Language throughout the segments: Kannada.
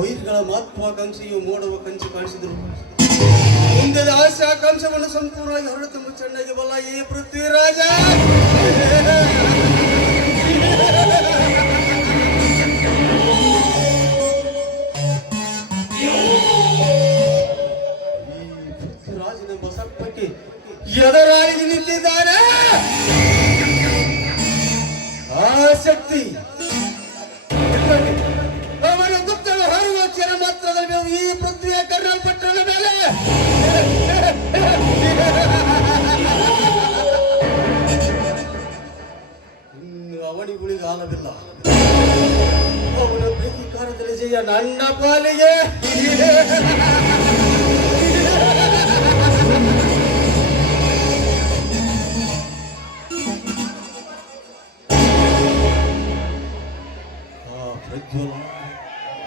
ವೈರಿಗಳ ಮಹತ್ವಾಕಾಂಕ್ಷೆಯು ಮೋಡವ ಕಂಚು ಕಾಣಿಸಿದರು. ಮುಂದೆ ಆಸೆ ಆಕಾಂಕ್ಷವನ್ನು ಸಂಪೂರ್ಣವಾಗಿ ಹೊರತುಂಬ ಚೆನ್ನಾಗಿ ಬಲ್ಲ ಈ ಪೃಥ್ವಿರಾಜ. ಪೃಥ್ವಿರಾಜನೆಂಬ ಸರ್ಪಕ್ಕೆ ಎದುರಾಗಿ ನಿಂತಿದ್ದಾನೆ. ಆ ಶಕ್ತಿ ಅವನು ಗುಪ್ತನ ಹರಿವ ಕ್ಷಣ ಮಾತ್ರದಲ್ಲಿ ಈ ಪೃಥ್ವಿಯ ಕರ್ನಾಲ್ಪಟ್ಟಣ ಮೇಲೆ ಇನ್ನು ಅವನಿಗಳಿಗೆ ಆಲವಿಲ್ಲ. ಅವನ ಪ್ರತೀಕಾರದಲ್ಲಿ ಜಯ ನನ್ನ ಪಾಲಿಗೆ.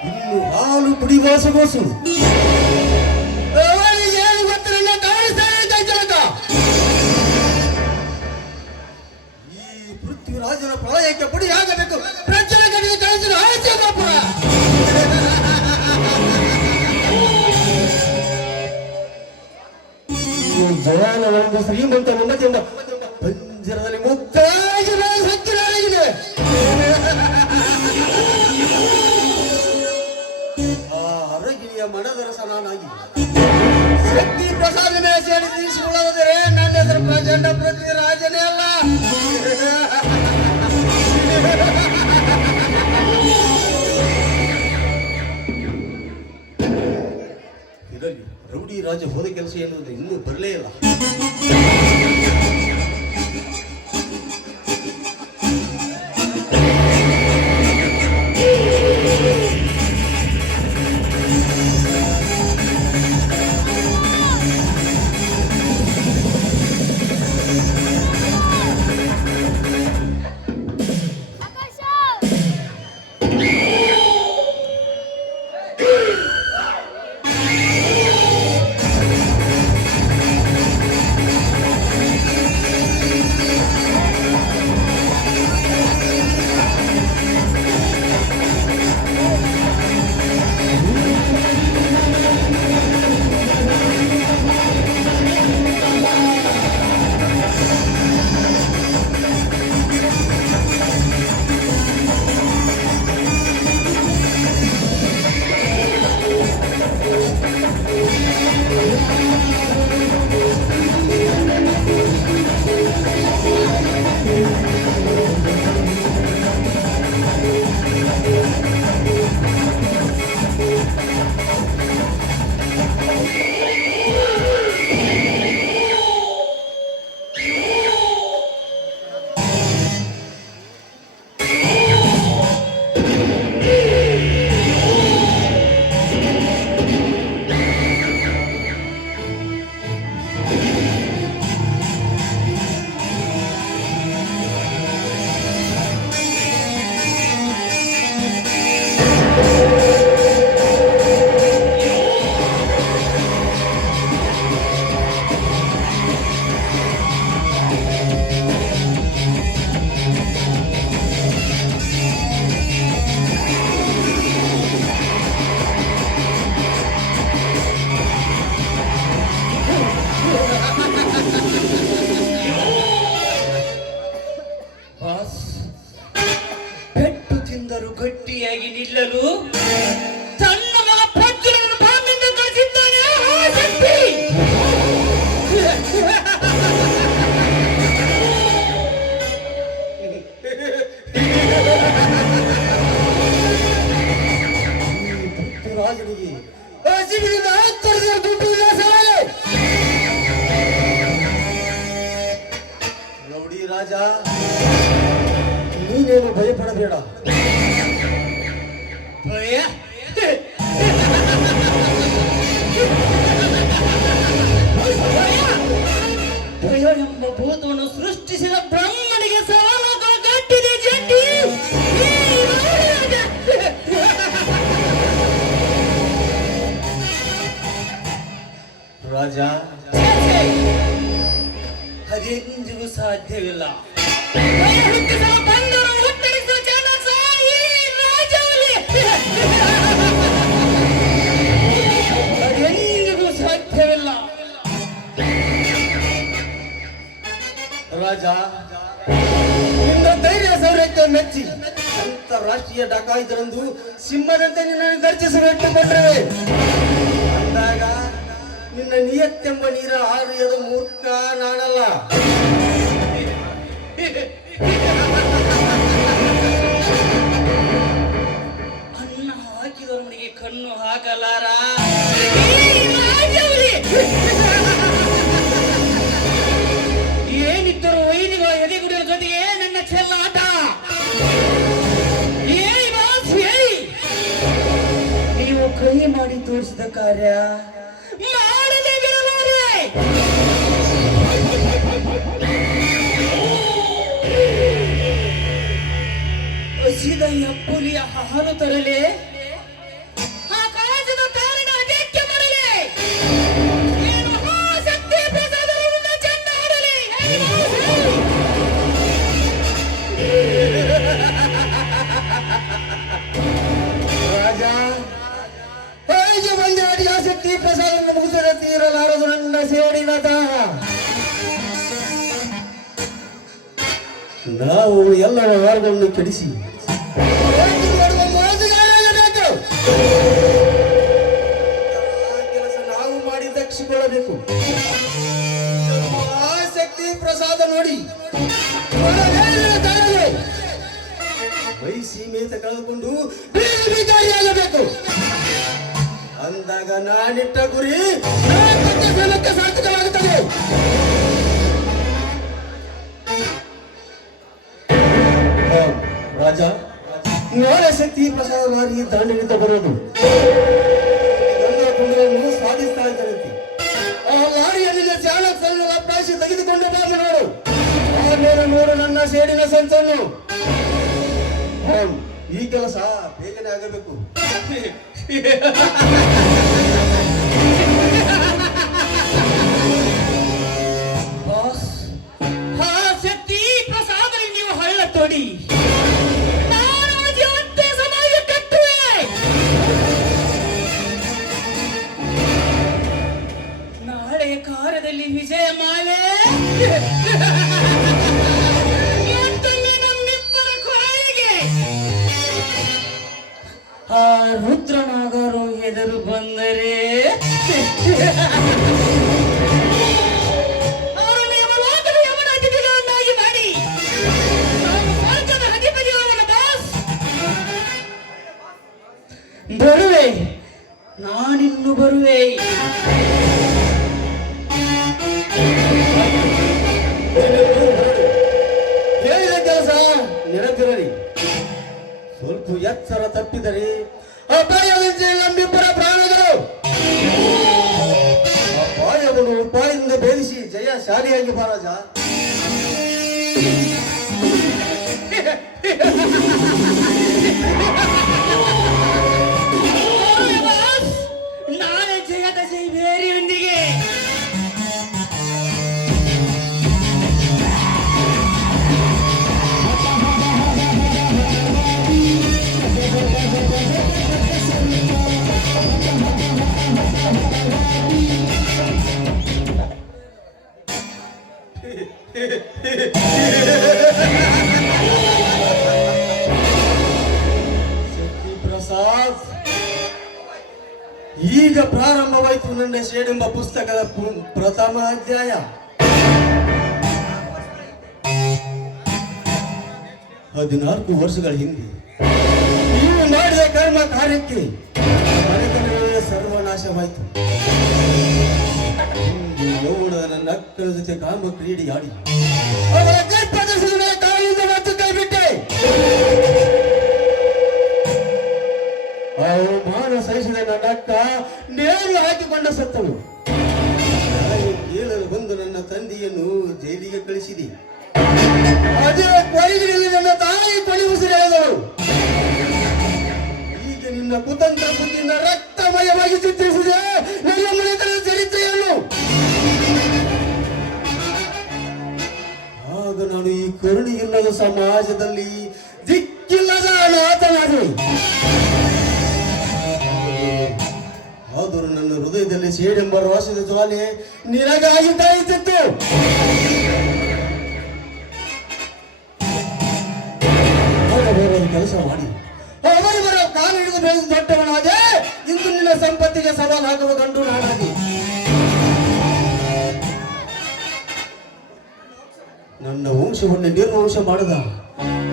ಇನ್ನು ಹಾಲು ಕುಡಿವಾಸಗೋಸು ಏನು ಗೊತ್ತ ಈ ಪೃಥ್ವಿರಾಜನ ಪ್ರಳಯಕ್ಕೆ ಪುಡಿಯಾಗಬೇಕು. ಪ್ರಚನ ಕಡೆಗೆ ಕಳಿಸಿದ ಆಚೆಗಪ್ಪುರ ಜವಾನ ಒಂದು ಶ್ರೀಮಂತ ನೆಮ್ಮದಿಯಿಂದ ಪಂಜರದಲ್ಲಿ ಮುಕ್ತಾಗಿ ಹಕ್ಕಿರಾಗಿದೆ. ಅರಗಿರಿಯ ಮನದರಸನಾಗಿ ಶಕ್ತಿ ಪ್ರಸಾದನೆ ಸೇರಿ ತೀರಿಸಿಕೊಳ್ಳುವುದರೆ ನನ್ನ ಹೆಸರು ಪ್ರಚಂಡ ಪೃಥ್ವಿರಾಜನೇ ಅಲ್ಲ. ಇದರಲ್ಲಿ ರೌಡಿ ರಾಜ ಹೋದ ಕೆಲಸ ಎನ್ನುವುದು ಇನ್ನೂ ಬರಲೇ ಇಲ್ಲ. ಗಟ್ಟಿಯಾಗಿ ನಿಲ್ಲಲು ತನ್ನ ಮಗ ಪ್ರಜ್ವಲನನ್ನು ಬಾಂಬಿಂದ ಕಳಿಸಿದ್ದಾನೆ. ರಾಜನಿಗೆ ಹಸಿವಿನಿಂದ ಆತ್ತರಿಸಿದ ದುಡ್ಡು ಇಲ್ಲ ಸವಾಲು. ರೌಡಿ ರಾಜ, ನೀನೇನು ಭಯಪಡಬೇಡ. ಭಯ ಭಯ ಎಂಬ ಭೂತವನ್ನು ಸೃಷ್ಟಿಸಿದ ಬ್ರಹ್ಮನಿಗೆ ಸವಾಲು ಗಟ್ಟಿದೆ ಜಟ್ಟಿ. ರಾಜ, ಅದೆಂದಿಗೂ ಸಾಧ್ಯವಿಲ್ಲ. ರಾಜಕೀಯ ಡಕಾಯಿತರೆಂದು ಸಿಂಹದಂತೆ ನಿನ್ನನ್ನು ಗರ್ಜಿಸಿಟ್ಟುಕೊಂಡ್ರೆ ಅಂದಾಗ ನಿನ್ನ ನಿಯತ್ತೆಂಬ ನೀರ ಆರಿಯದ ಮೂರ್ಖ ನಾನಲ್ಲ. ಅನ್ನ ಹಾಕಿದವನಿಗೆ ಕಣ್ಣು ಹಾಕಲಾರ. ಏನಿದ್ದರೂ ವೈದಿಗಳ ಎದೆಗುಡಿಯ ಜೊತೆಗೆ ನನ್ನ ಚೆಲ್ಲಾಟ. ನೀವು ಕೈ ಮಾಡಿ ತೋರಿಸಿದ ಕಾರ್ಯ ಮಾಡಲೇ ಬಿಡಲಾರೆ. ಹಸಿದ ಎಪ್ಪುಲಿಯ ಹಾಲು ತರಲೆ, ಆಕಾಶದ ತಾರಿನ ಅಡ್ಡಕ್ಕೆ ಬರಲೆ, ಏನು ಶಕ್ತಿ ಪ್ರಸಾದವನ್ನು ಚೆಂಡ ಆಡಲಿ. ರಾಜ ಹೇಗೆ ಬಂದೆ ಅಡಿಯ ಶಕ್ತಿ ಪ್ರಸಾದವನ್ನು ಮುಗಿಸದೆ ತೀರಲಾರದು ನನ್ನ ಸೇಡಿನ ದಾಹ. ನಾವು ಎಲ್ಲರ ಹಾಡುಗಳನ್ನು ಕೆಡಿಸಿ ಕೆಲಸ ನಾವು ಮಾಡಿ ದಕ್ಷಿಕೊಳ್ಳಬೇಕು. ಆ ಶಕ್ತಿ ಪ್ರಸಾದ ನೋಡಿ ಮೈ ಸೀಮೇತ ಕಳೆದುಕೊಂಡು ಬೀದಿಗಾರಿಯಾಗಬೇಕು. ಅಂದಾಗ ನಾನಿಟ್ಟ ಗುರಿ ಸಾರ್ಥಕವಾಗುತ್ತದೆ. ರಾಜ, ನಾಳೆ ಶಕ್ತಿ ಪ್ರಸಾದ ಮಾರಿ ದಾಂಡಿನಿಂದ ಬರೋದು ಗಂಗಾ ಕುಂಡವನ್ನು ಸಾಧಿಸ್ತಾ ಇದ್ದಾರಂತೆ. ಆ ಲಾರಿಯಲ್ಲಿನ ಚಾಲಕರನ್ನು ಅಪ್ಪಾಯಿಸಿ ತೆಗೆದುಕೊಂಡು ಬಂದು ನೋಡು. ಆಮೇಲೆ ನೋಡು ನನ್ನ ಸೇಡಿನ ಸಂಚನ್ನು. ಈ ಕೆಲಸ ಬೇಗನೆ ಆಗಬೇಕು. ಬಾಸ್, ಆ ಶಕ್ತಿ ಪ್ರಸಾದದಲ್ಲಿ ನೀವು ಹಳ್ಳ ತೋಡಿ ಸಮಾಜ ಕಟ್ಟುವೆ. ನಾಳೆ ಕಾರ್ಯದಲ್ಲಿ ವಿಜಯ ಮಾಲೆ ಮತ್ತೊಮ್ಮೆ ನಮ್ಮಿಬ್ಬರ ಕೊನೆಗೆ ಆ ರುದ್ರನಾಗರು ಎದುರು ಬಂದರೆ ಅವರನ್ನು ಯಮಲೋಕದ ಯಮನ ಅತಿಥಿಗಳನ್ನಾಗಿ ಮಾಡಿ ನಾವು ಸ್ವರ್ಗದ ಅಧಿಪತಿಗಳವನ ಬಾಸ್. ಬರುವೆ, ನಾನಿನ್ನು ಬರುವೆ. ಹೇಳಿದ ಕೆಲಸ ನೆನಪಿರಲಿ. ಸ್ವಲ್ಪ ಎಚ್ಚರ ತಪ್ಪಿದರೆ ಅಪಾಯವಿದೆ ನಮ್ಮಿಬ್ಬರ ಪ್ರಾಣಗಳು. ಅಪಾಯವನ್ನು ಉಪಾಯದಿಂದ ಭೇದಿಸಿ ಜಯಶಾಲಿಯಾಗಿ ಬಾರಾಜ. ನಾಳೆ ಜಯದ ಜೈ ಬೇರೆಯೊಂದಿಗೆ ಶಕ್ತಿ ಪ್ರಸಾದ್, ಈಗ ಪ್ರಾರಂಭವಾಯಿತು ನನ್ನ ಶೇಡೆಂಬ ಪುಸ್ತಕದ ಪ್ರಥಮ ಅಧ್ಯಾಯ. 14 ವರ್ಷಗಳ ಹಿಂದೆ ನೀವು ಮಾಡಿದ ಕರ್ಮ ಕಾರ್ಯಕ್ಕೆ ಮನೆತನವೇ ಸರ್ವನಾಶವಾಯಿತು. ಯೌವನದ ನನ್ನ ಅಕ್ಕಳ ಜೊತೆ ಕಾಮ ಕ್ರೀಡೆ ಆಡಿ ಅವರ ಗರ್ಭದರ್ಶನ ಕಾಲಿಂದ ಮತ್ತು ಕೈ ಬಿಟ್ಟೆ. ಅವಮಾನ ಸಹಿಸಿದ ನನ್ನ ಅಕ್ಕ ನೇರು ಹಾಕಿಕೊಂಡ ಸತ್ತಳು. ಕೇಳಲು ಬಂದು ನನ್ನ ತಂದೆಯನ್ನು ಜೈಲಿಗೆ ಕಳಿಸಿದೆ. ಅದೇ ಕೊರಗಿನಲ್ಲಿ ನನ್ನ ತಾಯಿ ಕೊಡಿ ಉಸಿರೆಳೆದಳು. ಈಗ ನಿನ್ನ ಕುತಂತ್ರ ಬುದ್ಧಿಯಿಂದ ರಕ್ತಮಯವಾಗಿ ಚಿತ್ರಿಸಿದೆ ನನ್ನ ಮನೆತನದ ಚರಿತ್ರೆಯನ್ನು. ಆಗ ನಾನು ಈ ಕರುಣೆಯಿಲ್ಲದ ಸಮಾಜದಲ್ಲಿ ದಿಕ್ಕಿಲ್ಲದ ಅನಾಥನಾದೆ. ಆದರೂ ನನ್ನ ಹೃದಯದಲ್ಲಿ ಸೇಡೆಂಬ ರೋಷದ ಜ್ವಾಲೆ ನಿನಗಾಗಿ ಕಾಯುತ್ತಿತ್ತು. ಕೆಲಸ ಮಾಡಿ ಹಾಲು ಹಿಡಿದು ಬೆಳೆದು ದೊಡ್ಡವನಾದೆ. ಇಂದು ನಿನ್ನ ಸಂಪತ್ತಿಗೆ ಸವಾಲು ಹಾಕುವ ಗಂಡು ನಾನಾಗಿ ನನ್ನ ವಂಶವನ್ನು ನಿರ್ವಂಶ ಮಾಡಿದ.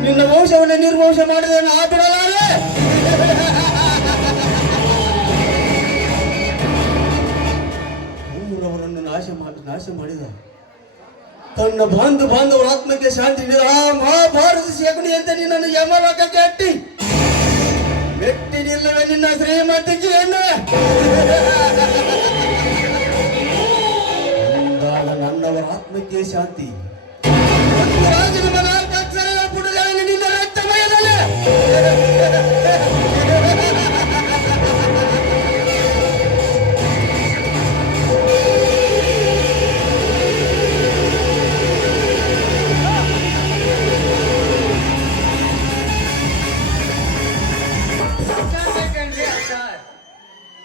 ನಿನ್ನ ವಂಶವನ್ನು ನಿರ್ವಂಶ ಮಾಡಿದ ನಾ ಬಿಡಲಾರೆ. ಊರವರನ್ನು ನಾಶ ಮಾಡಿದ. ತನ್ನ ಬಾಂಧವರ ಆತ್ಮಕ್ಕೆ ಶಾಂತಿ ನೀಡಿದ. ಆ ಮಹಾಭಾರತ ಶೇಖಣಿ ಅಂತ ನಿನ್ನನ್ನು ಯಮಲೋಕಕ್ಕೆ ಮೆಟ್ಟಿ ನಿಲ್ಲವೆ ನಿನ್ನ ಶ್ರೀಮಂತಿಕೆಯನ್ನು. ಅಂದಾಗ ನನ್ನವರ ಆತ್ಮಕ್ಕೆ ಶಾಂತಿ. ರಾಜನ ಮನ ಅಕ್ಷರ ಪುಟದಲ್ಲಿ ನಿನ್ನ ರಕ್ತಮಯದಲ್ಲಿ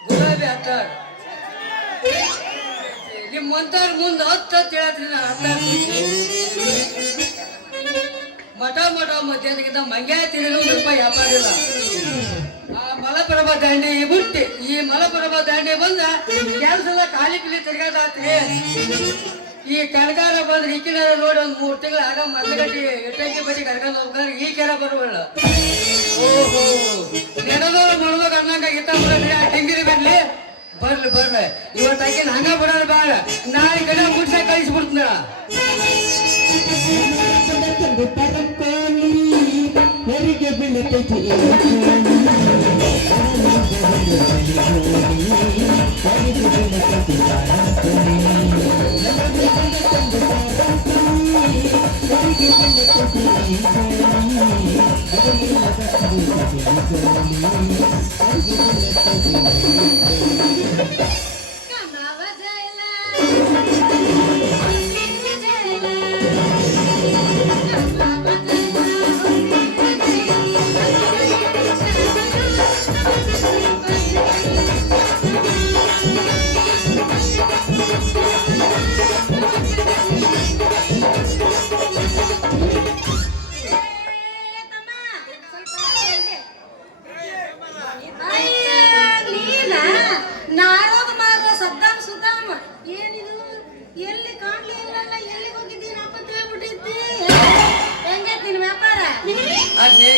ಗುಲಾಬಿ ಅತ್ತಾರ ನಿಮ್ಮಂತವ್ರ ಮುಂದೆ ಹತ್ತು ಹೇಳ್ತೀನಿ ಮಠ ಮಧ್ಯಾಹ್ನಕ್ಕಿಂತ ಮಂಗ್ಯ ತಿರುಗಿ ₹1 ವ್ಯಾಪಾರ ಇಲ್ಲ. ಆ ಮಲಪ್ರಭಾ ದಾಂಡಿ ಬಿಟ್ಟು ಈ ಮಲಪ್ರಭಾ ದಾಂಡಿ ಬಂದ ಕೆಲಸದ ಖಾಲಿ ಪಿಲಿ ತಿರ್ಗಾದಾತ್ರಿ. ಈ ಕಣಗಾರ ಬಂದ್ರೆ ಈ ಕಿನಾರ ನೋಡಿ ಒಂದ್ 3 ತಿಂಗಳು ಆಗ ಮದ್ದಗಟ್ಟಿ ಇಟ್ಟಂಗಿ ಬರೀ ಕರ್ಕೊಂಡು ಹೋಗ್ತಾರೆ. ಈ ಕೆರ ಬರುವಲ್ಲ. ಓಹೋ ನೆನದವ್ರು ಮಾಡ್ಬೇಕು ಅನ್ನಂಗ ಇತ್ತ ಬಿಡ್ರಿ. ಆ ಡಿಂಗಿರಿ ಬರ್ಲಿ ಇವತ್ತಾಕಿನ ಹಂಗ ಬಿಡೋದು ಬಾಳ. ನಾಳೆ ಗಡ ಮುಟ್ಸ ಕಳಿಸ್ಬಿಡ್ತೀನ. ಹೆರಿಗೆ ಬೀಳುತ್ತೈತಿ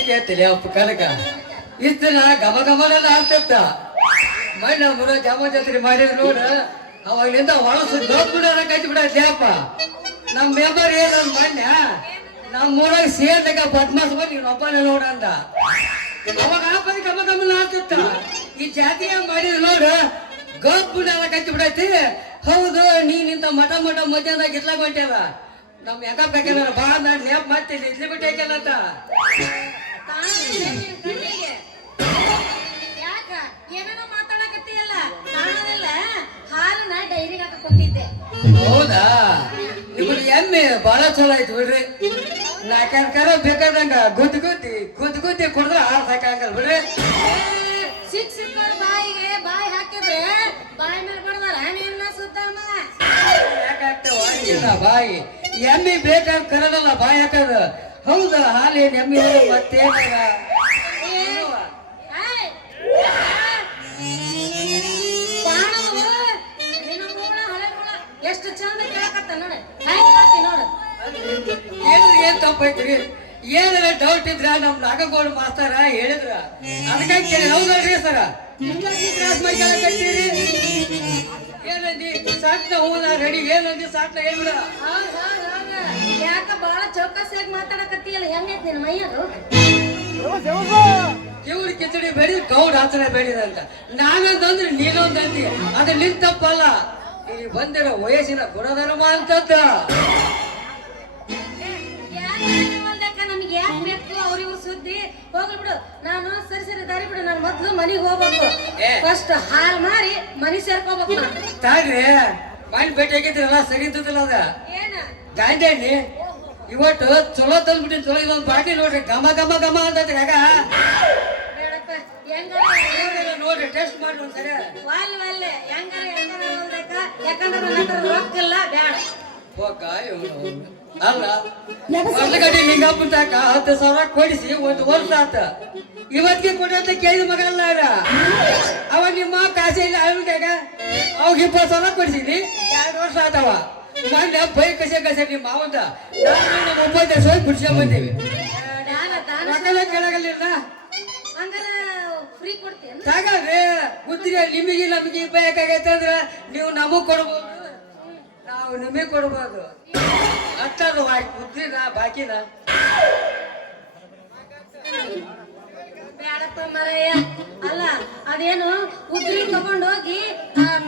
ಕೇಳ್ತೀನಿ ಅಪ್ಪ ಕನಕ ಇಷ್ಟ ಘಮ ಘಮನೆಲ್ಲ ಆಗ್ತಿರ್ತ. ಮಣ್ಣ ಮುರ ಜಾಮ ಜಾತ್ರೆ ಮಾಡಿದ್ರು ನೋಡ. ಅವಾಗಲಿಂದ ಹೊಳಸು ದೊಡ್ಡ ಕಟ್ಟಿ ಬಿಡತ್ತೆ ಅಪ್ಪ. ನಮ್ಮ ಮೆಂಬರ್ ಏನ ಮಣ್ಣ ನಮ್ಮೂರಾಗ ಸೇರ್ದಾಗ ಬದ್ಮಾಸ್ ಬಂದು ನೀನು ಒಬ್ಬನೇ ನೋಡ ಅಂದ. ಅವಾಗ ಆಪದ ಘಮ ಘಮನ ಆಗ್ತಿರ್ತ. ಈ ಜಾತಿಯ ಮಾಡಿದ್ರು ನೋಡ ಗಬ್ಬುಡ ಕಟ್ಟಿ ಬಿಡೈತಿ. ಹೌದು ನೀನಿಂತ ಮಠ ಮಧ್ಯಾಹ್ನದಾಗ ಇರ್ಲಾಕ ಹೊಂಟ್ಯಲ್ಲ. ನಮ್ ಯಾಕ ಬೇಕಲ್ಲ ಬಾಳ ನಾಡ್ ನೇಪ್ ಮಾಡ್ತೀನಿ ಇಡ್ಲಿ ಬಿಟ್ಟು ಹೇಗಲ್ಲ ಅಂತ. ಯಾಕ ಏನೇನೋ ಮಾತಾಡಕತ್ತೀಯಲ್ಲ. ನಾನೆಲ್ಲ ಹಾಲನ್ನ ಡೈರಿಗೆ ಹಾಕ ಕೊಟ್ಟಿದ್ದೆ. ಹೌದಾ ನಿಮ್ದು ಎಮ್ಮೆ ಬಾಳ ಚಲೋ ಆಯ್ತು ಬಿಡ್ರಿ. ನಾಲ್ಕರ ಬೇಕಾದಂಗ ಗುದ್ದಿ ಕುಡಿದ್ರೆ ಹಾಲು ಸಾಕಂಗಲ್ ಬಿಡ್ರಿ. ಸಿಕ್ಕರ್ ಬಾಯಿಗೆ ಬಾಯಿ ಹಾಕಿದ್ರೆ ಬಾಯಿ ಮೇಲೆ ಬಡದಾರ ನಿನ್ನ ಸುತ್ತಮ್ಮ ಯಾಕಾಗ್ತಾವ ಬಾಯಿ ಎಮ್ಮಿ ಬೇಕಾದ ಕರದಲ್ಲ ಬಾಯಿ ಹಾಕದ. ಹೌದಾ ಹಾಲೇನ್ ಎಮ್ಮಿ ಮತ್ತೇನ ಎಷ್ಟು ಚಂದ ಕೇಳಕತ್ತ ನೋಡ ನೋಡು. ಏನ್ ತಪ್ಪೈತ್ರಿ? ಏನಾರ ಡೌಟ್ ಇದ್ರ ನಮ್ ನಾಗಗೋಡ ಮಾಸ್ತರ ಹೇಳಿದ್ರ ಅದಕ್ಕಾಗಿ ಕೇಳಿ. ಹೌದಲ್ರಿ ಸರ ಏನಂದಿ ಸಾಕ್ನ ಹೂನ ರೆಡಿ ಏನಂದಿ ಸಾಕ್ನ ಹೇಳ್ಬಿಡ. ಯಾಕ ಬಾಳ ಚೌಕಸಿಯಾಗಿ ಮಾತಾಡಕತ್ತೀಯಲ್ಲ. ಹೆಂಗೈತ್ ನಿನ್ ಮೈಯದು? ಇವ್ರ ಕಿಚಡಿ ಬೇಡಿ ಗೌಡ್ ಆಚರಣೆ ಬೇಡಿದಂತ ನಾನಂತಂದ್ರೆ ನೀನೊಂದಂದಿ. ಅದು ನಿನ್ ತಪ್ಪಲ್ಲ. ಇಲ್ಲಿ ಬಂದಿರೋ ವಯಸ್ಸಿನ ಗುಣಧರ್ಮ ಅಂತಂದ. ನಮ್ಗೆ ಯಾಕೆ ಬೇಕು ಅವ್ರಿಗೂ ಸುದ್ದಿ ಹೋಗ್ಲಿ ಬಿಡು. ನಾನು ಸರಿ ದಾರಿ ಬಿಡು. ನಾನು ಮೊದ್ಲು ಮನಿಗ್ ಹೋಗ್ಬೇಕು. ಫಸ್ಟ್ ಹಾಲ್ ಮಾರಿ ಮನಿ ಸೇರ್ಕೋಬೇಕು. ತಾಡ್ರಿ ಮನೆ ಭೇಟಿ ಆಗಿದ್ರಲ್ಲ ಸರಿ ಇದ್ದಿಲ್ಲ ಅದ ಏನ ಗಾಂಧಿ ಇವತ್ತು ಚಲೋ ತಂದ್ಬಿಟ್ಟಿನ ಚಲೋ ಇದೊಂದು ಬಾಟಿ ನೋಡ್ರಿ ಘಮ ಅಂತಂದ್ರೆ ಆಗ ಬೇಡಪ್ಪ. ಹೆಂಗ ನೋಡ್ರಿ ಟೆಸ್ಟ್ ಮಾಡಿ ಒಂದ್ಸರಿ. ವಾಲ್ ಹೆಂಗಾರ ಯಾಕಂದ್ರೆ ನನ್ನ ಹತ್ರ ರೊಕ್ಕ ಇಲ್ಲ. ಬೇಡ ಹೋಗ ಇವ್ನು. ಅಲ್ಲ ವರ್ಷಗಡೆ ಲಿಂಗಪ್ಪನ ತಾಕ 10,000 ಕೊಡಿಸಿ 1 ವರ್ಷ ಆತ. ಇವತ್ತಿಗೆ ಕೊಡಿ ಅಂತ ಕೇಳಿದ ಮಗ ಅಲ್ಲ ಅವ ನಿಮ್ಮ ಕಾಸೆ ಇಲ್ಲ ಅಳ್ದಾಗ ಅವಾಗ 20,000 ಕೊಡಿಸಿದ್ರಿ 2 ವರ್ಷ ಆತವ. ಮೊನ್ನೆ ಬೈ ಕಸೆ ನಿಮ್ಮ ಮಾವಂದ ನಾನು 9 ವರ್ಷ ಬಿಡ್ಸ್ಕೊಂಡ್ ಬಂದೇವಿ. ರೊಕ್ಕದ ಕೇಳಾಗಲಿಲ್ಲ ಹಂಗಾರ ಫ್ರೀ ಕೊಡ್ತೀಯ ಸಾಗಲ್ರಿ ಗುದ್ದಿಗೆ ನಿಮಗೆ ನಮಗೆ ಬೇಕಾಗೈತೆ ಅಂದ್ರ ನೀವು ನಮಗ್ ಕೊಡ್ಬೋದು, ನಾವು ನಿಮಗೆ ಕೊಡ್ಬೋದು. ಅಷ್ಟದು ಗುದ್ದಿನ ಬಾಕಿನ ಬೇಡಪ್ಪ ಮರಯ್ಯ. ಅಲ್ಲ ಅದೇನು ಉದ್ರಿ ತಗೊಂಡ್ ಹೋಗಿ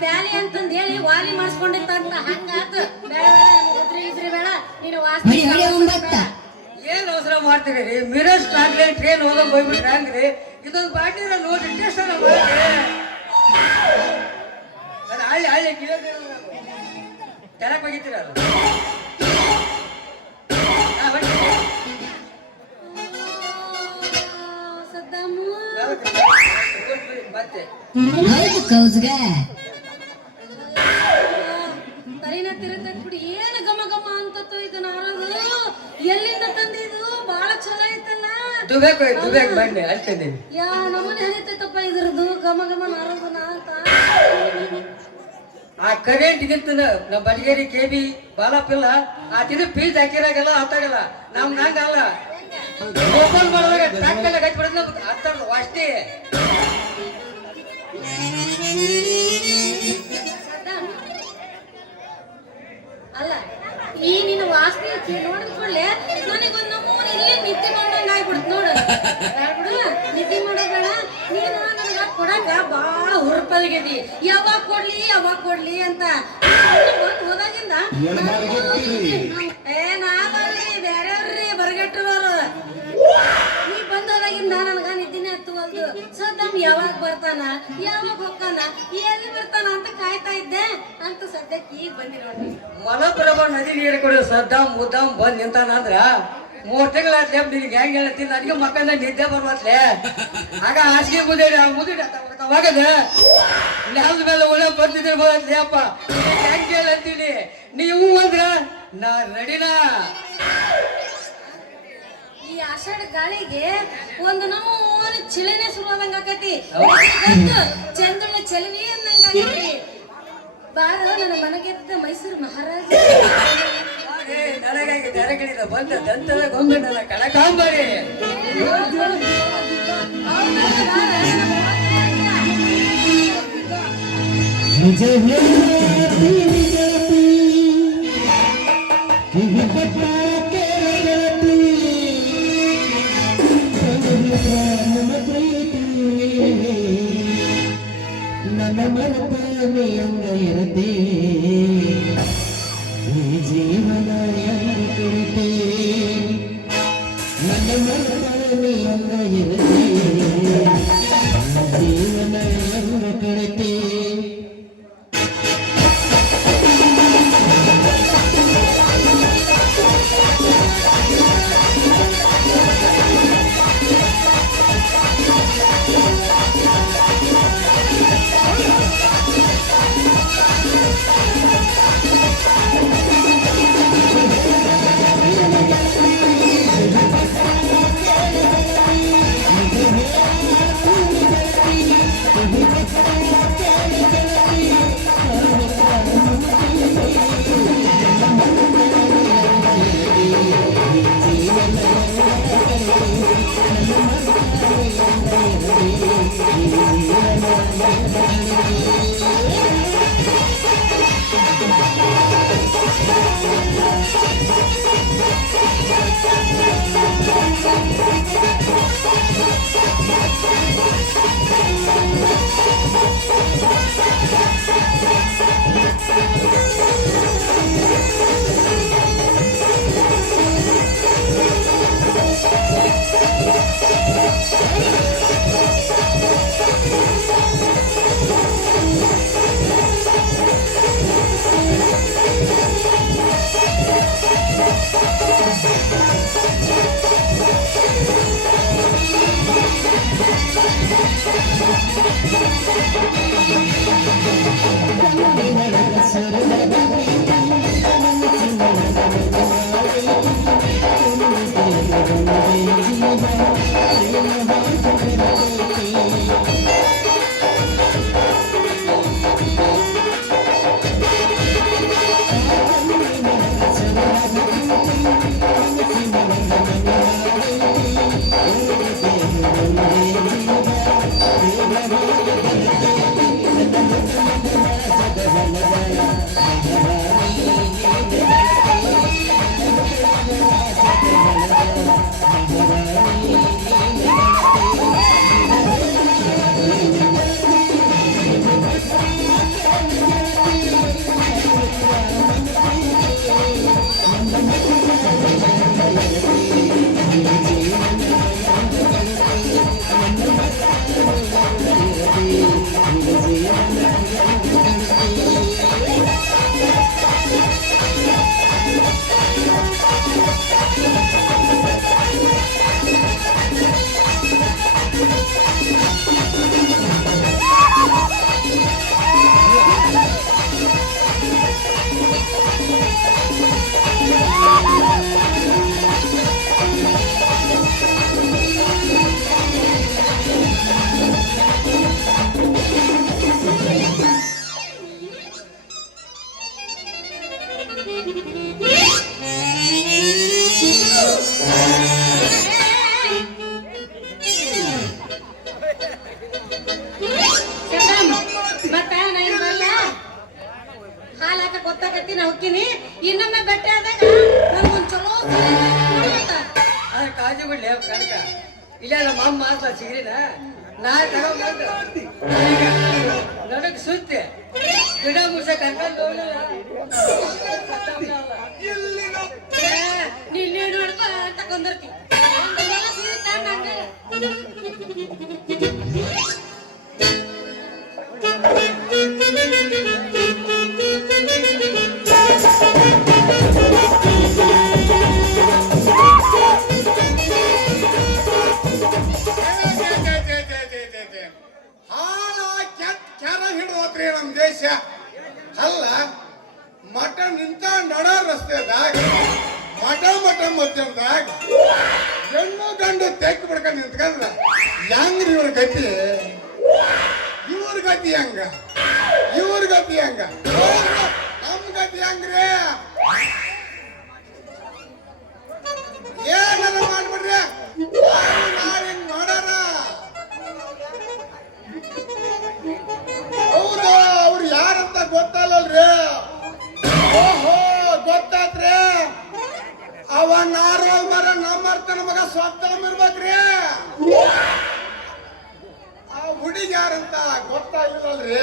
ಪ್ಯಾಲಿ ಅಂತಂದ್ ಹೇಳಿ ವಾಲಿ ಮಾಡಿಸ್ಕೊಂಡಿತ್ತಂತ ಹಂಗಾತ. ಬೇಡ ಬೇಡ ಉದ್ರಿ ಇದ್ರಿ ಬೇಡ ನೀನು ವಾಸನೆ ಏನ್ ಅವಸರ ಮಾಡ್ತೀರಿ ರೀ? ಮಿರಸ್ ಆಗ್ಲಿ ಟ್ರೈನ್ ಹೋದಂಗ್ ಹೋಗ್ಬಿಟ್ರೆ ಹಂಗ್ರಿ? ಇದೊಂದು ಬಾಟಿರ ನೋಡಿ ಟೇಸ್ಟ್ ಹಳ್ಳಿ ಹಳ್ಳಿ ತೆರಕ್ ಹೋಗಿತ್ತೀರಲ್ಲ ಸದ್ದಾಮು ಮತ್ತೆ ತಲೆನ ತಿರುಗ್ತೈತ್ ಬಿಡಿ. ಏನು ಘಮ ಘಮ ಅಂತತ್ತು ಇದು ನಾರದು ಎಲ್ಲಿಂದ ತಂದಿದ್ದು? ಬಾಳ ಚಲೋ ಐತಲ್ಲ. ದುಬೇಕ್ ಬನ್ನಿ ಅಳ್ತೇನೆ. ಯಾ ನಮ್ಮನೆ ಹರಿತೈತಪ್ಪ ಇದ್ರದ್ದು ಘಮ ಘಮ ನಾರದು ನಾತ. ಆ ಕರೆಂಟ್ ಇದ್ದಿತ್ತು ನಮ್ಮ ಬಡಿಗೇರಿ KB ಬಾಲಪಿಲ್ಲ ಆತಿದ್ದು ಪೀಸ್ ಹಾಕಿರಾಗಲ್ಲ ಆತಾಗಲ್ಲ. ನಮ್ ನಂಗಲ್ಲ ಓಪನ್ ಮಾಡಿದಾಗ ಟ್ರ್ಯಾಕ್ಟರ್ ಗಟ್ಟಿ ಬಿಡೋದು ಹತ್ತರ್ದು ಅಷ್ಟೇ. ಅಲ್ಲ ಈ ನಿನ್ನ ವಾಸನೆ ನೋಡಿದ ಕೂಡಲೇ ನನಗೊಂದು ನಮ್ಮೂರು ಇಲ್ಲೇ ನಿದ್ದೆ ಬಂದಂಗ ಆಗ್ಬಿಡ್ತು ನೋಡು. ಬಿಡು ನಿದ್ದೆ ಮಾಡೋಬೇಡ ನೀನು. ನನಗ ಕೊಡಕ ಬಾಳ ಹುರುಪಲ್ಗಿದಿ. ಯಾವಾಗ ಕೊಡ್ಲಿ ಅಂತ ಬಂದು ಹೋದಾಗಿಂದ ನಾವಲ್ರಿ ಬೇರೆಯವ್ರಿ ಬರಗಟ್ಟರು. ನೀ ಬಂದೋದಾಗಿಂದ ನನಗ ನಿದ್ದಿನೇ ಹತ್ತುವಲ್ದು. ಸದ್ದಮ್ ಯಾವಾಗ ಬರ್ತಾನ ಯಾವಾಗ ಹೋಗ್ತಾನ ಎಲ್ಲಿ ಬರ್ತಾನ ಅಂತ ಕಾಯ್ತಾ ಇದ್ದೆ ಅಂತ ಸದ್ಯಕ್ಕೆ ಈಗ ಬಂದಿ ನೋಡಿ. ಮಲಪ್ರಭಾ ನದಿ ನೀರು ಕೊಡು ಸದ್ದಾಮ್ ಮುದ್ದಾಮ್ ಬಂದ್ ನಿಂತಾನಂದ್ರ 3 ತಿಂಗಳಾತ್ಲೆ ನಿನಗೆ ಹೆಂಗ್ ಹೇಳ್ತೀನಿ ನನಗೆ ಮಕ್ಕಳ ನಿದ್ದೆ ಬರ್ಬತ್ಲೆ. ಆಗ ಹಾಸಿಗೆ ಮುದಿಡ ಅವಾಗದ ನೆಲದ ಮೇಲೆ ಒಳ್ಳೆ ಬರ್ತಿದ್ರೆ ಬರತ್ಲೆ ಅಪ್ಪ ಹೆಂಗ್ ಹೇಳತ್ತೀನಿ. ನೀವು ಅಂದ್ರ ನಾ ರೆಡಿನಾ. ಈ ಆಷಾಢ ಗಾಳಿಗೆ ಒಂದು ನಮ್ಮೂರು ಚಿಳಿನೇ ಶುರುವಾದಂಗ ಆಕತಿ. ಚಂದುಳ್ಳ ಚೆಲುವಿ ಅಂದಂಗಾಗೈತಿ. ಬಾರ ನನ್ನ ಮನೆಗೆದ್ದ ಮೈಸೂರು ಮಹಾರಾಜ ನನಗಾಗಿ ತೆರಗಿಳಿದ ಬಂದ ದಂತದ ಗೊಂಬೆ ನನ್ನ ಕಳಕಾಂಬರಿ. ನನ್ನ ಮರತನೆಯಂಗ ಇರದೆ ಈ ಜೀವನ ಎಂದು ಕುರಿತೆ. ನನ್ನ ಮರತನೆಯಂಗ ಇರದೆ ಜೀವನ ಎಂದು ಕುರಿತೆ. Thank you. ಮತ್ತೆ ನಾನು ಬರಲ್ಲ ಹಾಲು ಹಾಕ ಗೊತ್ತಾಗತ್ತಿ ನಾ ಹೋಗ್ತೀನಿ ಇನ್ನೊಮ್ಮೆ ಬೆಟ್ಟ ಆದಾಗ ನನಗೊಂದು ಚಲೋ ಅದ್ರ ಕಾಳಜಿ ಬಿಡ್ಲಿ ಕನಕ ಇಲ್ಲ ನಮ್ಮ ಅಮ್ಮ ಮಾತ್ರ ಸಿಗ್ರಿನ ನಾ ತಗೊಂಡ್ಬಂದು ನನಗೆ ಸುತ್ತಿ ಗಿಡ ಮುಡ್ಸ ಕರ್ಕೊಂಡು ನಿನ್ನೆ ನೋಡ್ಪ ತಗೊಂಡಿರ್ತಿ ಹಿಡಿದ್ರಿ ನಮ್ ದೇಶ ಅಲ್ಲ ಮಠ ನಿಂತ ನಡ ರಸ್ತೆದಾಗ ಮಠ ಮಧ್ಯದಾಗ ಹೆಣ್ಣು ಗಂಡು ತೆಕ್ ಬಿಡ್ಕೊಂಡು ನಿಂತ್ಕೊಂಡ್ರ ಹೆಂಗ್ರಿ ಇವ್ರ ಗತಿ ಇವ್ರ ಗತಿ ಹೆಂಗ ನಮ್ ಗತಿ ಹೆಂಗ್ರಿ ಏನಾರ ಮಾಡ್ಬಿಡ್ರಿ ನಾಳೆ ಹಿಂಗ್ ಮಾಡೋಣ ಹೌದು ಅವ್ರು ಯಾರಂತ ಗೊತ್ತಲ್ಲಲ್ರಿ ಓಹೋ ಗೊತ್ತಾತ್ರಿ ಅವ ನಾರೋ ಮರ ನಮ್ಮರ್ತನ ಮಗ ಸ್ವತ್ತಂಬಿರ್ಬೇಕ್ರಿ ಆ ಹುಡುಗಿ ಯಾರಂತ ಗೊತ್ತಾಗಿಲ್ಲಲ್ರಿ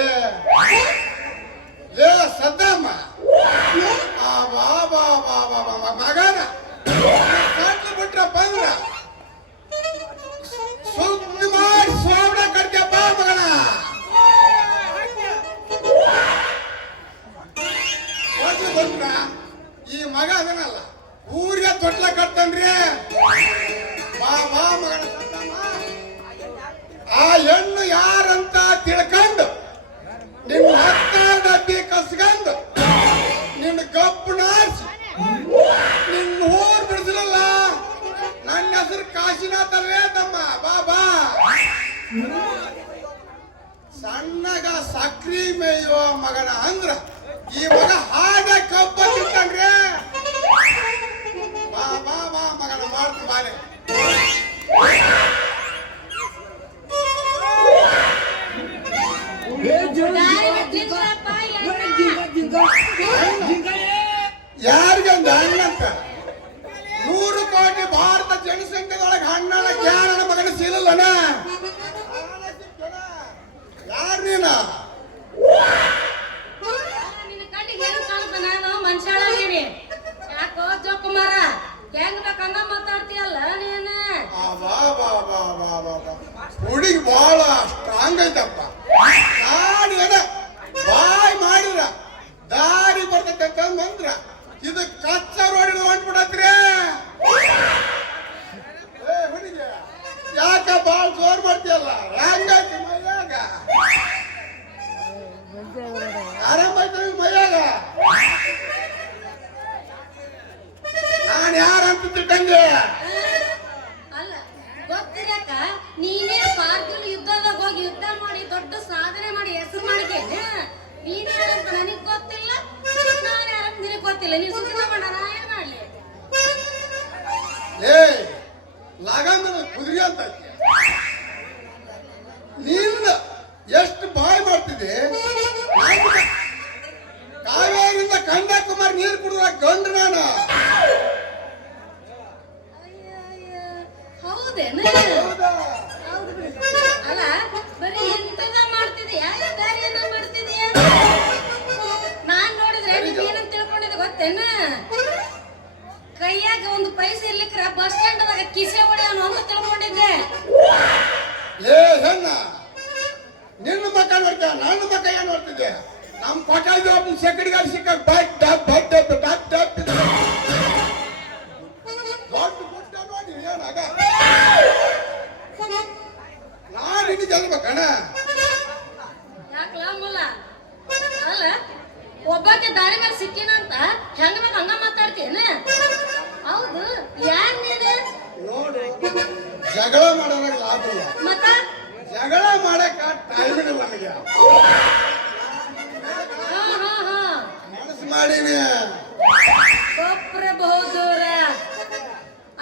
ಲೇ ಸದ್ದಮ್ಮ ಆ ಬಾಬಾ ಮಗನ ಕಟ್ಲು ಬಿಟ್ರ ಬಂದ್ರ ಸುದ್ದಿ ಮಾಡಿ ಸೋಬಡ ಕಟ್ಟ್ಯಪ್ಪ ಮಗನ ಬಂದ್ರ ಈ ಮಗ ಅದನಲ್ಲ ಊರಿಗೆ ತೊಟ್ಲ ಕಟ್ತನ್ರಿ ಬಾ ಮಗನ ಆ ಹೆಣ್ಣು ಯಾರಂತ ತಿಳ್ಕೊಂಡು ನಿನ್ನ ಹತ್ತ ಡಬ್ಬಿ ಕಸ್ಕೊಂಡು ನಿನ್ನ ಕಪ್ಪು ನಾರಿಸಿ ನಿನ್ನ ಊರ್ ಬಿಡಿಸಲಲ್ಲ ನನ್ನ ಹೆಸರು ಕಾಶಿನಾಥ್ ಅಲ್ವೇ ತಮ್ಮ ಬಾ ಸಣ್ಣಗ ಸಕ್ರಿ ಮೇಯುವ ಮಗನ ಅಂದ್ರ ಈ ಮಗ ಹಾಗ ಕಬ್ಬ ತಿಂತಾನ್ರಿ ಬಾ ಮಗನ ಮಾಡ್ತೀನಿ ಬಾಲೆ ಯಾರಿಗಂದ ಹಣ್ಣಂತ 100 ಕೋಟಿ ಭಾರತ ಜನಸಂಖ್ಯೆದೊಳಗೆ ಹಣ್ಣಳ ಜ್ಞಾನನ ಮಗನ ಸಿಗಲ್ಲನ ಯಾರು ನೀನ ನಾನು ಮನುಷ್ಯಳಾಗೀನಿ ಯಾಕೋ ಜೋಕುಮಾರ ಹೆಂಗ್ ಬೇಕಂಗ ಮಾತಾಡ್ತೀಯಲ್ಲ ನೀನ ಹುಡುಗಿ ಬಹಳ ಸ್ಟ್ರಾಂಗ್ ಐತಪ್ಪ ನಾಡಿನ ಬಾಯ್ ಮಾಡಿದ್ರ ದಾರಿ ಬರ್ತೈತೆ ಮಂತ್ರ ಇದು ಕಚ್ಚ ರೋಡಿನ ಹೊಂಟ್ಬಿಡತ್ರಿ ಹುಡುಗಿ ಯಾಕ ಬಾಳ ಜೋರ್ ಮಾಡ್ತೀಯಲ್ಲ ಹೆಂಗೈತಿ ಮೈಯಾಗ ಆರಾಮೈತಿ ಮೈಯಾಗ ನಾನು ಯಾರಂತ ತಿಟ್ಟಂಗೆ ಅಲ್ಲ ಗೊತ್ತಿರಕ ನೀನೇ ಕಾರ್ಗಿಲ್ ಯುದ್ಧದಾಗ ಹೋಗಿ ಯುದ್ಧ ಮಾಡಿ ದೊಡ್ಡ ಸಾಧನೆ ಮಾಡಿ ಹೆಸರು ಮಾಡಿದ್ದೇನೆ ನೀನ್ ಯಾರಂತ ನನಗ್ ಗೊತ್ತಿಲ್ಲ ನಾನು ಯಾರಂತ ನಿನಗ್ ಗೊತ್ತಿಲ್ಲ ನೀನ್ ಸುಮ್ಮನೆ ಮಾಡ ನಾ ಏನ್ ಮಾಡ್ಲಿ ಲಗಂದ ಕುದುರೆ ಅಂತ ನೀನ್ ಎಷ್ಟು ಬಾಯ್ ಮಾಡ್ತಿದ್ದೆ ಕಾವೇರಿಂದ ಕನ್ಯಾಕುಮಾರಿ ನೀರು ಕುಡಿದ ಗಂಡು ನಾನು ಹೌದೇನ ಅಲ್ಲ ಬರೀ ಎಂತದ ಮಾಡ್ತಿದ್ಯಾ ಬೇರೆ ಏನೋ ಮಾಡ್ತಿದ್ಯಾ ನಾನ್ ನೋಡಿದ್ರೆ ನೀನ್ ಏನಂತ ತಿಳ್ಕೊಂಡಿದ್ದೆ ಗೊತ್ತೇನ ಮಾಡ್ತಿದ್ದೆ ನಮ್ ಕೊಟ್ಟಾಗಿ ಒಬ್ಬ ಸೆಕಡಿಗಾಲ ಸಿಕ್ಕ but dub but dub dub dub ದೊಡ್ಡ ಗುಡ್ಡ ನೋಡಿ ಏನಾಗ ನಾನು ಇನ್ನು ಗೆಲ್ಬೇಕಣ್ಣ ಯಾಕಲ ಮುಲ್ಲ ಅಲ್ಲ ಒಬ್ಬಾಕೆ ದಾರಿ ಮೇಲೆ ಸಿಕ್ಕಿನಂತ ಹೆಂಗ ಬೇಕು ಹಂಗ ಮಾತಾಡ್ತೇನ ಹೌದು ಯಾರ್ ನೀನು ನೋಡು ಜಗಳ ಮಾಡೋದಾಗ ಲಾಭ ಇಲ್ಲ ಮತ್ತ ಜಗಳ ಮಾಡಕ್ಕ ಟೈಮ್ ಇಲ್ಲ ನನಗೆ ಹಾ ಹಾ ಹಾ ಮನಸ್ಸು ಮಾಡೀನಿ ಗೊಬ್ಬರ ಬಹುದೂರ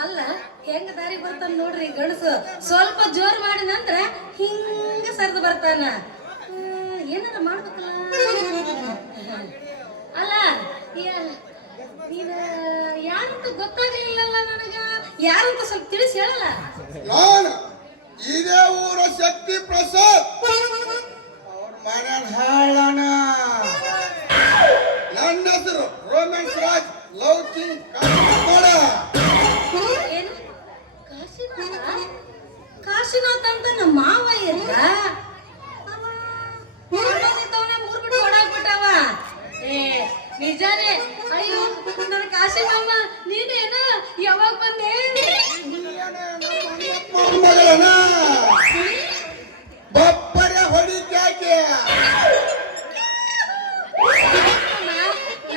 ಅಲ್ಲ ಹೆಂಗ ದಾರಿ ಬರ್ತಾನ ನೋಡ್ರಿ ಗಣಸು ಸ್ವಲ್ಪ ಜೋರ್ ಮಾಡಿ ನಂತರ ಹಿಂಗ ಸರ್ದು ಬರ್ತಾನ ಏನಾರ ಮಾಡ್ಬೇಕಲ್ಲ ಅಲ್ಲ ನೀನ ಯಾರಂತ ಗೊತ್ತಾಗ್ಲಿಲ್ಲಲ್ಲ ನನಗ ಯಾರಂತ ಸ್ವಲ್ಪ ತಿಳಿಸಿ ಹೇಳಲ್ಲ ನಾನು ಇದೇ ಊರ ಶಕ್ತಿ ಪ್ರಸಾದ್ ಅವ್ರ ಮನೆಯ ಹಾಳಣ ನನ್ನ ಹೆಸರು ರೋಮೆನ್ಸ್ ರಾಜ್ ಲವ್ ಕಿಂಗ್ ನೋಡ ಏನು ಕಾಶಿನಾಥ ಕಾಶಿನಾಥ ಅಂತ ನಮ್ಮ ಮಾವ ಇಲ್ಲ ಮೂರ್ ಬಿಟ್ಟು ಓಡಾಕ್ಬಿಟ್ಟವ ಏ ನಿಜಾನೇ ಅಯ್ಯೋ ನನ್ನ ಕಾಶಿ ಮಾಮ ನೀನೇನ ಯಾವಾಗ ಬಂದೆ ಮಗಳನ ಬಪ್ಪರೆ ಹೊಡಿತ್ಯಾಕೆ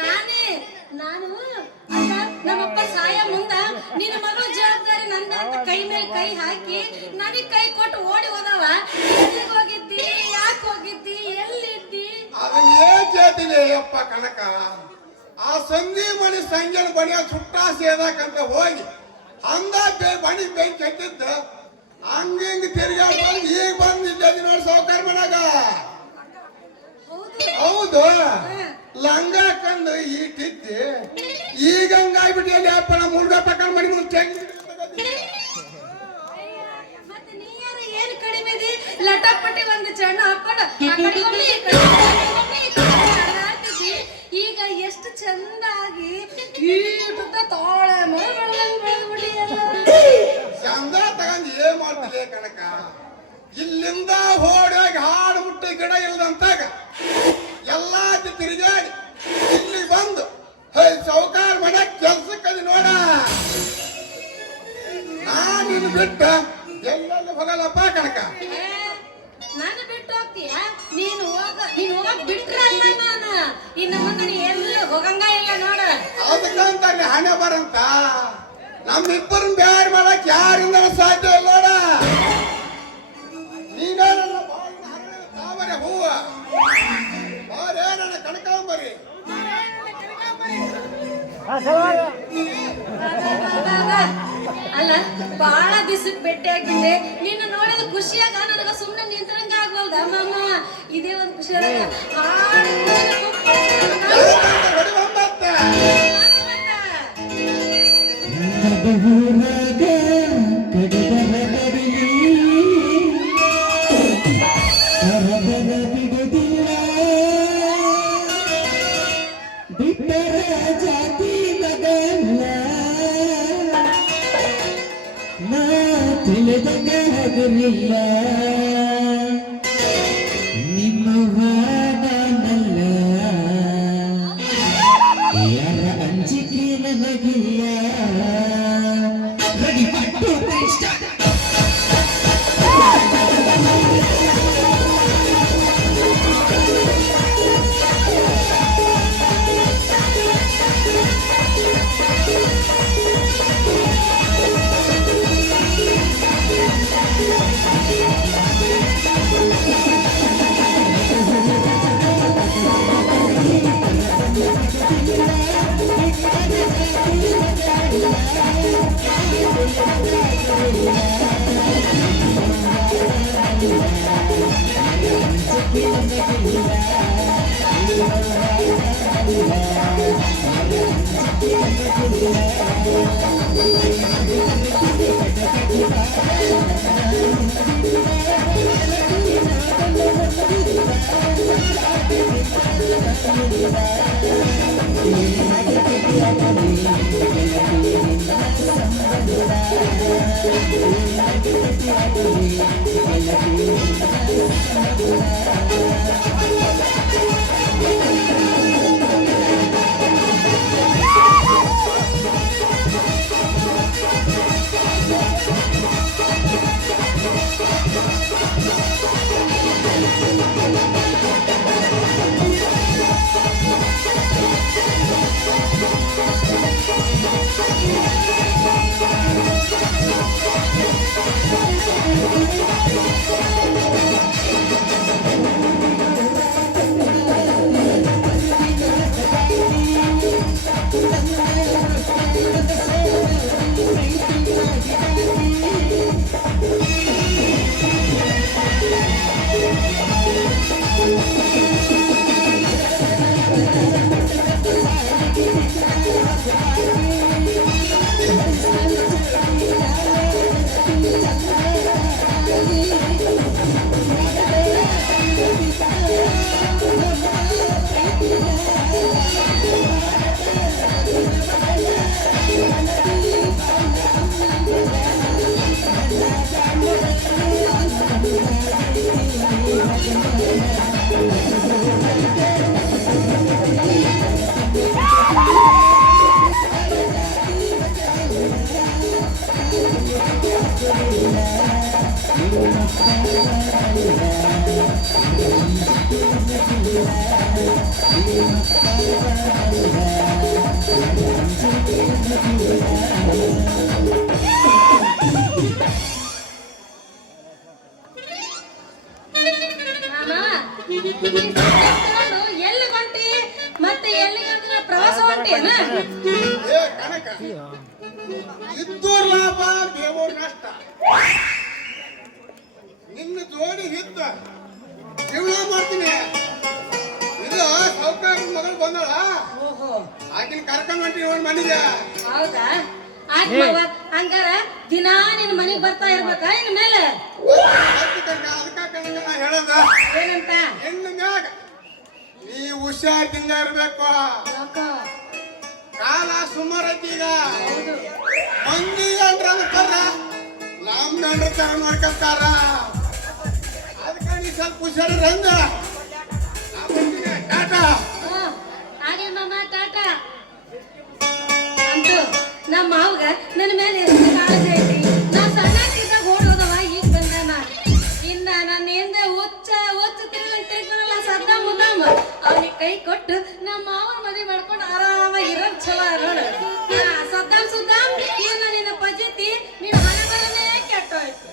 ನಾನೇ ನಾನು ಅಲ್ಲ, ನಮ್ಮಪ್ಪ ಸಾಯ ಮುಂದ ನಿನ್ನ ಮಗಳ ಜವಾಬ್ದಾರಿ ನಂದ ಅಂತ ಕೈ ಮೇಲೆ ಕೈ ಹಾಕಿ ನನಗ್ ಕೈ ಕೊಟ್ಟು ಓಡಿ ಹೋದವ ಎಲ್ಲಿಗ್ ಹೋಗಿದ್ದಿ ಯಾಕೆ ಹೋಗಿದ್ದಿ ಎಲ್ಲಿದ್ದಿ ಅದನ್ನ ಏನ್ ಕೇಳ್ತೀನಿ ಅಪ್ಪ ಕನಕ ಆ ಸಂಧಿ ಮಣಿ ಸಂಜೆನ ಬಣಿಯ ಸುಟ್ಟ ಸೇದಾಕಂತ ಹೋಗಿ ಹಂಗ ಬಣಿ ಬೆಂಕಿ ಹತ್ತಿದ್ದ ಹಂಗ ತಿರ್ಗಾಡ್ ಬಂದು ಈಗ ಬಂದಿದ್ದೆ ನೋಡಿ ಸಾವುಕಾರ ಮನ್ಯಾಗ ಹೌದು ಲಂಗ ಹಾಕೊಂಡು ಈಟಿದ್ದಿ ಈಗ ಹಂಗಾಗ್ಬಿಟ್ಟು ಅಪ್ಪ ನಮ್ಮ ಹುಡುಗ ತಕೊಂಡ್ ಮನೆ ಮುಂದೆ ಮತ್ತೆ ನೀ ಯಾರು ಏನು ಕಡಿಮೆ ಇದಿ ಲಟಪಟ್ಟಿ ಒಂದು ಚೆನ್ನ ಹಾಕೊಂಡು ಆ ಕಡೆ ಒಮ್ಮೆ, ಈ ಕಡೆ ಒಮ್ಮೆ, ಈ ಕಡೆ ಒಮ್ಮೆ ಅಡ್ಡಾಡ್ತಿದ್ದಿ. ಈಗ ಎಷ್ಟು ಚಂದಾಗಿ ಈಟುತ್ತ ತಾಳೆ ಮರ ಬೆಳೆದ್ಬಿಟ್ಟಿಯಲ್ಲ ಚಂದ ತಗೊಂಡು ಏನ್ ಮಾಡ್ತಿಲ್ಲ ಕನಕ ಇಲ್ಲಿಂದ ಹೋಡಾಗಿ ಹಾಡು ಮುಟ್ಟಿ ಗಿಡ ಇಲ್ದಂತಾಗ ಎಲ್ಲಾ ತಿರುಗಾಡಿ ಇಲ್ಲಿ ಬಂದು ಚೌಕಾರ್ ಮನೆ ಕೆಲ್ಸಕ್ಕದು ನೋಡ ನಾನು ಬಿಟ್ಟ ಎಲ್ಲೆಲ್ಲಿ ಹೋಗಲ್ಲಪ್ಪ ಕನಕ ನಾನು ಬಿಟ್ಟು ಹೋಗ್ತೀಯ ನೀನು ಹೋಗಕ್ ಬಿಟ್ರೆ ಅಲ್ಲ ನಾನು ಇನ್ನು ಮುಂದೆ ನೀ ಎಲ್ಲೂ ಹೋಗಂಗ ಇಲ್ಲ ನೋಡ ಅದಕ್ಕಂತ ಹಣೆ ಬರಂತ ನಮ್ಮಿಬ್ಬರು ಬ್ಯಾರ್ ಮಾಡಕ್ ಯಾರಿಂದ ಸಾಧ್ಯ ಇಲ್ಲ ನೋಡ ನೀನೇನಲ್ಲ ತಾವರೆ ಹೂವ ಬಾರೇ ನನ್ನ ಕನಕಾಂಬರಿ ಅಲ್ಲ ಬಾಳ ದಿವಸಕ್ಕೆ ಭೇಟಿ ಆಗಿದ್ದೆ ನಿನ್ನ ನೋಡಿದ ಖುಷಿಯಾಗ ನನಗ ಸುಮ್ಮನೆ ನಿಂತರಂಗ ಆಗ್ವಲ್ದ ಮಾಮ ಇದೇ ಒಂದು ಖುಷಿ ನಡುವೂರಾಗ ಕಡಿದರ ಕಡಿಲಿ ಕರದರ ಬಿಡುದಿಲ್ಲ ಬಿಟ್ಟರ ಜಾತಿ ಮಗಲ್ಲ ನಾ ತಿಳಿದಂಗ ಹಗಲಿಲ್ಲ ನಿಮ್ಮ ವಾದನಲ್ಲ ಯಾರ ಅಂಜಿಕೆ ನನಗಿಲ್ಲ ರೆಡಿ ಪಟ್ಟು ಸ್ಟಾರ್ಟ್ ಎಲ್ಲಿ ಹೊಂಟಿ ಮತ್ತೆ ಎಲ್ಲಿ ಪ್ರವಾಸ ಹೊಂಟೇನ ಏ ಕನಕ ಇದ್ದೂರ್ ಲಾಭ ದೇವರ್ ನಷ್ಟ. ನಿನ್ನ ಜೋಡಿ ಹಿತ್ತ ಜೀವನ ಮಾಡ್ತೀನಿ. ಇದು ಸೌಕಾರ ಮಗಳು ಬಂದಳ, ಓಹೋ ಆಕಿನ ಕರ್ಕೊಂಡ್ ಹೊಂಟಿ ಇವನ್ ಮನೆಗೆ. ಹೌದಾ ಆಯ್ತು ಮಾವ, ಹಂಗಾರ ದಿನಾ ನಿನ್ ಮನೆಗ್ ಬರ್ತಾ ಇರ್ಬೇಕಾ ಇನ್ ಮೇಲೆ ಅದಕ್ಕ ಕನಕ ನಾ ಹೇಳದ ಏನಂತ ಹೆಣ್ಣು ಮ್ಯಾಗ ನೀ ಹುಷಾರಿಂದ ಇರ್ಬೇಕು. ಯಾಕೋ? ಕಾಲ ಸುಮಾರು ಐತಿ ಈಗ. ಹೌದು ಮಂದಿ ಅಂದ್ರ ಅಂತಾರ, ನಮ್ ಗಂಡ್ರ ತರ ಮಾಡ್ಕೊಂತಾರ. ಅದಕ್ಕ ನೀ ಸ್ವಲ್ಪ ಹುಷಾರ ಅಂದ ಟಾಟಾ. ಹಾಗೆ ಮಾಮ ಟಾಟಾ. ಅಂತೂ ನಮ್ಮ ಮಾವಗ ನನ್ನ ಮೇಲೆ ಎಷ್ಟು ಕಾಳಜಿ ಐತಿ. ನಾ ಸಣ್ಣಕ್ಕಿದ್ದಾಗ ಓಡೋದವ ಈಗ ಬಂದಾನ. ಇನ್ನ ನನ್ನ ಹಿಂದೆ ಹುಚ್ಚ ತಿರುಗಲ್ಲ ಸದ್ದ ಮುದ್ದಾಮ ಅವನಿಗೆ ಕೈ ಕೊಟ್ಟು ನಮ್ಮ ಮಾವನ ಮದುವೆ ಮಾಡ್ಕೊಂಡು ಆರಾಮಾಗಿ ಇರೋದ್ ಚಲೋ ನೋಡು. ಸದ್ದಾಮ್ ಸುದ್ದಾಮ್ ಇನ್ನ ನಿನ್ನ ಪಜಿತಿ ನಿನ್ನ ಹಣೆ ಬರನೇ ಕೆಟ್ಟೋಯ್ತು.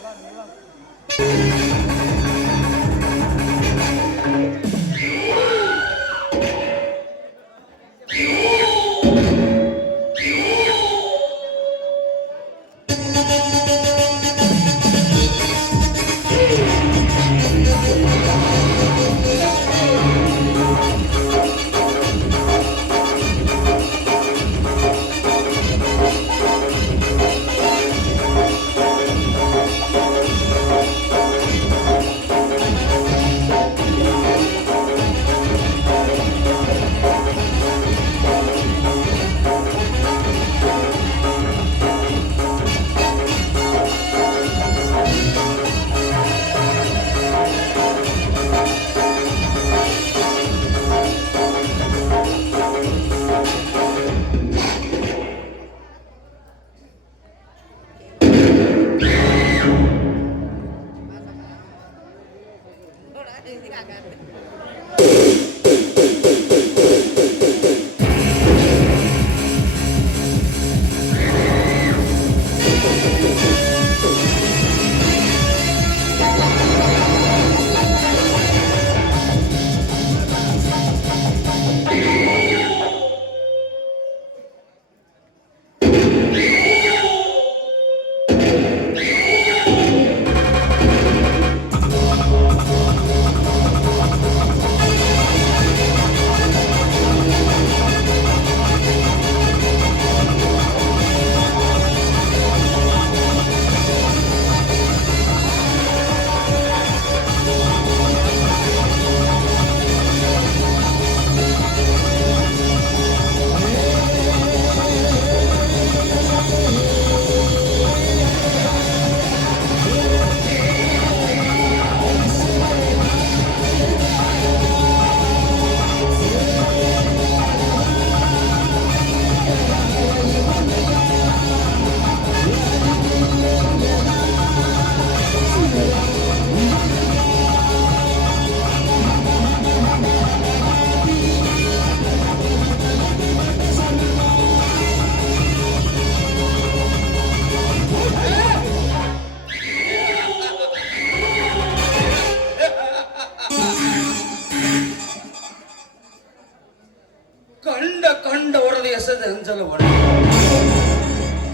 ಎಸದ ಅಂಜಲ ಒಣ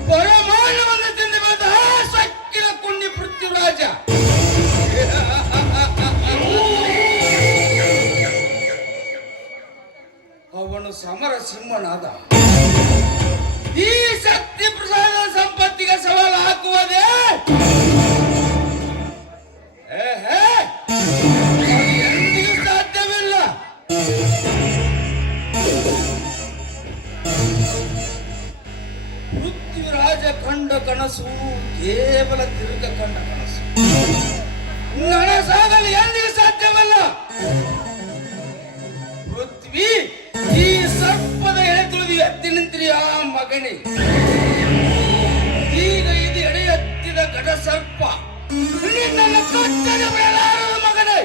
ಪರಮಾನವನ್ನು ತಿಂದು ಬೆಳೆದ ಸಕ್ಕಿನ ಕುಂಡಿ ಪೃಥ್ವಿರಾಜ ಅವನು ಸಮರ ಸಿಂಹನಾದ. ಈ ಶಕ್ತಿ ಪ್ರಸಾದ ಸಂಪತ್ತಿಗೆ ಸವಾಲು ಹಾಕುವುದೇ ಎಂದಿಗೂ ಸಾಧ್ಯವಿಲ್ಲ. ಪೃಥ್ವಿರಾಜ ಕಂಡ ಕನಸು ಕೇವಲ ತಿರುಗ ಕಂಡ ಕನಸು, ನನಸಾಗಲು ಎಂದಿಗೂ ಸಾಧ್ಯವಲ್ಲ. ಪೃಥ್ವಿ ಈ ಸರ್ಪದ ಎಳೆ ತುಳಿದು ಎತ್ತಿ ನಿಂತಿರಿ ಆ ಮಗನೇ. ಈಗ ಇದು ಎಡೆ ಎತ್ತಿದ ಘಟ ಸರ್ಪ ನಿನ್ನನ್ನು ಕಚ್ಚದೆ ಬಿಡಲಾರದು ಮಗನೇ.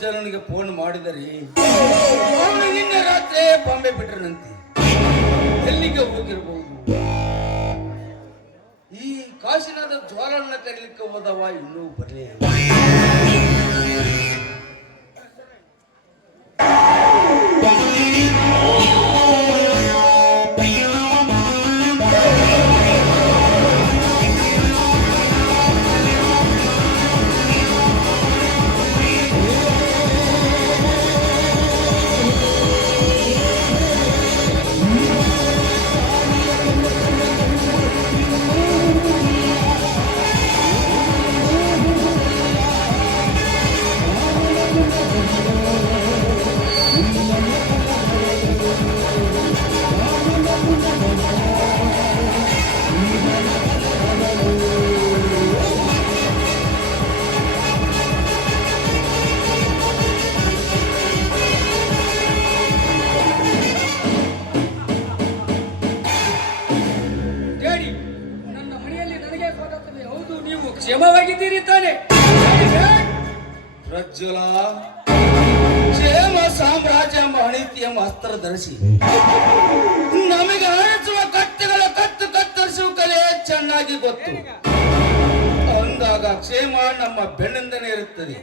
ಪ್ರಜ್ವಲನಿಗೆ ಫೋನ್ ಮಾಡಿದರೆ ಅವನು ನಿನ್ನೆ ರಾತ್ರಿ ಬಾಂಬೆ ಬಿಟ್ರನಂತೆ. ಎಲ್ಲಿಗೆ ಹೋಗಿರಬಹುದು? ಈ ಕಾಶಿನಾದ ಜ್ವಾಲನ್ನ ಕರೀಲಿಕ್ಕೆ ಹೋದವ ಇನ್ನೂ ಬರಲೇ ಡ್ಯಾಡಿ, ನನ್ನ ಮನೆಯಲ್ಲಿ ನನಗೆ ಸ್ವಾಗತವೇ. ಹೌದು, ನೀವು ಕ್ಷೇಮವಾಗಿದ್ದೀರಿ ತಾನೆ? ಪ್ರಜ್ವಲ, ಕ್ಷೇಮ ಸಾಮ್ರಾಜ್ಯ ಎಂಬ ಅಣಿತಿ ಎಂಬ ಅಸ್ತ್ರ ಧರಿಸಿ ನಮಗೆ ಅರಚುವ ಕತ್ತೆಗಳ ಕತ್ತರಿಸುವ ಕಲೆ ಚೆನ್ನಾಗಿ ಗೊತ್ತು. ಅಂದಾಗ ಕ್ಷೇಮ ನಮ್ಮ ಬೆನ್ನಿಂದನೇ ಇರುತ್ತದೆ.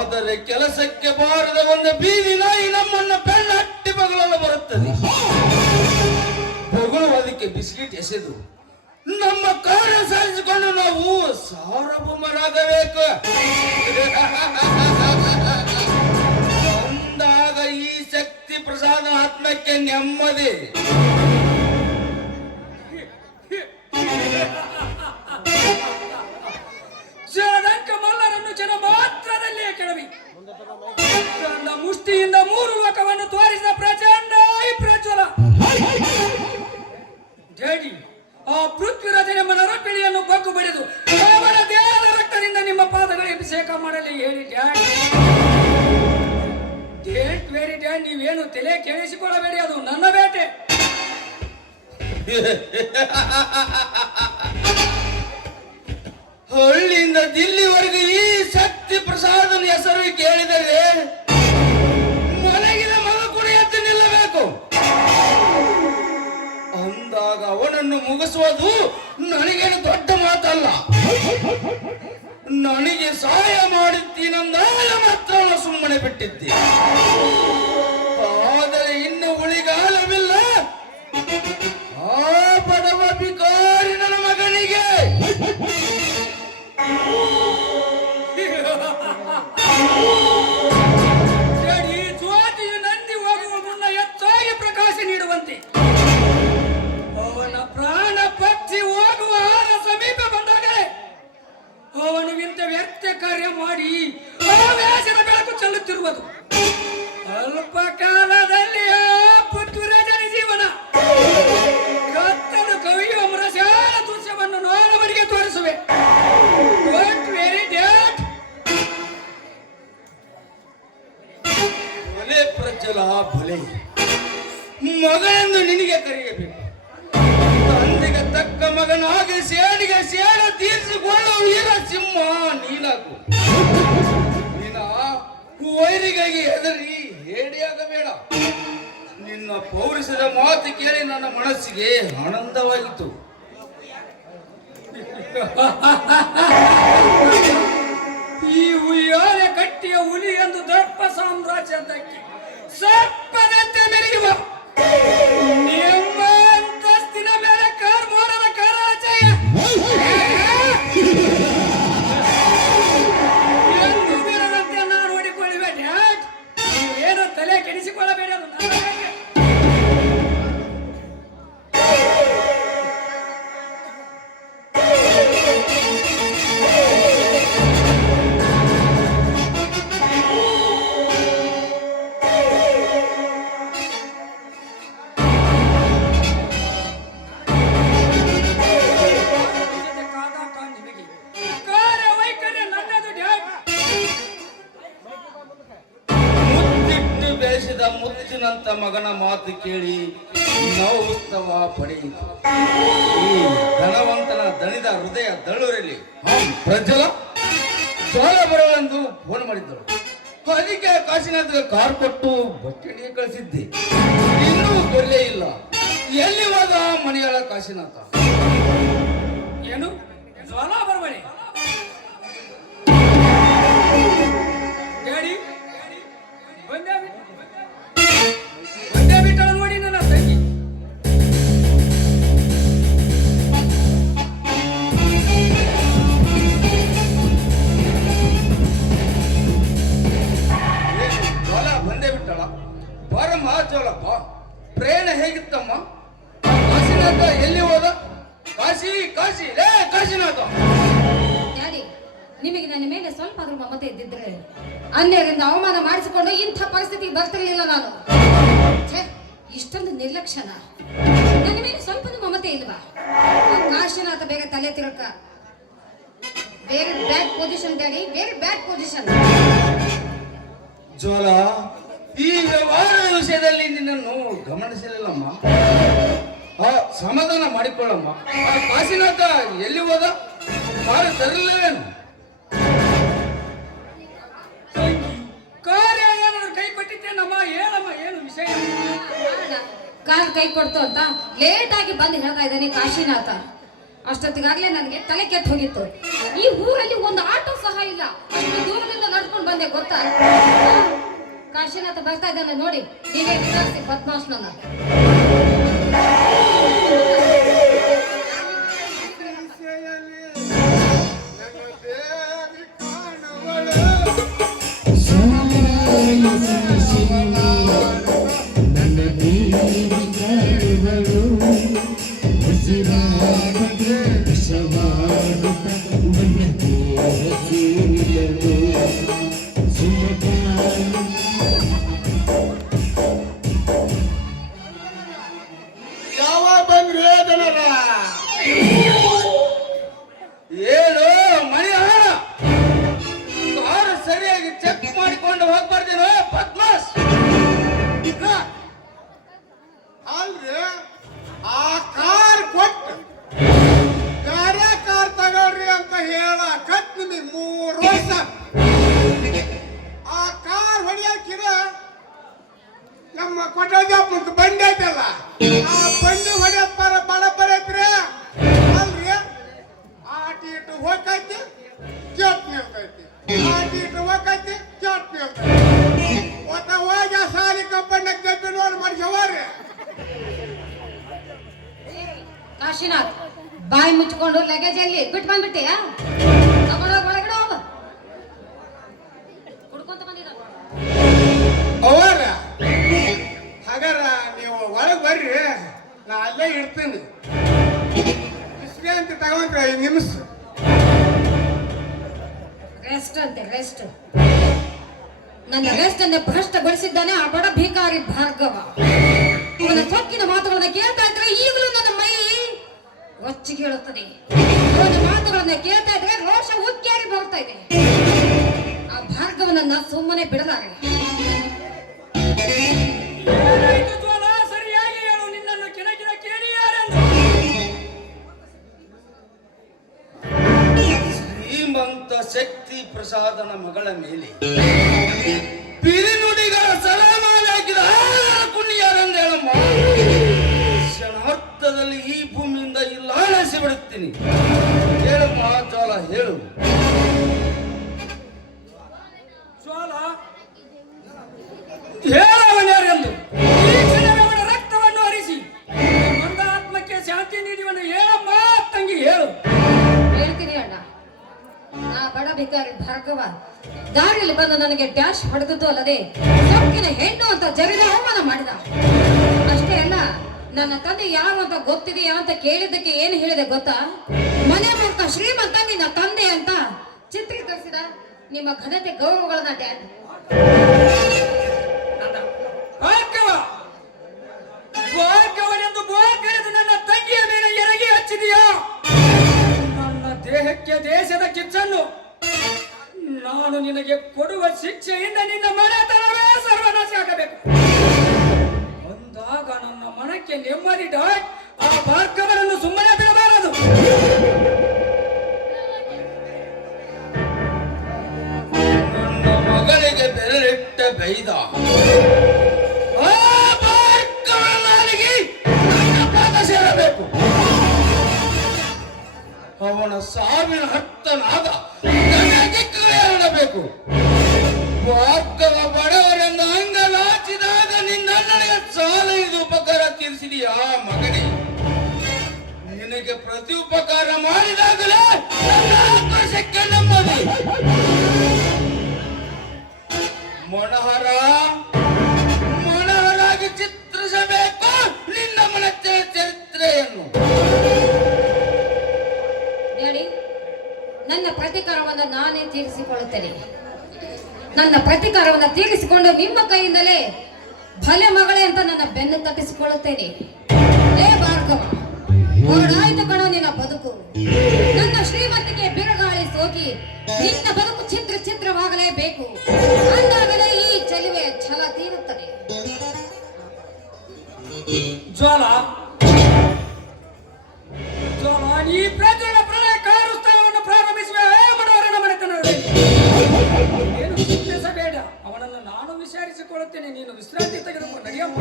ಆದರೆ ಕೆಲಸಕ್ಕೆ ಬಾರದ ಒಂದು ಬೀದಿ ನಾಯಿ ನಮ್ಮನ್ನ ಬೆನ್ನ ಹಟ್ಟಿ ಬಗಳಲು ಬರುತ್ತದೆ. ಬೊಗಳುವುದಕ್ಕೆ ಬಿಸ್ಕಿಟ್ ಎಸೆದು ನಮ್ಮ ಕಾರ್ಯ ಸಾಧಿಸಿಕೊಂಡು ನಾವು ಸಾರ್ವಭೌಮರಾಗಬೇಕು. ಅಂದಾಗ ಈ ಶಕ್ತಿ ಪ್ರಸಾದ ಆತ್ಮಕ್ಕೆ ನೆಮ್ಮದಿ. ಜನದಂಕ ಮಲ್ಲರನ್ನು ಜನ ಮಾತ್ರದಲ್ಲಿಯೇ ಕೆಳವಿ ತನ್ನ ಮುಷ್ಟಿಯಿಂದ 3 ಲೋಕವನ್ನು ತೋರಿಸಿದ ಪ್ರಚಂಡ ಈ ಪ್ರಜ್ವಲ. ಡ್ಯಾಡಿ, ಆ ಪೃಥ್ವಿರಾಜನೆಂಬ ನರಪಿಳಿಯನ್ನು ಬಗ್ಗು ಬಡಿದು ಅವನ ದೇಹದ ರಕ್ತದಿಂದ ನಿಮ್ಮ ಪಾದಗಳಿಗೆ ಅಭಿಷೇಕ ಮಾಡಲಿ ಹೇಳಿ ಡ್ಯಾಡಿ. ಡೇಂಟ್ ವೆರಿ ಡ್ಯಾಡ್, ನೀವೇನು ತಲೆ ಕೇಳಿಸಿಕೊಳ್ಳಬೇಡಿ, ಅದು ನನ್ನ ಬೇಟೆ. ಹಳ್ಳಿಯಿಂದ ದಿಲ್ಲಿವರೆಗೂ ಈ ಶಕ್ತಿ ಪ್ರಸಾದನ ಹೆಸರು ಕೇಳಿದರೆ ಮಲಗಿದ ಮಗ ಕೂಡ ಎದ್ದು ನಿಲ್ಲಬೇಕು. ಅಂದಾಗ ಅವನನ್ನು ಮುಗಿಸುವುದು ನನಗೇನು ದೊಡ್ಡ ಮಾತಲ್ಲ. ನನಗೆ ಸಹಾಯ ಮಾಡುತ್ತೀನಂದಾಗ ಮಾತ್ರ ಅವನು ಸುಮ್ಮನೆ ಬಿಟ್ಟಿದ್ದೆ. ಆದರೆ ಇನ್ನು ಉಳಿಗಾಲವಿಲ್ಲ. ಆ ಬಡವ ಬಿಕಾರಿ ನನ್ನ ಮಗನಿಗೆ ಡ್ಯಾಡಿ, ಜ್ಯೋತಿಯು ನಂದಿ ಹೋಗುವ ಮುನ್ನ ಹೆಚ್ಚಾಗಿ ಪ್ರಕಾಶ ನೀಡುವಂತೆ ಅವನ ಪ್ರಾಣ ಪಕ್ಷಿ ಹೋಗುವ ಆರ ಸಮೀಪ ಬಂದಾಗಲೇ ಅವನು ಇಂಥ ವ್ಯರ್ಥ ಕಾರ್ಯ ಮಾಡಿ ಆವೇಶದ ಬೆಳಕು ಚೆಲ್ಲುತ್ತಿರುವುದು. ಅಲ್ಪ ಕಾಲದಲ್ಲಿ ಆ ಪೃಥ್ವಿರಾಜನ ಜೀವನ ಕತ್ತಲು ಕವಿಯುವ ಮೃಷಾಲ ದೃಶ್ಯವನ್ನು ನೋಡವರಿಗೆ ತೋರಿಸುವೆ. Very dad. ಭಲೆ ಪ್ರಜ್ವಲ, ಭಲೆ ಮಗನೆಂದು ನಿನಗೆ ಕರೆಯಬೇಕು. ತಂದೆಗೆ ತಕ್ಕ ಮಗನಾಗಿ ಸೇಡಿಗೆ ಸೇಡ ತೀರಿಸಿಕೊಳ್ಳುವ ವೀರ ಸಿಂಹ ನೀನಾಗು. ನೀನ ವೈರಿಗಾಗಿ ಹೆದರಿ ಹೇಡಿಯಾಗಬೇಡ. ನಿನ್ನ ಪೌರುಷದ ಮಾತು ಕೇಳಿ ನನ್ನ ಮನಸ್ಸಿಗೆ ಆನಂದವಾಗಿತ್ತು. ಈ ಉಯ್ಯಾಲೆ ಕಟ್ಟಿಯ ಹುಲಿ ಎಂದು ದರ್ಪ ಸಾಮ್ರಾಜ್ಯದಕ್ಕೆ ಸರ್ಪದಂತೆ ಮೆರೆಯುವ ನಿಮ್ಮ ಅಂತಸ್ತಿನ ಮೇಲೆ ಕಾರ್ಮೋಡದ ಕರಾಚಯ ಎಂದು ಬೀರದಂತೆ ನಾನು ನೋಡಿಕೊಳ್ಳುವೆ. ಡ್ಯಾಡ್, ನೀವೇನು ತಲೆ ಕೆಡಿಸಿಕೊಳ್ಳಬೇಡಿ, ಅದು ನನ್ನ ಕೈಗೆ. ಮುತ್ತಿನಂತ ಮಗನ ಮಾತು ಕೇಳಿ ನವೋತ್ಸವ ಪಡೆಯಿತು. ಈ ಧನವಂತನ ದಣಿದ ಹೃದಯ ದಳುರಲಿ. ಪ್ರಜ್ವಲ ಜ್ವಾಲ ಬರಲೆಂದು ಫೋನ್ ಮಾಡಿ ಮಾಡಿದ್ದಳು. ಅದಕ್ಕೆ ಕಾಶಿನಾಥ್ಗೆ ಕಾರ್ ಕೊಟ್ಟು ಬಟ್ಟೆಣಿಗೆ ಕಳಿಸಿದ್ದೆ. ಇನ್ನೂ ಬರಲೇ ಇಲ್ಲ. ಎಲ್ಲಿ ಹೋದ ಮನೆಯಾಳ ಕಾಶಿನಾಥ? ಏನು ಜ್ವಾಲ ಬರಬೇಡಿ ಡ್ಯಾಡಿ ಬಂದೇ ಬಿಟ್ಟಳ ನೋಡಿ ನನ್ನ ತಂಗಿ. ಜ್ವಾಲ ಬಂದೇ ಬಿಟ್ಟಳ. ಬಾರಮ್ಮ ಜ್ವಾಲಪ್ಪ, ಪ್ರಯಾಣ ಹೇಗಿತ್ತಮ್ಮ? ಕಾಶಿನಾಥ ಎಲ್ಲಿ ಹೋದ? ಕಾಶಿ ಕಾಶಿ ಲೇ ಕಾಶಿನಾಥ. ಡ್ಯಾಡಿ, ನಿಮಗೆ ನನ್ನ ಮೇಲೆ ಸ್ವಲ್ಪ ಆದ್ರೂ ಮಮತೆ ಇದ್ದಿದ್ರೆ ಅನ್ಯರಿಂದ ಅವಮಾನ ಮಾಡಿಸಿಕೊಂಡು ಇಂಥ ಪರಿಸ್ಥಿತಿಗೆ ಬರ್ತಿರ್ಲಿಲ್ಲ ನಾನು. ಛೇ, ಇಷ್ಟೊಂದು ನಿರ್ಲಕ್ಷ್ಯನ. ನನ್ನ ಮೇಲೆ ಸ್ವಲ್ಪ ಮಮತೆ ಇಲ್ವಾ? ಕಾಶಿನಾಥ ಬೇಗ ತಲೆ ತಿರುಕ. Very bad position daddy, very bad position. Jwala, ಈ ವ್ಯವಹಾರದ ವಿಷಯದಲ್ಲಿ ನಿನ್ನನ್ನು ಗಮನಿಸಲಿಲ್ಲಮ್ಮ. ಸಮಾಧಾನ ಮಾಡಿಕೊಳ್ಳಮ್ಮ. ಆ ಕಾಶಿನಾಥ ಎಲ್ಲಿ ಹೋದ? ಕಾರು ತರಲಿಲ್ಲೇನು? ಕಾರ್ಯ ಏನಾದ್ರು ಕೈ ಕೊಟ್ಟಿದ್ದೇನಮ್ಮ? ಹೇಳಮ್ಮ, ಏನು ವಿಷಯ? ಕಾರ್ ಕೈ ಕೊಡ್ತು ಅಂತ ಲೇಟ್ ಆಗಿ ಬಂದು ಹೇಳ್ತಾ ಇದ್ದಾನೆ ಕಾಶಿನಾಥ. ಅಷ್ಟೊತ್ತಿಗಾಗ್ಲೇ ನನಗೆ ತಲೆ ಕೆಟ್ಟು ಹೋಗಿತ್ತು. ಈ ಊರಲ್ಲಿ ಒಂದು ಆಟೋ ಸಹ ಇಲ್ಲ. ಅಷ್ಟು ದೂರದಿಂದ ನಡ್ಕೊಂಡು ಬಂದೆ ಗೊತ್ತಾ? ಕಾಶಿನಾಥ ಬರ್ತಾ ಇದ್ದಾನೆ ನೋಡಿ, ನೀವೇ ವಿಚಾರಿಸಿ ಪದ್ಮಾಶ್ನನ್ನ. ಯಾವಾಗ ಬಂದ್ರಿ ಜನರ? ಏನು ಮನೆಯ ಕಾರು ಸರಿಯಾಗಿ ಚೆಕ್ ಮಾಡಿಕೊಂಡು ಹೋಗ್ಬಾರ್ದೇನೋ ಪದ್ಮಾಸ್? ಅಲ್ರಿ, ಆ ಕಾರ್ ಕೊಟ್ಟು ಬೇರೆ ಕಾರ್ ತಗೊಳ್ರಿ ಅಂತ ಹೇಳ ಕತ್ ನಿಮಗೆ 3 ವರ್ಷ. ಆ ಕಾರ್ ಹೊಡಿಯಾಕಿರ ನಮ್ಮ ಕೊಟ್ಟಜಾಪುರಕ್ಕೆ ಬಂಡಿ ಐತಲ್ಲ, ಆ ಬಂಡಿ ಹೊಡಿಯೋದ್ ಬಡ ಐತ್ರಿ. ಅಲ್ರಿ, ಆಟೀಟು ಹೋಗೈತಿ ಚಟ್ ನಿಲ್ತೈತಿ, ಆಟೀಟು ಹೋಗೈತಿ ಚಟ್ ನಿಲ್ತೈತಿ. ಒತ್ತ ಹೋಗಿ ಆ ಸಾಲಿ ಕಂಪನಿಯಾಗ ಗೆದ್ದು ನೋಡಿ ಮಾಡ್ಸವ್ರಿ. ಕಾಶಿನಾಥ್, ಬಾಯಿ ಮುಚ್ಕೊಂಡು ಲಗೇಜ್ ಅಲ್ಲಿ ಬಿಟ್ಟು ಬಂದ್ಬಿಟ್ಟೆಯಾ? ತಗೊಂಡೋಗಿ ಒಳಗಡೆ ಹೋಗ. ಕುಡ್ಕೊಂತ ಬಂದಿದ್ದ ಅವರ ಹಾಗಾರ ನೀವು ಒಳಗೆ ಬರ್ರಿ, ನಾ ಅಲ್ಲೇ ಇಡ್ತೀನಿ. ವಿಶ್ರಾಂತಿ ತಗೊಂಡ್ರೆ 5 ನಿಮಿಷ. ರೆಸ್ಟ್ ಅಂತೆ ರೆಸ್ಟ್. ನನ್ನ ರೆಸ್ಟ್ ಅನ್ನ ಭ್ರಷ್ಟಗೊಳಿಸಿದ್ದಾನೆ ಆ ಬಡ ಭಿಕಾರಿ ಭಾರ್ಗವ. ಅವನ ಸೊಕ್ಕಿನ ಮಾತುಗಳನ್ನ ಕೇಳ್ತಾ ಇದ್ರೆ ಈಗಲೂ ನನ್ನ ಮೈ ರೊಚ್ಚಿಗೆ ಹೇಳುತ್ತದೆ. ಅವನ ಮಾತುಗಳನ್ನ ಕೇಳ್ತಾ ಇದ್ರೆ ರೋಷ ಉಕ್ಕೇರಿ ಬರ್ತಾ ಇದೆ. ಆ ಭಾರ್ಗವನನ್ನ ಸುಮ್ಮನೆ ಬಿಡಲಾರೆ. ಏನಾಯ್ತು ಜ್ವಾಲ? ಸರಿಯಾಗಿ ಹೇಳು, ನಿನ್ನನ್ನು ಕಿಣಕಿನ ಕೇಳಿ ಯಾರೆಂದು? ಶ್ರೀಮಂತ ಶಕ್ತಿ ಪ್ರಸಾದನ ಮಗಳ ಮೇಲೆ ಬಿರಿನುಡಿಗಳ ಸರಮಾನ ಹಾಕಿದ ಪುಣ್ಯಾರಂದ ಹೇಳಮ್ಮ. ಕ್ಷಣಾರ್ಥದಲ್ಲಿ ಈ ಭೂಮಿಯಿಂದ ಇಲ್ಲಾಳಿಸಿ ಬಿಡುತ್ತೀನಿ. ಹೇಳಮ್ಮ ಜ್ವಾಲ, ಹೇಳು. ಜ್ವಾಲ, ಹೇಳವನ್ಯಾರೆಂದು ಈ ಕ್ಷಣವೇ ಅವನ ರಕ್ತವನ್ನು ಹರಿಸಿ ಮಂದ ಆತ್ಮಕ್ಕೆ ಶಾಂತಿ ನೀಡುವನು. ಹೇಳಮ್ಮ ತಂಗಿ, ಹೇಳು. ಹೇಳ್ತೀನಿ ಅಣ್ಣ. ಆ ಬಡ ಭಿಕಾರಿ ಭಾರ್ಗವ ದಾರಿಯಲ್ಲಿ ಬಂದು ನನಗೆ ಡ್ಯಾಶ್ ಹೊಡೆದದ್ದು ಅಲ್ಲದೆ ಸೊಕ್ಕಿನ ಹೆಣ್ಣು ಅಂತ ಜರಿದ ಅವಮಾನ ಮಾಡಿದ. ಅಷ್ಟೇ ಅಲ್ಲ, ನನ್ನ ತಂದೆ ಯಾರು ಅಂತ ಗೊತ್ತಿದೆಯಾ ಅಂತ ಕೇಳಿದ್ದಕ್ಕೆ ಏನು ಹೇಳಿದೆ ಗೊತ್ತಾ? ಮನೆ ಮುಖ ಶ್ರೀಮಂತ ನಿನ್ನ ತಂದೆ ಅಂತ ಚಿತ್ರೀಕರಿಸಿದ ನಿಮ್ಮ ಘನತೆ ಗೌರವಗಳನ್ನ ಡ್ಯಾಡ್. ಭಾರ್ಗವ, ಭಾರ್ಗವನೆಂದು ಬೋಕರೆದು ನನ್ನ ತಂಗಿಯ ಮೇಲೆ ಎರಗಿ ಹಚ್ಚಿದೆಯಾ? ನನ್ನ ದೇಹಕ್ಕೆ ದೇಶದ ಕಿಚ್ಚನ್ನು ನಾನು ನಿನಗೆ ಕೊಡುವ ಶಿಕ್ಷೆಯಿಂದ ನಿನ್ನ ಮನೆತನವೇ ಸರ್ವನಾಶ ಆಗಬೇಕು. ಅಂದಾಗ ನನ್ನ ಮನಕ್ಕೆ ನೆಮ್ಮದಿ ಡಾಟ್. ಆ ಭಾರ್ಗವನನ್ನು ಸುಮ್ಮನೆ ಬಿಡಬಾರದು. ನನ್ನ ಮಾಡಿದ ಆ ಭಾರ್ಗವನ ನಾಲಿಗೆ ನನ್ನ ಪಾದ ಸೇರಬೇಕು. ಅವನ ಸಾವಿನ ಹತ್ತನಾದ ನನಗೆ ಕೇಳಬೇಕು. ಭಾರ್ಗವ ಬಡವರೆಂದು ಅಂಗಲಾಚಿದಾಗ ನಿನ್ನಣ್ಣನಿಗೆ ಸಾಲ ಇದು ಉಪಕಾರ ತೀರಿಸಿದೆಯಾ ಮಗನೇ? ನಿನಗೆ ಪ್ರತಿ ಉಪಕಾರ ಮಾಡಿದಾಗಲೇ ನನ್ನ ಆಕಾಶಕ್ಕೆ ನೆಮ್ಮದಿ. ಮೊಣಹರಾಗಿ ಚಿತ್ರಿಸಬೇಕು ನಿನ್ನ ಮನಸ್ಸಿನ ಚರಿತ್ರೆಯನ್ನು. ಡ್ಯಾಡಿ, ನನ್ನ ಪ್ರತಿಕಾರವನ್ನು ನಾನೇ ತೀರಿಸಿಕೊಳ್ಳುತ್ತೇನೆ. ನನ್ನ ಪ್ರತಿಕಾರವನ್ನು ತೀರಿಸಿಕೊಂಡು ನಿಮ್ಮ ಕೈಯಿಂದಲೇ ಭಲೆ ಮಗಳೇ ಅಂತ ನನ್ನ ಬೆನ್ನು ತಟ್ಟಿಸಿಕೊಳ್ಳುತ್ತೇನೆ. ಲೇ ಭಾರ್ಗವ, ಹೊರಡಾಯ್ತು ಕಣೋ ನಿನ್ನ ಬದುಕು. ನನ್ನ ಶ್ರೀಮಂತಿಗೆ ಬಿರುಗಾಳಿ ಸೋಕಿ ನಿನ್ನ ಬದುಕು ಚಿತ್ರವಾಗಲೇಬೇಕು. ಅಂದಾಗಲೇ ಈ ಚೆಲುವೆ ಛಲ ತೀರುತ್ತದೆ. ಜ್ವಾಲ ಈ ಪ್ರಜ್ವಲ ಪ್ರಳಯ ಕಾರುಸ್ಥಾನವನ್ನು ಪ್ರಾರಂಭಿಸುವ ಮನೋಹರನ ಮನೆತನದಲ್ಲಿ ಏನು ಚಿಂತಿಸಬೇಡ. ಅವನನ್ನು ನಾನು ವಿಚಾರಿಸಿಕೊಳ್ಳುತ್ತೇನೆ. ನೀನು ವಿಶ್ರಾಂತಿ ತೆಗೆದುಕೊಂಡು ನಡೆಯಮ್ಮ.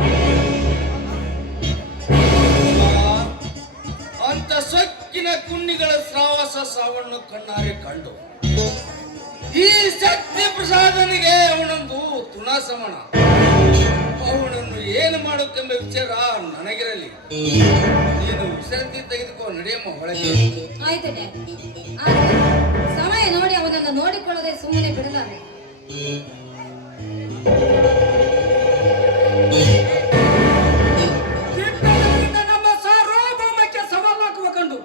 ಅಂತ ಸೊಕ್ಕಿನ ಕುನ್ನಿಗಳ ಸಾವಾಸ ಸಾವನ್ನು ಕಣ್ಣಾರೆ ಕಂಡು ಈ ಶಕ್ತಿ ಪ್ರಸಾದನಿಗೆ ಅವನೊಂದು ತುನಾಸಮಣ. ಅವನನ್ನು ಏನು ಮಾಡೋಕೆಂಬ ವಿಚಾರ ನನಗಿರಲಿ. ನೀನು ವಿಶ್ರಾಂತಿ ತೆಗೆದುಕೋ, ನಡೆಯಮ್ಮ ಒಳಗೆ. ಆಯ್ತು ಡ್ಯಾಡಿ, ಆದ್ರೆ ಸಮಯ ನೋಡಿ ಅವನನ್ನು ನೋಡಿಕೊಳ್ಳದೆ ಸುಮ್ಮನೆ ಬಿಡಲಾರೆ. ನಮ್ಮ ಸಾರ್ವಭೌಮಕ್ಕೆ ಸವಾಲಾಗುವ ಕಂಡು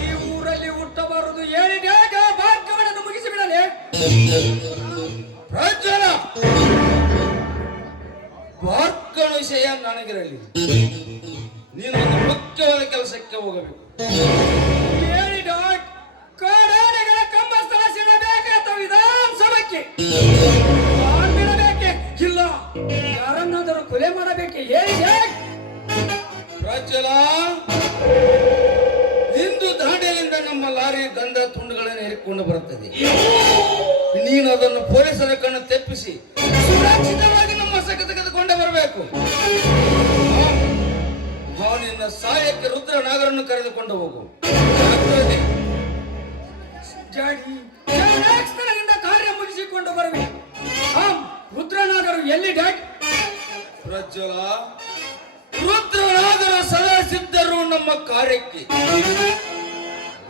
ಈ ಊರಲ್ಲಿ ಹುಟ್ಟಬಾರದು ಹೇಳಿದಾಗ ಭಾಗ್ಯವನ್ನು ಮುಗಿಸಿ ಬಿಡಲೇ. ಪ್ರಜ್ವಲ, ಭಾರ್ಗವನ ವಿಷಯ ನನಗಿರಲಿ. ನೀನು ಒಂದು ಮುಖ್ಯವಾದ ಕೆಲಸಕ್ಕೆ ಹೋಗಬೇಕು. ಹೇಳಿ ಡಾಟ್, ಕಾಡಾನೆಗಳ ಕಂಬಸ್ಥಳ ಸಿಡಬೇಕೆ ಅಥವಾ ವಿಧಾನಸಭೆಗೆ ಬಿಡಬೇಕೆ? ಇಲ್ಲ, ಯಾರನ್ನಾದರೂ ಕೊಲೆ ಮಾಡಬೇಕೆ? ಹೇಳಿ ಡಾಟ್. ಪ್ರಜ್ವಲ, ಇಂದು ದಾಂಡೇಲಿಂದ ನಮ್ಮ ಲಾರಿ ಗಂಧ ತುಂಡುಗಳನ್ನು ಹೇರಿಕೊಂಡು ಬರುತ್ತದೆ. ನೀನು ಅದನ್ನು ಪೊಲೀಸರ ಕಣ್ಣು ತೆಪ್ಪಿಸಿ ಸುರಕ್ಷಿತವಾಗಿ ನಮ್ಮ ಸಖ ತೆಗೆದುಕೊಂಡು ಬರಬೇಕು. ಅವನಿನ್ನ ಸಹಾಯಕ್ಕೆ ರುದ್ರ ನಾಗರನ್ನು ಕರೆದುಕೊಂಡು ಹೋಗು. ಕ್ಷಣದಿಂದ ಕಾರ್ಯ ಮುಗಿಸಿಕೊಂಡು ಬರಬೇಕು. ರುದ್ರನಾಗರು ಎಲ್ಲಿ ಡಾಟ್? ಪ್ರಜ್ವಲ, ರುದ್ರನಾಗರ ಸದಾ ಸಿದ್ಧರು ನಮ್ಮ ಕಾರ್ಯಕ್ಕೆ.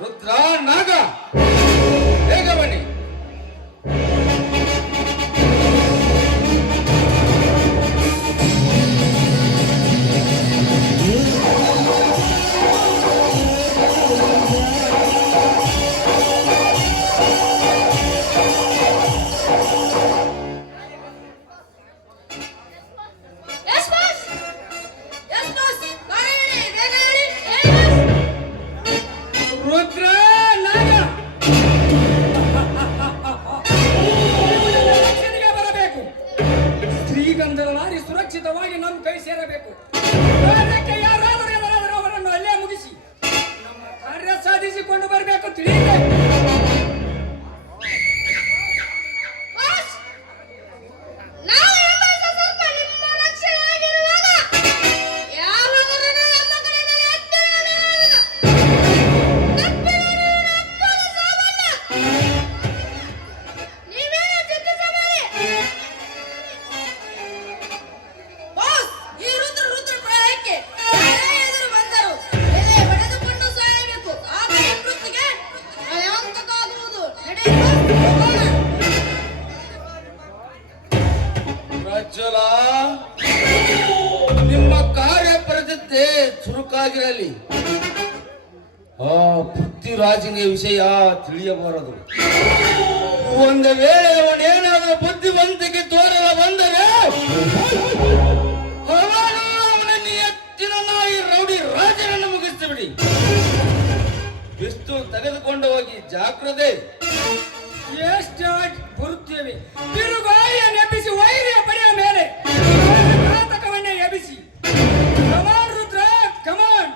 ರುದ್ರ ನಾಗ, ಬೇಗ ಬನ್ನಿ. ಎಸ್ ಬಾಸ್, ಎಸ್ ಬಾಸ್, ಕಾಯಿರಿ ಬೇಗ ಹೇಳಿ. ಹೇಳಿ ಬಾಸ್. ರುದ್ರ ನಾಗ ರಕ್ಷಣೆಗೆ ಬರಬೇಕು. ಶ್ರೀಗಂಧದ ಲಾರಿ ಸುರಕ್ಷಿತವಾಗಿ ನಮ್ಮ ಕೈ ಸೇರಬೇಕು. ಅದಕ್ಕೆ ಯಾರಾದರೂ ಯಾರಾದರೂ ಅವರನ್ನು ಅಲ್ಲೇ ಮುಗಿಸಿ ನಮ್ಮ ಕಾರ್ಯ ಸಾಧಿಸಿಕೊಂಡು ಬರಬೇಕು. ತಿಳಿಯಿದೆ? ಬಾಸ್, ನಾವು ಎಂಬತ್ತು ಸ್ವಲ್ಪ ನಿಮ್ಮ ರಕ್ಷಣೆಯಾಗಿರುವಾಗ ಯಾವಾಗಲೂ ನಮ್ಮ ಕಡೆಯಿಂದ ಎತ್ತಿರಲಿಲ್ಲ. ನೀವೇನು ಚಿಂತಿಸಬೇಡಿ. ಬಾಸ್, ಈ ರುದ್ರ ಪ್ರಾಯಕ್ಕೆ ಎದುರು ಬಂದರು ಎಲೆ ಬಡಿದುಕೊಂಡು ಸಾಯಬೇಕು. ಆಗ ಪ್ರಕೃತಿಗೆ ಭಯಾಂತಕಾಗುವುದು. ನಡೆಯುವುದು ಹೋಗೋಣ. ಪ್ರಜ್ವಲ, ನಿಮ್ಮ ಕಾರ್ಯ ಪ್ರತಿಷ್ಠೆ ಚುರುಕಾಗಿರಲಿ. ಆ ಪೃಥ್ವಿರಾಜನಿಗೆ ವಿಷಯ ತಿಳಿಯಬಾರದು. ಒಂದು ವೇಳೆ ಅವನೇನಾದರೂ ಬುದ್ಧಿವಂತಿಕೆ ತೋರಲು ಬಂದರೆ ಅವನನ್ನು ಎತ್ತಿನ ನಾಯಿ ರೌಡಿ ರಾಜನನ್ನು ಮುಗಿಸಿ ಬಿಡಿ. ಪಿಸ್ತೂಲ್ ತೆಗೆದುಕೊಂಡು ಹೋಗಿ ಜಾಗ್ರತೆ. ಎಷ್ಟು ಬರುತ್ತೇವೆ. ತಿರುಗಾಯಿಯ ನೆಬ್ಬಿಸಿ ವೈರಿಯ ಪಡೆಯ ಮೇಲೆ ಘಾತಕವನ್ನೇ ಎಬ್ಬಿಸಿ. ಕಮಾನ್ ರುದ್ರ, ಕಮಾನ್.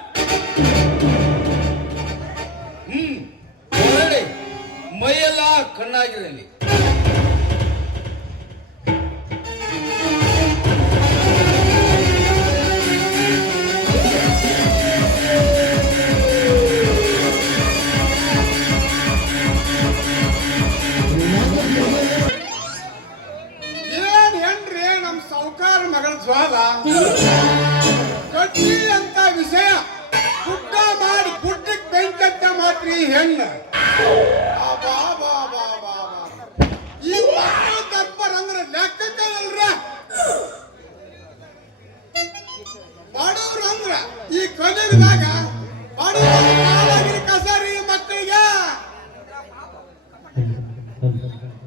ಹೊರಡಿ, ಮೈಯೆಲ್ಲ ಕಣ್ಣಾಗಿರಲಿ. ಹೆಣ್ಣು ಬಾ ಬಾ ಬಾ ಬಾ ಬಾ ಈ ಮಕ್ಕಳು ತಪ್ಪರ್ ಅಂದ್ರೆ ಲೆಕ್ಕಕ್ಕೆ ಅಲ್ರ ಬಡವ್ರು ಅಂದ್ರ ಈ ಕಲಿದಾಗ ಬಡವ್ರ ಕಸರಿ ಮಕ್ಕಳಿಗೆ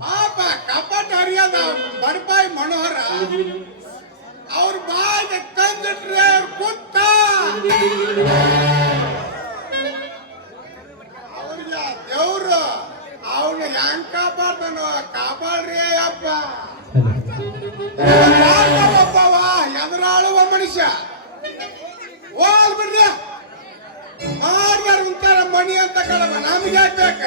ಪಾಪ ಕಪಟ ಅರಿಯದ ಬಡಪಾಯಿ ಮನೋಹರ ಅವ್ರ ಬಾಯಿಗೆ ತಂದಿಟ್ರೆ ಕುತ್ತ ಅವ್ರಿಗೆ ದೇವ್ರು ಅವನು ಹೆಂಗ್ ಕಾಪಾಡ್ತಾನೋ ಕಾಪಾಡ್ರಿ ಅಪ್ಪ ಒಬ್ಬವ ಎದುರಾಳುವ ಮನುಷ್ಯ ಹೋಲ್ ಬಿಡ್ರಿ ಮಾರ್ಗಾರ ಉಂಟಾರ ಮಣಿ ಅಂತ ಕಳವ ನಮ್ಗೆ ಯಾಕ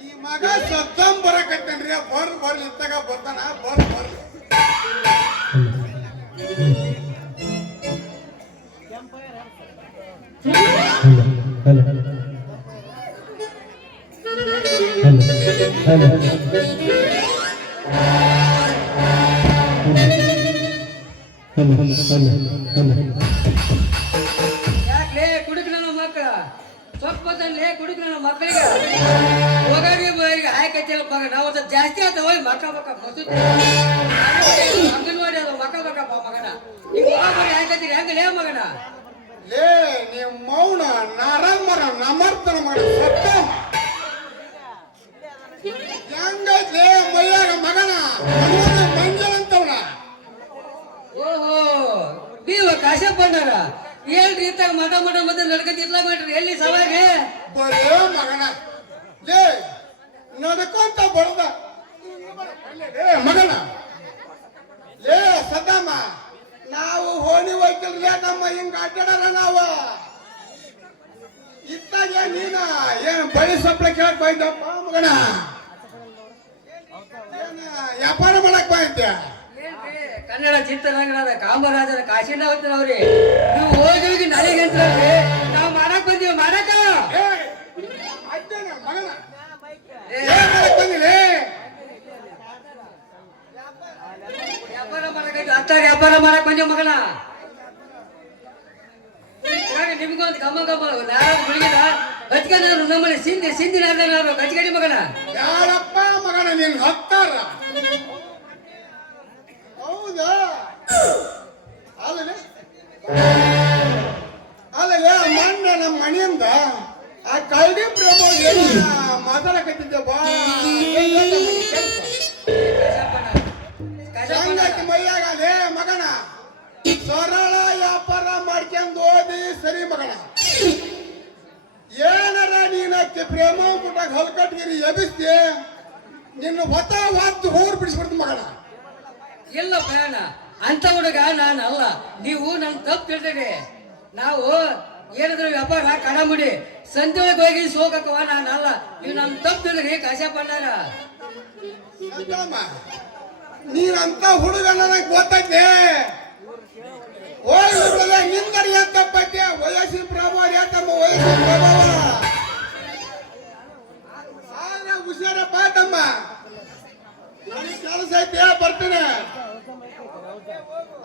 ಈ ಮಗ ಸತ್ತಂ ಬರಕತ್ತೇನ್ರಿ ಬರ್ಲಿ ಇತ್ತಾಗ ಬರ್ತಾನ ಬರ್ಲಿ ಯಾಕೆ ಕುಡುಕ ನನ್ನ ಮಕ್ಕಳ ಸ್ವಲ್ಪ ಕುಡುಕ ನನ್ನ ಮಕ್ಕಳಿಗೆ ಹೋಗಿ ಈಗ ಹಾಕೈತಿಲ್ಲ ಮಗ ನಾವು ಜಾಸ್ತಿ ಆತ ಹೋಗಿ ಮಕ್ಕ ಮಸೂತಿ ಅಂಗನವಾಡಿ ಅದು ಮಕ್ಕ ಮಗನ ಈಗ ಹಾಕೈತಿ ಹೆಂಗಲೇ ಮಗನ ಲೇ ನೀವು ಮೌನ ನರಮರ ನಮರ್ತನ ಮಾಡಿ ಸತ್ತ ಹೆಂಗೈತ್ಲೇ ಮೈಯಾಗ ಮಗನ ಮಂಜಲಂತವನ ಓಹೋ ನೀವು ಕಾಶಪ್ಪಣ್ಣರ ಏನ್ರಿ ಇತ್ತಾಗ ಮಠ ಮತ್ತೆ ನಡ್ಕತಿ ಇಟ್ಲ ಮಾಡ್ರಿ ಎಲ್ಲಿ ಸವಾರಿ ಬರೇ ಮಗನ ಲೇ ನಡ್ಕೊಂತ ಬಡದ ಮಗನ ಲೇ ಸದ್ದಮ್ಮ ನಾವು ಹೋಳಿ ಹೋಗ್ತಿಲ್ರೇ ನಮ್ಮ ಹಿಂಗ ಅಡ್ಡಾಡಲ್ಲ ನಾವು ಇತ್ತಾಗ ನೀನ ಏನ್ ಬಳಿ ಸಪ್ಲ ಕೇಳಕ್ ಬಂದಪ್ಪ ಮಗನ ಏನ ವ್ಯಾಪಾರ ಮಾಡಕ್ ಬಂದ್ಯ ಏನ್ರಿ ಕನ್ನಡ ಚಿತ್ರರಂಗದ ಕಾಮರಾಜರ ಕಾಶಿನ ಹೋಗ್ತಾರವ್ರಿ ನೀವು ಹೋಗಿ ನನಗೆ ಅಂತಾರ್ರಿ ನಾವು ಮಾಡಕ್ ಬಂದೀವಿ ಮಾಡಕ ಅಡ್ಡೇನ ಮಗನ ಏನ್ ಮಾಡಕ್ ಬಂದಿರಿ ವ್ಯಾಪಾರ ಮಾಡಕ್ ಬಂದೀವಿ ಮಗನ ನಿಮ್ಗೊಂದು ಗಮ್ಮ ನಾರಾಜ ಬೆಳಗಿದ ಬಚ್ಕನಾರು ನಮ್ಮಲ್ಲಿ ಸಿಂಧಿ ನಾರಾಯಣ ಕಚ್ಕಡಿ ಮಗನ ಯಾರಪ್ಪ ಮಗನ ನಿನ್ ಹತ್ತಾರ ಹೌದಾ ಅಲ್ಲೇ ಮೊನ್ನೆ ನಮ್ಮ ಮನೆಯಿಂದ ಆ ಕಳ್ಳಿ ಪ್ರೇಮ ಮಾತಾಡಕತ್ತಿದ್ದೆ ಬಾ ಸಂಗತಿ ಮೈಯಾಗ ಲೇ ಮಗನ ಸರಳ ವ್ಯಾಪಾರ ಮಾಡ್ಕೊಂಡು ಓದಿ ಸರಿ ಮಗನ ಏನಾರ ನೀನಕ್ಕೆ ಪ್ರೇಮ ಬಿಟ್ಟಾಗ ಹೊಲ್ಕಟ್ಗಿರಿ ಎಬಿಸ್ತಿ ನಿನ್ನ ಹೊತ್ತ ವಾತ್ತು ಹೋರ್ ಬಿಡಿಸ್ಬಿಡ್ತು ಮಗನ ಇಲ್ಲ ಪ್ರಯಾಣ ಅಂತ ಹುಡುಗ ನಾನು ಅಲ್ಲ ನೀವು ನನ್ ತಪ್ಪು ತಿಳ್ತೀರಿ ನಾವು ಏನಾದ್ರು ವ್ಯಾಪಾರ ಕಡಮುಡಿ ಸಂತೆ ಒಳಗೆ ಹೋಗಿ ಸೋಕಕ್ಕವ ನಾನು ಅಲ್ಲ ನೀವು ನನ್ ತಪ್ಪು ತಿಳಿದ್ರಿ ಕಾಶಪ್ಪಣ್ಣಾರ ನೀನಂತ ಹುಡುಗ ನನಗೆ ಗೊತ್ತೈತೆ ಹೋಗಿ ನಿಂದರಿ ಏನ್ ತಪ್ಪೈತೆ ವಯಸ್ಸಿನ ಪ್ರಭಾವ ತಮ್ಮ ವಯಸ್ಸಿನ ಪ್ರಭಾವ ಹುಷಾರಪ್ಪ ತಮ್ಮ ನನಗೆ ಕೆಲಸ ಐತೆ ಬರ್ತೀನಿ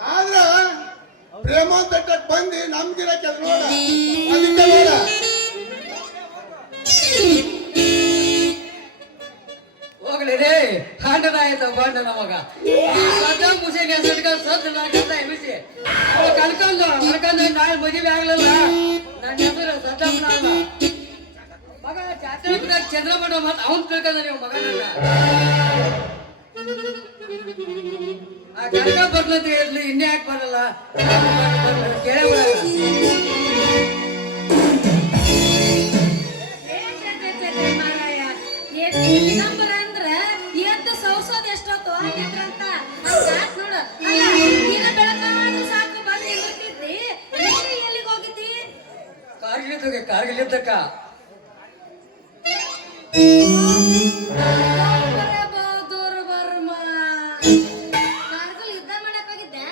ಆದ್ರ ಪ್ರೇಮ ತಟ್ಟಕ್ ಬಂದು ನಮ್ಗಿರಕ್ಕೆ ನೋಡ ಅದಕ್ಕೆ ನೋಡ ಹೋಗ್ಲಿ ರೇ ಹಾಂಡನ ಆಯ್ತ ಬಾಂಡ ನಮಗ ಸದ್ದಾಂ ಹುಸೇನ್ ಹೆಸರಿಟ್ಕೊಂಡು ಸದ್ದು ನಾಟಕ ಎಬ್ಬಿಸಿ ಅವ್ರು ಕಳ್ಕೊಂಡು ನಾಳೆ ಮದುವೆ ಆಗ್ಲಿಲ್ಲ ನನ್ನ ಹೆಸರು ಸದ್ದಾಂನ ಅಲ್ಲ ಮಗ ಚಾಚರಪುರ ಚಂದ್ರಮಣ ಮತ್ ಅವನ್ ತಿಳ್ಕೊಂಡ ನೀವು ಮಗನನ್ನ ಆ ಕನಕ ಬರ್ಲಂತ ಇರ್ಲಿ ಇನ್ನೇ ಯಾಕೆ ಬರಲ್ಲ ಕೇಳ ನಂಬರ್ ಅಂದ್ರ ಎದ್ದು ಸೌಸೋದ್ ಎಷ್ಟೊತ್ತು ಆಗಿದ್ರಂತ ನೋಡು ಅಲ್ಲ ದಿನ ಬೆಳಗಾದ್ರೂ ಸಾಕು ಬಂದು ಇರ್ತಿದ್ದಿ ಎಲ್ಲಿಗೆ ಹೋಗಿದ್ದಿ ಕಾರ್ಗಿಲಿದ್ದಕ್ಕ ಯುದ್ಧ ಮಾಡಕ್ ಹೋಗಿದ್ದೆ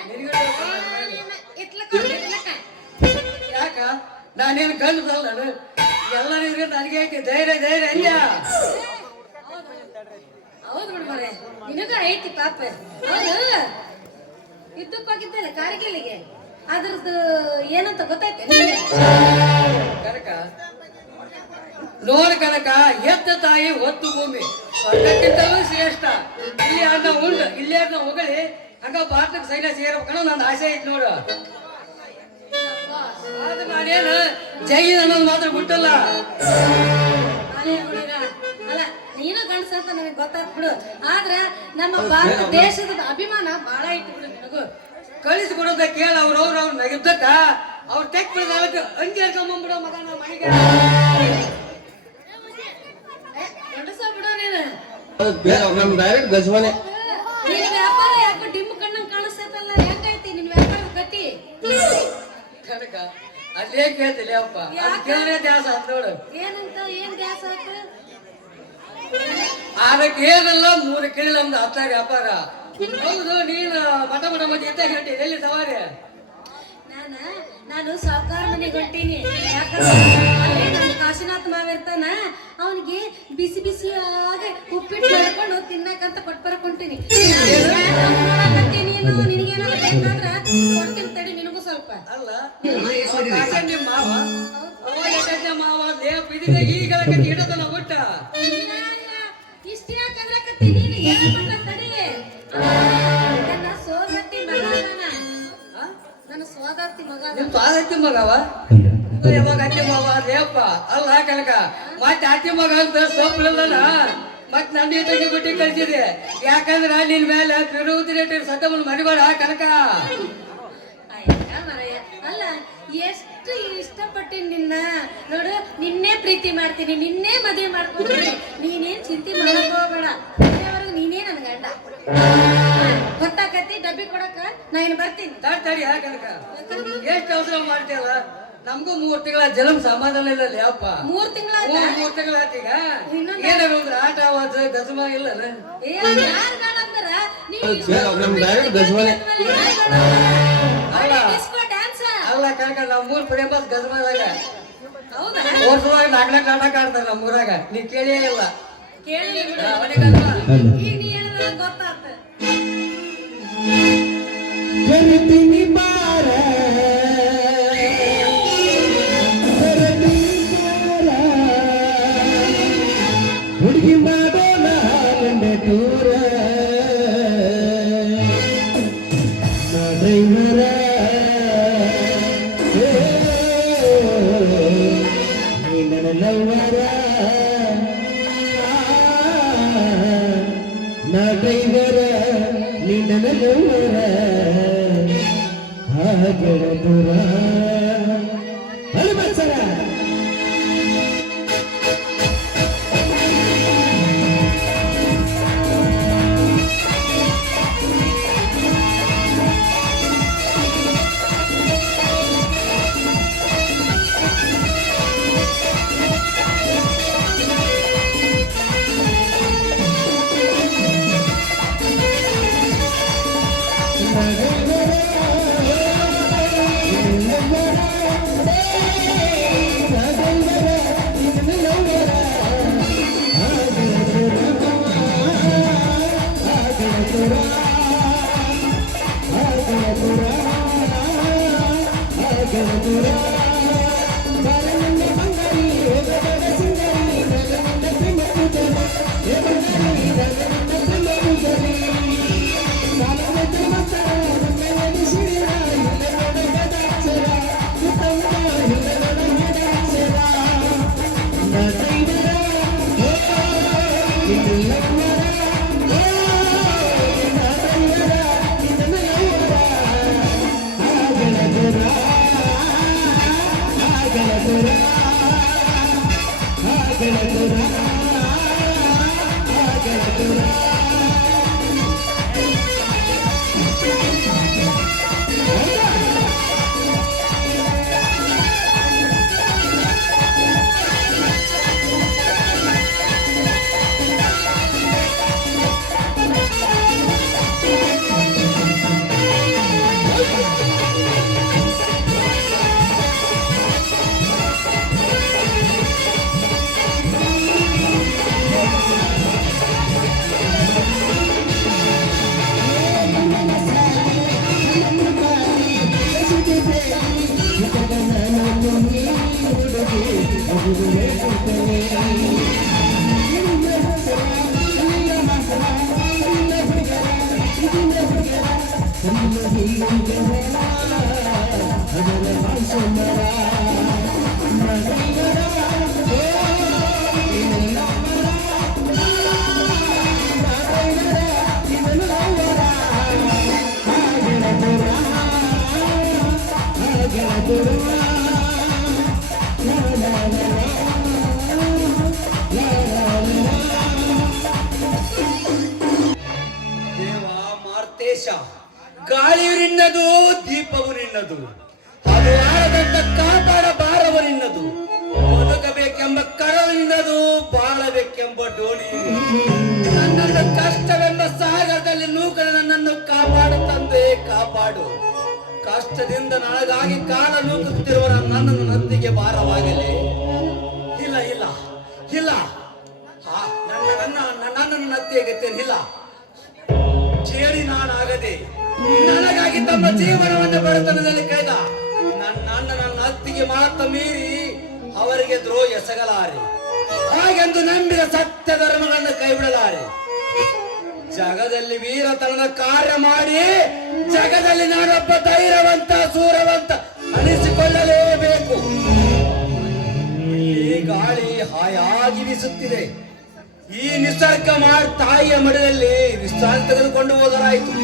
ಯಾಕ ನಾನೇನು ಗಂಡದಲ್ಲ ಎಲ್ಲರಿಗೂ ನನಗೆ ಐತಿ ಧೈರ್ಯ ಅಂದ್ಯ ಹೌದು ಬಿಡು ಮರೆ ನಿನಗ ಐತಿ ಪಾಪ ಹೌದು ಯುದ್ಧಕ್ಕೆ ಹೋಗಿದ್ದಲ್ಲ ಕಾರ್ಗಿಲಿಗೆ ಅದ್ರದ್ದು ಏನಂತ ಗೊತ್ತಾಯ್ತು ಕನಕ ನೋಡ್ ಕನಕ ಎತ್ತ ತಾಯಿ ಒತ್ತು ಭೂಮಿ ಸ್ವರ್ಗಕ್ಕಿಂತಲೂ ಶ್ರೇಷ್ಠ. ಇಲ್ಲಿ ಅನ್ನ ಉಂಡು ಇಲ್ಲೇ ಅನ್ನ ಹೊಗಳಿ ಹಂಗ ಭಾರತಕ್ಕೆ ಸೈನ್ಯ ಸೇರ್ಬೇಕನ್ನೋ ನನ್ನ ಆಸೆ ಐತಿ ನೋಡು. ಆದ್ರೆ ನಾನೇನು ಜೈ ಅನ್ನೋದು ಮಾತ್ರ ಬಿಟ್ಟಲ್ಲ. ಅಲೇ ಹುಡುಗ, ಅಲ್ಲ ನೀನು ಗಂಡಸ ಅಂತ ನನಗೆ ಗೊತ್ತಾತ್ ಬಿಡು. ಆದ್ರ ನಮ್ಮ ಭಾರತ ದೇಶದ ಅಭಿಮಾನ ಬಾಳ ಐತಿ ಬಿಡು ನಿನಗೂ. ಕಳಿಸ್ಕೊಡೋದ ಕೇಳ ಅವ್ರ ಯುದ್ಧಕ್ಕ ಅವ್ರ ತೆಕ್ ಬಿಡೋದಕ್ಕೆ ಅಂಗಿ ಹೇಳ್ಕೊಂಬಂದ್ಬಿಡೋ ಮಗ ನಮ್ಮ ಮನೆಗೆ. ಗಂಡಸ ಬಿಡೋ ನೀನು. ನಮ್ ಡೈರೆಕ್ಟ್ ಗಜವಾನೆ. ನಿನ್ ವ್ಯಾಪಾರ ಯಾಕೋ ಡಿಮ್ ಕಣ್ಣಂಗ್ ಕಾಣಿಸ್ತೈತಲ್ಲ, ಹೆಂಗೈತಿ ನಿನ್ ವ್ಯಾಪಾರದ ಗತಿ? ಕನಕ ಅಲ್ಲೇ ಕೇಳ್ತಿಲ್ಲ ಅಪ್ಪ, ಅದು ಕೇಳಿದ್ರೆ ದ್ಯಾಸ ಆತ್ ನೋಡು. ಏನಂತ ಏನ್ ದ್ಯಾಸ ಆತು? ಅದಕ್ಕೆ ಏನಲ್ಲ 3 ಕೇಳಿ ನಮ್ದು ಹತ್ತ ವ್ಯಾಪಾರ. ಹೌದು, ನೀನು ಮಠ ಮಧ್ಯೆ ಎತ್ತ ಹೇಳ್ತಿ ಎಲ್ಲಿ ಸವಾರಿ? ನಾನು ಸಾವುಕಾರ ಮನೆಗೆ ಹೊಂಟೀನಿ. ಯಾಕಂದ್ರೆ ಅಲ್ಲಿ ನಮ್ಮ ಕಾಶಿನಾಥ್ ಮಾವ ಇರ್ತಾನ, ಅವನಿಗೆ ಬಿಸಿ ಬಿಸಿಯಾಗಿ ಉಪ್ಪಿಟ್ಟು ಮಾಡ್ಕೊಂಡು ತಿನ್ನಕಂತ ಕೊಟ್ಬರಕ್ ಹೊಂಟೀನಿ. ನೀನು ನಿನಗೇನಾರ ಬೇಕಾದ್ರ ಕೊಡ್ತೀನಿ ತಡಿ ನಿನಗೂ ಸ್ವಲ್ಪ. ಅಲ್ಲ ನಿಮ್ಮ ಮಾವ ಅವಾಗ ಎಷ್ಟೇ ಮಾವ ಲೇಪ್ ಇದಿದೆ ಈಗ ಇಡತನ ಊಟ ಇಷ್ಟ ಯಾಕಂದ್ರಕತ್ತಿ ನೀನು ಏನ್ ತಡಿ. ನನ್ನ ಸೋದತ್ತಿ ಮಗ ಅದಾನ. ನನ್ನ ಸೋದತ್ತಿ ಮಗ ಅದಾನ. ನಿಮ್ ಸ್ವಾದತ್ತಿ ಮಗವ ಯಾವಾಗ ಅತ್ತಿ ಮಾವ ಲೇಪ ಅಲ್ಲ ಕನಕ ಮತ್ತೆ ಅತ್ತಿ ಮಗ ಅಂತ ಸೊಪ್ಪಿಲ್ಲಲ್ಲ. ಮತ್ ನನ್ನ ತಂಗಿ ಬಿಟ್ಟು ಕಳ್ಸಿದೆ. ಯಾಕಂದ್ರ ನಿನ್ ಮೇಲೆ ಬಿಡುವುದಿಲ್ಲ ಸತ್ತವನ್ನು ಮರಿಬೇಡ ಕನಕ. ಅಲ್ಲ ಎಷ್ಟು ಇಷ್ಟಪಟ್ಟಿನಿ ನಿನ್ನ ನೋಡು. ನಿನ್ನೆ ಪ್ರೀತಿ ಮಾಡ್ತೀನಿ, ನಿನ್ನೆ ಮದುವೆ ಮಾಡ್ಕೊಂತೀನಿ. ನೀನೇನ್ ಚಿಂತೆ ಮಾಡಕ್ ಹೋಗ್ಬೇಡ. ಮನೆಯವರೆಗೂ ನೀನೇ ನನ್ ಗಂಡ. ಗೊತ್ತಾಕತಿ ಡಬ್ಬಿ ಕೊಡಕ ನಾ ಏನ್ ಬರ್ತೀನಿ. ತಡಿ ಕನಕ ಎಷ್ಟು ಅವಸರ ಮಾಡ್ತೀಯಲ್ಲ. ನಮಗೂ 3 ತಿಂಗಳ ಜಲಂ ಸಮಾಧಾನ ಇಲ್ಲ ಅಪ್ಪ. 3 ತಿಂಗಳ 3 ತಿಂಗಳಾತೀಗ ಏನಾರ ಒಂದು ಆಟ ಆವಾಜ ಗಜಮ ಇಲ್ಲ. ಯಾರು ಬೇಡ ಅಂದ್ರ ನಮ್ ಡೈರೆಕ್ಟ್ ಗಜವಾನೆ. ಡ್ಯಾನ್ಸ್ ಅಲ್ಲ ಕನಕ ನಮ್ಮೂರ್ ಪ್ರೇಮಸ್ ಗಜಮದಾಗ ಹೌದಾ? ವರ್ಷದಾಗ 4 ನಾಟಕ ಆಡ್ತಾರ ನಮ್ಮೂರಾಗ. ನೀ ಕೇಳೇ ಇಲ್ಲ. ಕೇಳಿ ಬಿಡು. ಅವನೇ ಗಜಮ. ಈಗ ನೀ ಹೇಳಿದ್ರೆ ಗೊತ್ತಾತ. ಕರಿತೀನಿ ಬಾರ ಹುಡುಗಿ ಮಾಡೋಣ ಹಾಲಂಡೆ ದೂರ ಡ್ರೈವರ ನನ್ನ ಲವ್ವರ ನಾ ಡ್ರೈವರ ನಿನ್ನ ಲವ್ವರ ಹಾಗೆಳ ದೂರ ಹನುಮತ್ಸರ ದೇವ ಮಾರ್ತೇಶ, ಗಾಳಿಯು ನಿನ್ನದು, ದೀಪವು ನಿನ್ನದು, ಅದು ಆಳದಂತ ಕಾಪಾಡ ಭಾರವು ನಿನ್ನದು, ಬದುಕಬೇಕೆಂಬ ಕರವು ನಿನ್ನದು, ಬಾಳಬೇಕೆಂಬ ಡೋಣಿ ನನ್ನನ್ನು ಕಷ್ಟವೆಂಬ ಸಾಗರದಲ್ಲಿ ನೂಕಲು ನನ್ನನ್ನು ಕಾಪಾಡು ತಂದೆ, ಕಾಪಾಡು. ಕಷ್ಟದಿಂದ ನನಗಾಗಿ ಕಾಲ ನೂಕುತ್ತಿರುವ ನನ್ನನ್ನು ನಂದಿಗೆ ಭಾರವಾಗಲಿ. ಇಲ್ಲ ಇಲ್ಲ ಇಲ್ಲ, ನನ್ನನ್ನು ನತ್ತಿಯಾಗುತ್ತೇನೆ. ಇಲ್ಲ, ಚೇಳಿ ನಾನಾಗದೆ ನನಗಾಗಿ ತಮ್ಮ ಜೀವನವನ್ನು ಬಡತನದಲ್ಲಿ ಕಳೆದ ನನ್ನ ಅತ್ತಿಗೆ ಮಾತ ಮೀರಿ ಅವರಿಗೆ ದ್ರೋಹ ಎಸಗಲಾರೆ. ಹಾಗೆಂದು ನಂಬಿದ ಸತ್ಯ ಧರ್ಮಗಳನ್ನು ಕೈಬಿಡಲಾರೆ. ಜಗದಲ್ಲಿ ವೀರತನದ ಕಾರ್ಯ ಮಾಡಿ ಜಗದಲ್ಲಿ ನಾನೊಬ್ಬ ಧೈರ್ಯವಂತ ಸೂರವಂತ ಅನಿಸಿಕೊಳ್ಳಲೇಬೇಕು. ಈ ಗಾಳಿ ಹಾಯಾಗಿ ಬೀಸುತ್ತಿದೆ. ಈ ನಿಸರ್ಗ ತಾಯಿಯ ಮಡಿಯಲ್ಲಿ ವಿಶ್ರಾಂತಿ ತೆಗೆದುಕೊಂಡು ಹೋದರಾಯಿತು.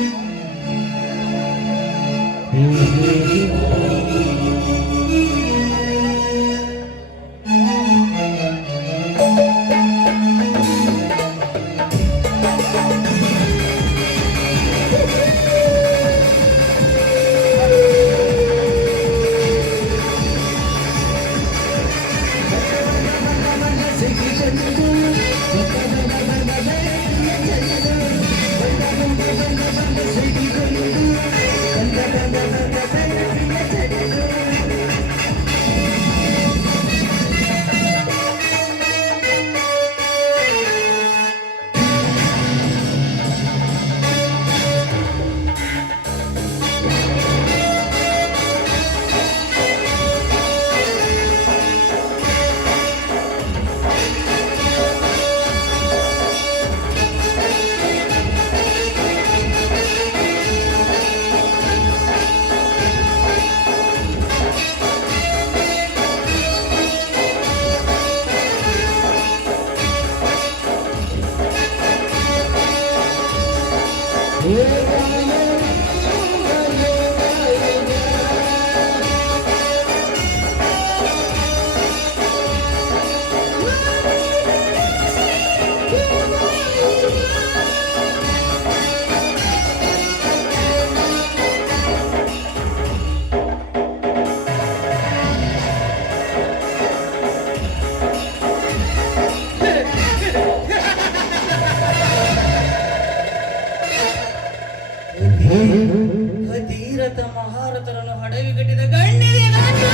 ಅಧೀರಥ ಮಹಾರಥರನ್ನು ಹಡವಿಗಟ್ಟಿದ ಗಣ್ಯರೇ ನಾನು.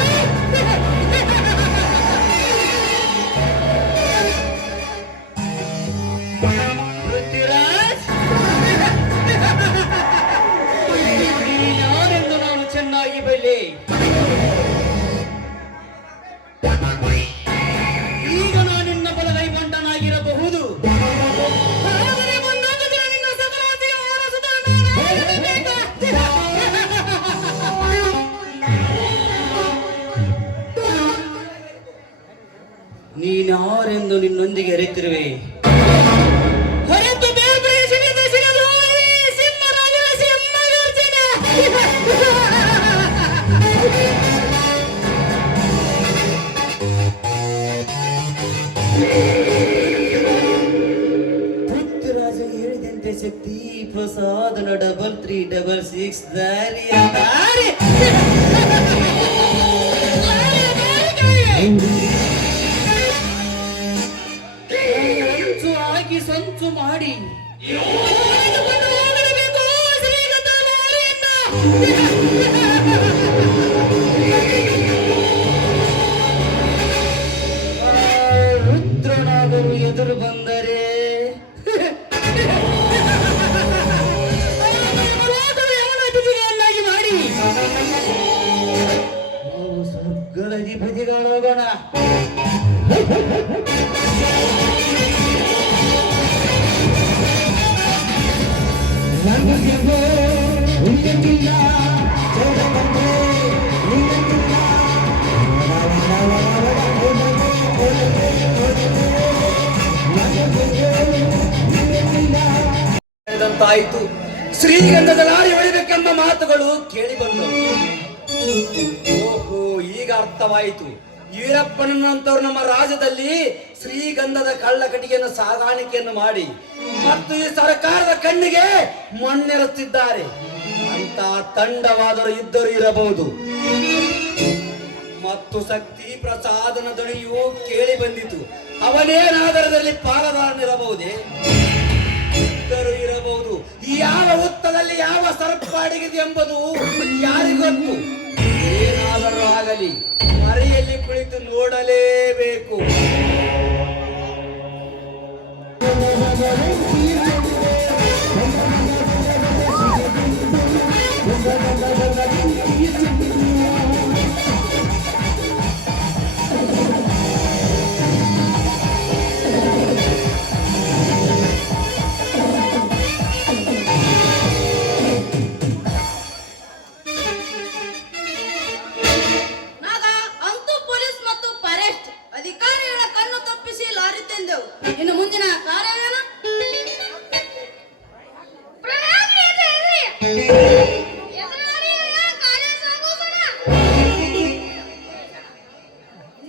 ಪೃಥ್ವಿರಾಜ್, ಯಾರೆಂದು ನಾನು ಚೆನ್ನಾಗಿ ಬಲ್ಲೆ. ಈಗ ನಾನು ನಿನ್ನ ಬಲಗೈ ಬಂಟನಾಗಿರಬಹುದು. ಆದರೆ ಮುಂದೊಂದು ದಿನ ನಿನ್ನ ಸಕಲಾತಿಯ ವಾರಸುದಾರನಾಗಬೇಕು. ನೀನಾರೆಂದು ನಿನ್ನೊಂದಿಗೆ ಅರಿತಿರುವೆ. ಹೊರತು ಬೇರ್ಪಡೆ ಸಿಗದ ಸಿಗದು ಈ ಸಿಂಹರಾಜನ ಸಿಂಹಗರ್ಜನೆ. ಪೃಥ್ವಿರಾಜ ಹೇಳಿದಂತೆ ಶಕ್ತಿ ಪ್ರಸಾದನ 3366 ದಾರಿಯ ದಾರಿ. ಸಂಚು ಆಗಿ ಸಂಚು ಮಾಡಿ ಹೋಗಬೇಕು ಶ್ರೀಗತ ದಾರಿಯನ್ನ. ರುದ್ರನಾಗರು ಎದುರು ಬಂದರೆ ಅತಿಥಿಗಳನ್ನಾಗಿ ಮಾಡಿ ನಾವು ಸ್ವರ್ಗದ ಅಧಿಪತಿಗಳಾಗೋಣ. ನನಗೆಗೋ ಉಳಿಯಂಗಿಲ್ಲ ಜಗತ್ತೇ ನಿನಗಿಲ್ಲ ಂತಾಯಿತು ಶ್ರೀಗಂಧದ ಲಾರಿ ಹೊಡಿಬೇಕೆಂಬ ಮಾತುಗಳು ಕೇಳಿ ಬಂದವು. ಓಹೋ, ಈಗ ಅರ್ಥವಾಯಿತು. ಈರಪ್ಪನಂತವರು ನಮ್ಮ ರಾಜ್ಯದಲ್ಲಿ ಶ್ರೀಗಂಧದ ಕಳ್ಳ ಕಟ್ಟಿಗೆಯನ್ನು ಸಾಗಾಣಿಕೆಯನ್ನು ಮಾಡಿ ಮತ್ತು ಈ ಸರ್ಕಾರದ ಕಣ್ಣಿಗೆ ಮಣ್ಣೆರಸುತ್ತಿದ್ದಾರೆ ಅಂತ ತಂಡವಾದರೂ ಇದ್ದರೂ ಇರಬಹುದು. ಮತ್ತು ಶಕ್ತಿ ಪ್ರಸಾದನ ಧ್ವನಿಯು ಕೇಳಿ ಬಂದಿತು. ಅವನೇನಾದರದಲ್ಲಿ ಪಾಲದಾರನಿರಬಹುದೇ? ಇದ್ದರೂ ಇರಬಹುದು. ಯಾವ ಹುತ್ತದಲ್ಲಿ ಯಾವ ಸರ್ಪ ಅಡಗಿದೆ ಎಂಬುದು ಯಾರಿಗೊತ್ತು? ಏನಾದರೂ ಆಗಲಿ, ಮರೆಯಲ್ಲಿ ಕುಳಿತು ನೋಡಲೇಬೇಕು. ನಾಗ ಅಂತೂ ಪೊಲೀಸ್ ಮತ್ತು ಫಾರೆಸ್ಟ್ ಅಧಿಕಾರಿಗಳ ಕಣ್ಣು ತಪ್ಪಿಸಿ ಲಾರಿ ತಂದೆವು. ಇನ್ನು ಮುಂದಿನ ಕಾರ್ಯವೇನು?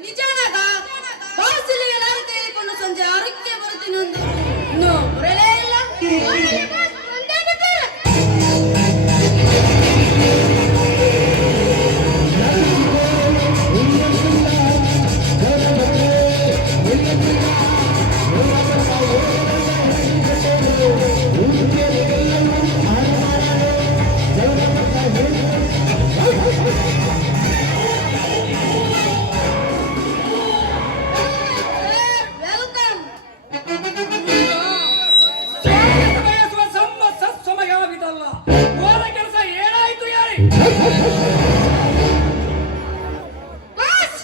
ನಿಜಾನಾಗ ಬಾಸ್ ಇಲ್ಲಿಗೆ ಲಾರಿ ತೆಗೆದುಕೊಂಡು ಸಂಜೆ 6ಕ್ಕೆ ಬರುತ್ತೀನಿ ಎಂದು ಇನ್ನು ಬರಲೇ ಇಲ್ಲ. ವೆಲ್ಕಮ್. ಬಯಸುವ ಸಮಯವಿದಲ್ಲ. ಹೋದ ಕೆಲಸ ಏನಾಯ್ತು ಯಾರಿ? ಬಾಸ್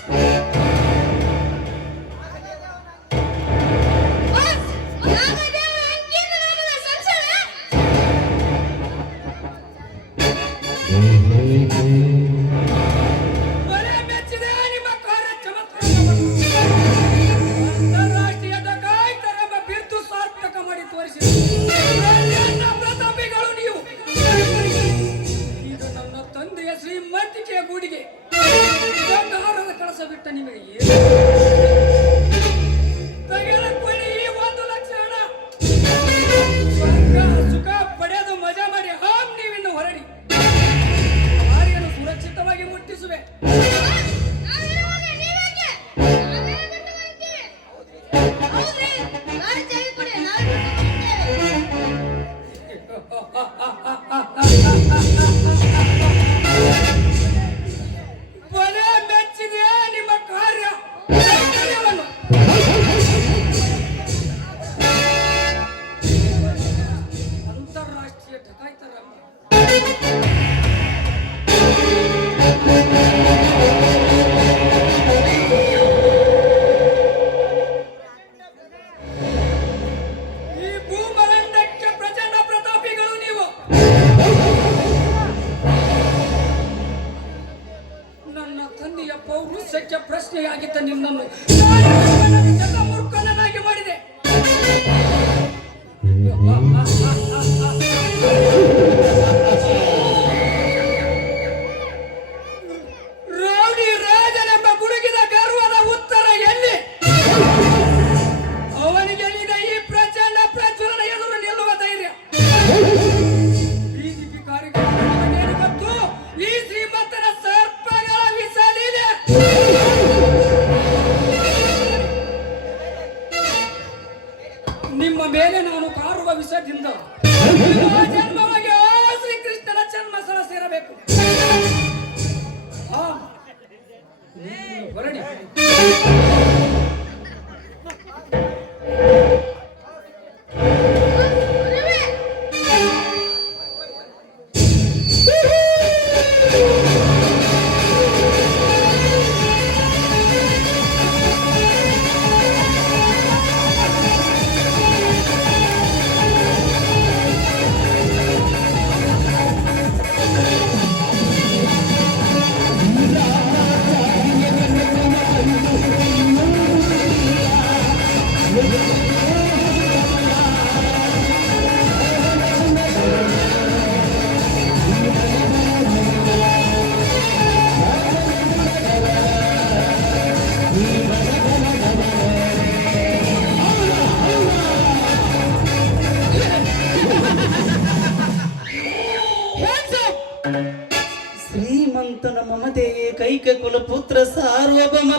ಬಾಸ್ ನಾಗದೇವ ಅಂಕಿತ ನಾಮದ ಸಂಸದ ಬಲೆ ಮೆಚ್ಚಿದೆ ನಿಮ್ಮ ಕಾರ್ಯ ಚಮತ್ಕಾರವನ್ನು. ಅಂತಾರಾಷ್ಟ್ರೀಯ ಡಕಾಯಿತರೆಂಬ ಬಿರುದು ಸಾರ್ಥಕ ಮಾಡಿ ತೋರಿಸಿದೆ. ಪ್ರಚಂಡ ಪ್ರತಾಪಿಗಳು ನೀವು. ಇದು ನನ್ನ ತಂದೆಯ ಶ್ರೀಮಂತಿಕೆಯ ಗೂಡಿಗೆ ಬಂಗಾರದ ಕಳಸ ಬಿಟ್ಟ ನಿಮಗೆ ಏನು ತೆಗೆದುಕೊಳ್ಳಿ ಈ 1,00,000 ಹಣ. ಸ್ವರ್ಗ ಸುಖ ಪಡೆದು ಮಜಾ ಮಾಡಿ ಹಾಂ ನೀವಿನ್ನು ಹೊರಡಿ. ಲಾರಿಯನ್ನು ಸುರಕ್ಷಿತವಾಗಿ ಮುಟ್ಟಿಸುವೆ. ಹೌದ್ರಿ, ಲಾರಿ ಚಾವಿ ಕೊಡಿ, ನಾವು ಬಿಟ್ಟು ಬಲೆ ಮೆಚ್ಚಿದೆ ನಿಮ್ಮ ಕಾರ್ಯ. ಅಂತಾರಾಷ್ಟ್ರೀಯ ಡಕಾಯಿತರ ಈ ಭೂಮರಂಡಕ್ಕೆ ಪ್ರಚಂಡ ಪ್ರತಾಪಿಗಳು ನೀವು. ನನ್ನ ತಂದೆಯ ಪೌರುಷಕ್ಕೆ ಪ್ರಶ್ನೆಯಾಗಿದ್ದ ನಿನ್ನನ್ನು ಜಗಮೂರ್ಖನಾಗಿ ಮಾಡಿದೆ. ರೌಡಿ ರಾಜನೆಂಬ ಗುಡುಗಿದ ಗರ್ವದ ಉತ್ತರ ಎಲ್ಲಿ? ಅವನಿಗೆ ಎಲ್ಲಿದೆ ಈ ಪ್ರಚಂಡ ಪ್ರಚುರನ ಎದುರು ನಿಲ್ಲುವ ಧೈರ್ಯ? ಬಿಜೆಪಿ ಕಾರ್ಯಕರ್ತರಿಗೆ ಗೊತ್ತು ಈ ಶ್ರೀಮಂತನ ಸರ್ಪಗಳ ವಿಸಲಿದೆ. ನಿಮ್ಮ ಮೇಲೆ ನಾನು ಕಾರುವ ವಿಷದಿಂದ ನಿಮ್ಮ ಜನ್ಮವಾಗಿ ಆ ಶ್ರೀಕೃಷ್ಣನ ಜನ್ಮಸರ ಸೇರಬೇಕು. ಆ, ನೀನು ಹೊರಡಿ.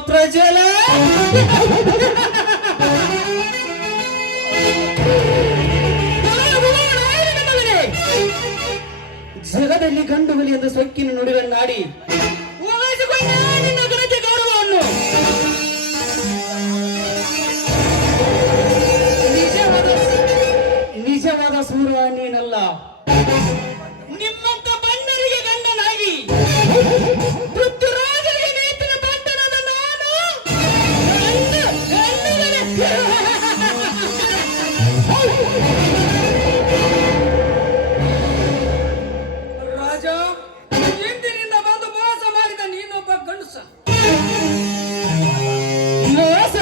ಪ್ರಜ್ವಲ ಜಗದಲ್ಲಿ ಗಂಡು ಹುಲಿ ಎಂದು ಸೊಕ್ಕಿನ ನುಡಿಗಳನ್ನಾಡಿ ಉಳಿಸಿಕೊಂಡ ನಿನ್ನ ಘನತೆ ಗೌರವವನ್ನು ನಿಜವಾದ ಸೂರ ನೀನಲ್ಲ. ನಿಮ್ಮಂತ ಬಣ್ಣರಿಗೆ ಗಂಡನಾಗಿ ಪೃಥ್ವಿರಾಜರಿಗೆ ನೇತಿನ ಪಟ್ಟಣದ ನಾನು ರಾಜ, ಇಂದಿನಿಂದ ಬಂದು ಮೋಸ ಮಾಡಿದ ನೀನೊಬ್ಬ ಗಂಡಸ. ಮೋಸ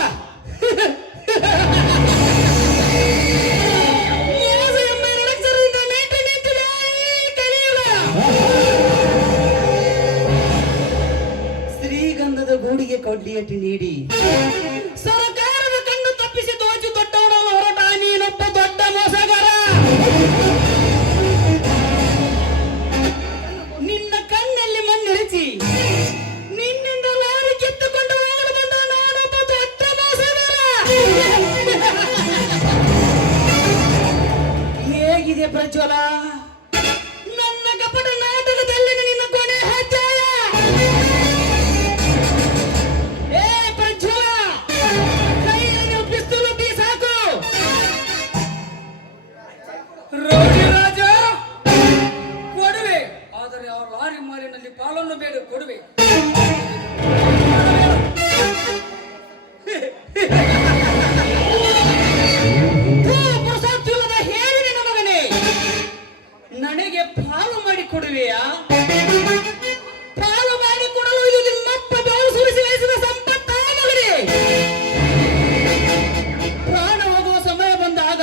ಶ್ರೀಗಂಧದ ಗೂಡಿಗೆ ಕೊಡ್ಲಿಯಟಿ ನೀಡಿ ಸರ್ಕಾರದ ಕಣ್ಣು ತಪ್ಪಿಸಿ ದೋಚು ದೊಡ್ಡವನನ್ನು ಹೊರಟ ನೀನೊಬ್ಬ ದೊಡ್ಡ ಮೋಸಗಾರ. ನಿನ್ನ ಕಣ್ಣಲ್ಲಿ ಮಣ್ಣಿರಿಸಿ ನಿನ್ನಿಂದ ಲಾರಿ ಕಿತ್ತುಕೊಂಡು ಹೋಗಲು ಬಂದ ನಾನೊಬ್ಬ ದೊಡ್ಡ ಮೋಸಗಾರ. ಹೇಗಿದೆ ಪ್ರಜ್ವಲ ನನ್ನ ಕಪಟ ನಾಟಕದಲ್ಲಿ ನಿನ್ನ ಕೊನೆ ಅಧ್ಯಾಯ? ಏ ಪ್ರಜ್ವಲ, ಕೈಯಲ್ಲಿ ಪಿಸ್ತೂಲು ಬೀಸಾಕು. ರಾಜ ಕೊಡುವೆ, ಆದರೆ ಅವರ ಲಾರಿ ಮಾಲಿನಲ್ಲಿ ಪಾಲನ್ನು ಬೇಡ ಕೊಡುವೆ. ನನಗೆ ಪಾಲು ಮಾಡಿ ಕೊಡುವೆಯಾ? ಪಾಲು ಮಾಡಿ ಕೊಡಲು ಇದು ನಿಮ್ಮಪ್ಪ ಬೆವರು ಸುರಿಸಿ ಗಳಿಸಿದ ಸಂಪತ್ತಾಗಲಿ. ಪ್ರಾಣ ಹೋಗುವ ಸಮಯ ಬಂದಾಗ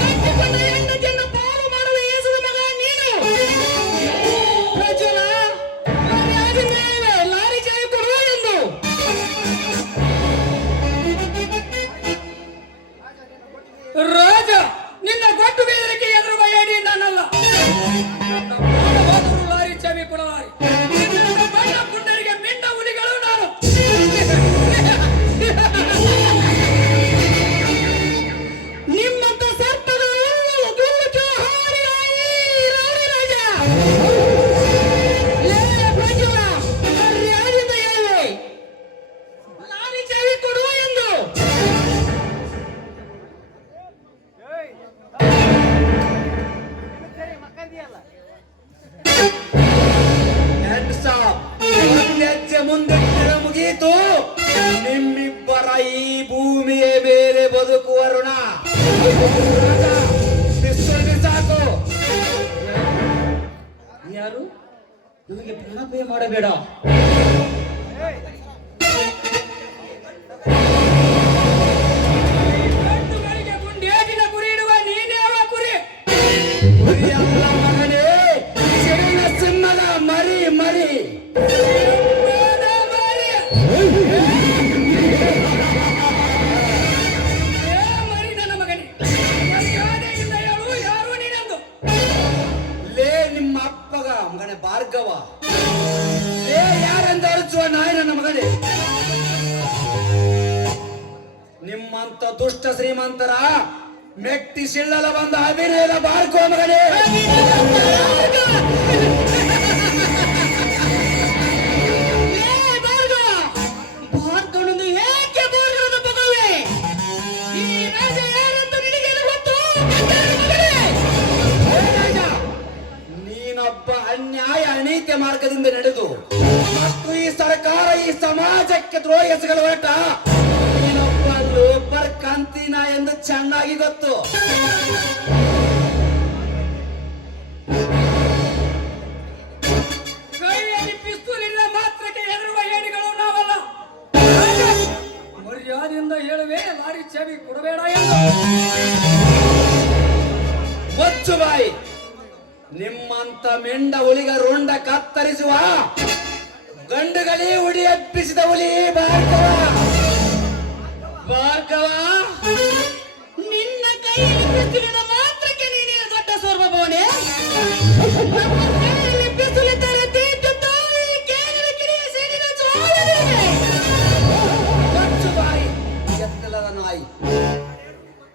ಕಟ್ಟಿಕೊಂಡ ಹೆಂಡತಿಯನ್ನು ಪಾಲು ಮಾಡಲು ಏಸದ ಮಗ ನೀನು. ಪ್ರಜ್ವಲ, ಲಾರಿ ಚಾವಿ ಕೊಡುವ ಎಂದು. ರಾಜ, ನಿನ್ನ ಗೊಟ್ಟು ಬೇದರಿಕೆ ಎದುರು ಬಯ್ಯಾಡಿ ನಾನಲ್ಲ. ಲಾರಿ ಚಾವಿ ಕೊಡಲಾರಿ. ಬಣ್ಣ ಪುಂಡರಿಗೆ ಮಿಂಡ ಹುಲಿಗಳು ನಾನು. ನಿಮ್ಮಂತ ಸರ್ಪಗಳು ರಾಜ. ಪ್ರಜ್ವಲ, ಮರ್ಯಾದೆಯಿಂದ ಹೇಳುವೆ, ಲಾರಿ ಚಾವಿ ಕೊಡುವ ಎಂದು. ಹೆಜ್ಜೆ ಮುಂದಿಟ್ಟರೆ ಮುಗೀತು ನಿಮ್ಮಿಬ್ಬರ ಈ ಭೂಮಿಯ ಮೇಲೆ ಬದುಕುವ ಋಣ. ಸಾಕು. ಯಾರು ನಮಗೆ ಪ್ರಾಣಾಪಾಯ ಮಾಡಬೇಡ. ಗುಂಡೇಟಿನ ಗುರಿ ಇಡುವ ನೀನೇ ಅವ ಕುರಿ. ಗುರಿಯಲ್ಲ ಮಗನೇ, ಸಿಡಿನ ಸಿಂಹದ ಮರಿ ಮರಿ. ಮರಿ ನನ್ನ ಮಗನೇ, ಮರ್ಯಾದೆಯಿಂದ ಹೇಳು, ಯಾರು ನೀನಂದು. ಲೇ ನಿಮ್ಮ ಅಪ್ಪಗ ಮಗನೇ ಭಾರ್ಗವ. ಲೇ ಯಾರೆಂದ ಅರಚುವ ನಾಯಿ ನನ್ನ ಮಗನೇ. ನಿಮ್ಮಂತ ದುಷ್ಟ ಶ್ರೀಮಂತರ ಮೆಟ್ಟಿ ಸಿಳ್ಳಲ ಬಂದ ಅಭಿನಯದ ಭಾರ್ಗವ ಮಗನೇ. ಭಾರ್ಗವನನ್ನು ಏಕೆ ಭಾರ್ಗವನ ಮಗವೇ? ಈ ರಾಜ ಯಾರಂತ ನಿನಗೆ ಗೊತ್ತು? ನೀನೊಬ್ಬ ಅನ್ಯಾಯ ಅನೀತಿಯ ಮಾರ್ಗದಿಂದ ನಡೆದು ಮತ್ತು ಈ ಸರ್ಕಾರ ಈ ಸಮಾಜಕ್ಕೆ ದ್ರೋಹ ಎಸಗಲು ಹೊರಟ ನೀನೊಬ್ಬ ಲೋಪರ್ ಕಾಂತಿನ ಎಂದು ಚೆನ್ನಾಗಿ ಗೊತ್ತು. ಕೈಯಲ್ಲಿ ಪಿಸ್ತೂಲಿನ ಮಾತ್ರಕ್ಕೆ ಹೆದರುವ ಏಡಿಗಳು ನಾವಲ್ಲ. ಮರ್ಯಾದೆಯಿಂದ ಹೇಳುವೆ, ಲಾರಿ ಚಾವಿ ಕೊಡಬೇಡ ಎಂದು. ಮುಚ್ಚು ಬಾಯಿ. ನಿಮ್ಮಂತ ಮೆಂಡ ಹುಲಿಗ ರುಂಡ ಕತ್ತರಿಸುವ ಗಂಡುಗಳೇ ಉಡಿ ಎಬ್ಬಿಸಿದ ಹುಲಿ ಭಾರ್ಗವ. ಭಾರ್ಗವ, ನಿನ್ನ ಕೈಯಲ್ಲಿ ಪಿಸ್ತೂಲಿನ ಮಾತ್ರಕ್ಕೆ ನೀನೇ ದೊಡ್ಡ ಸೋರ್ಬಬೋಣೆ. ಕೈಯಲ್ಲಿ ಪಿಸ್ತೂಲಿದ್ದರೆ ತೀರ್ಚುತ್ತಾ ಈ ಕೇರಳ ಕಿರಿಯ ಸೇನಿನ ಜ್ವಾಲನೆ.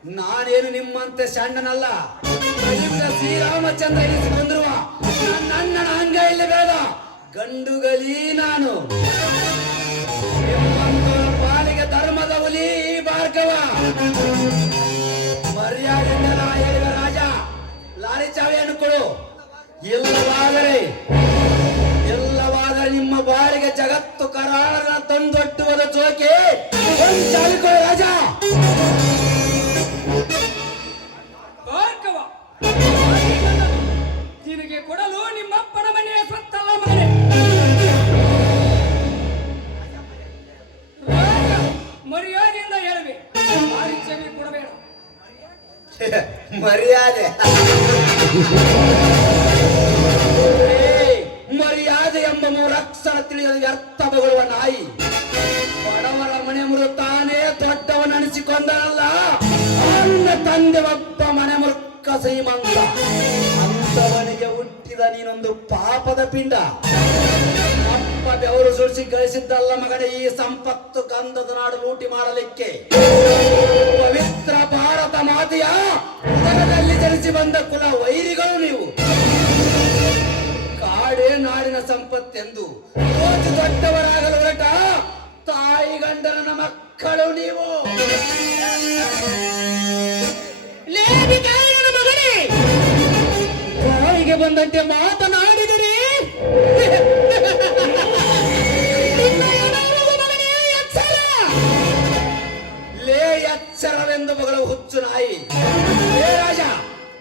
ನಾನೇನು ನಿಮ್ಮಂತೆ ಸಣ್ಣನಲ್ಲ. ನಿಮ್ಗೆ ಶ್ರೀರಾಮಚಂದ್ರ ಎನಿಸಿಕೊಂಡಿರುವ ನನ್ನ ಅಣ್ಣನ ಅಂಗ ಇಲ್ಲಿ ಬೇಡ, ಗಂಡುಗಲಿ ನಾನು. ನಿಮ್ಮಂತರ ಪಾಲಿಗೆ ಧರ್ಮದ ಹುಲಿ ಈ ಭಾರ್ಗವ. ಮರ್ಯಾದೆಯಿಂದ ನಾ ಹೇಳಿದ ರಾಜ, ಲಾರಿ ಚಾವಿಯನ್ನು ಕೊಡು. ಇಲ್ಲವಾದರೆ ನಿಮ್ಮ ಬಾಳಿಗೆ ಜಗತ್ತು ಕರಾಳ ತಂದೊಟ್ಟುವುದ ಜೋಕೆ ಒಂದು ಚಾವಿ ಕೊಡು ರಾಜ. ಭಾರ್ಗವ, ನಿನಗೆ ಕೊಡಲು ನಿಮ್ಮಪ್ಪನ ಮನೆಯ ಸ್ವತ್ತಲ್ಲ ಮನೆ. ರಾಜ, ಮರ್ಯಾದೆಯಿಂದ ಹೇಳುವೆ, ಆರಿಚವಿ ಕೊಡಬೇಡ. ಮರ್ಯಾದೆ ಮರ್ಯಾದೆ ಎಂಬ ಮೂರಕ್ಷರ ತಿಳಿಯಲು ವ್ಯರ್ಥ ಬಗಳುವ ನಾಯಿ. ಬಡವರ ಮನೆ ಮುರುತ್ತಾನೆ ದೊಡ್ಡವನನಿಸಿಕೊಂಡನಲ್ಲ, ನನ್ನ ತಂದೆ ಒಬ್ಬ ಮನೆ ಮುರುಕ್ಕ ಶ್ರೀಮಂತ. ಅಂತವನಿಗೆ ಹುಟ್ಟಿದ ನೀನೊಂದು ಪಾಪದ ಪಿಂಡ. ಅಪ್ಪ ಬೆವರು ಸುಳಿಸಿ ಗಳಿಸಿದ್ದಲ್ಲ ಮಗನೇ ಈ ಸಂಪತ್ತು ಗಂಧದ ನಾಡು ಲೂಟಿ ಮಾಡಲಿಕ್ಕೆ. ಪವಿತ್ರ ಭಾರತ ಮಾತೆಯ ಉದರದಲ್ಲಿ ಜನಿಸಿ ಬಂದ ಕುಲ ವೈರಿಗಳು ನೀವು. ಕಾಡೇ ನಾಡಿನ ಸಂಪತ್ತೆಂದು ತೋಚು ದೊಡ್ಡವರಾಗಲು ಹೊರಟ ತಾಯಿ ಗಂಡನ ಮಕ್ಕಳು ನೀವು. ಬಾಯಿಗೆ ಬಂದಂತೆ ಮಾತನಾಡಿದಿರಿ. ಲೇ ಎಚ್ಚರವೆಂದು ಮಗಳು ಹುಚ್ಚು ನಾಯಿ. ಲೇ ರಾಜ,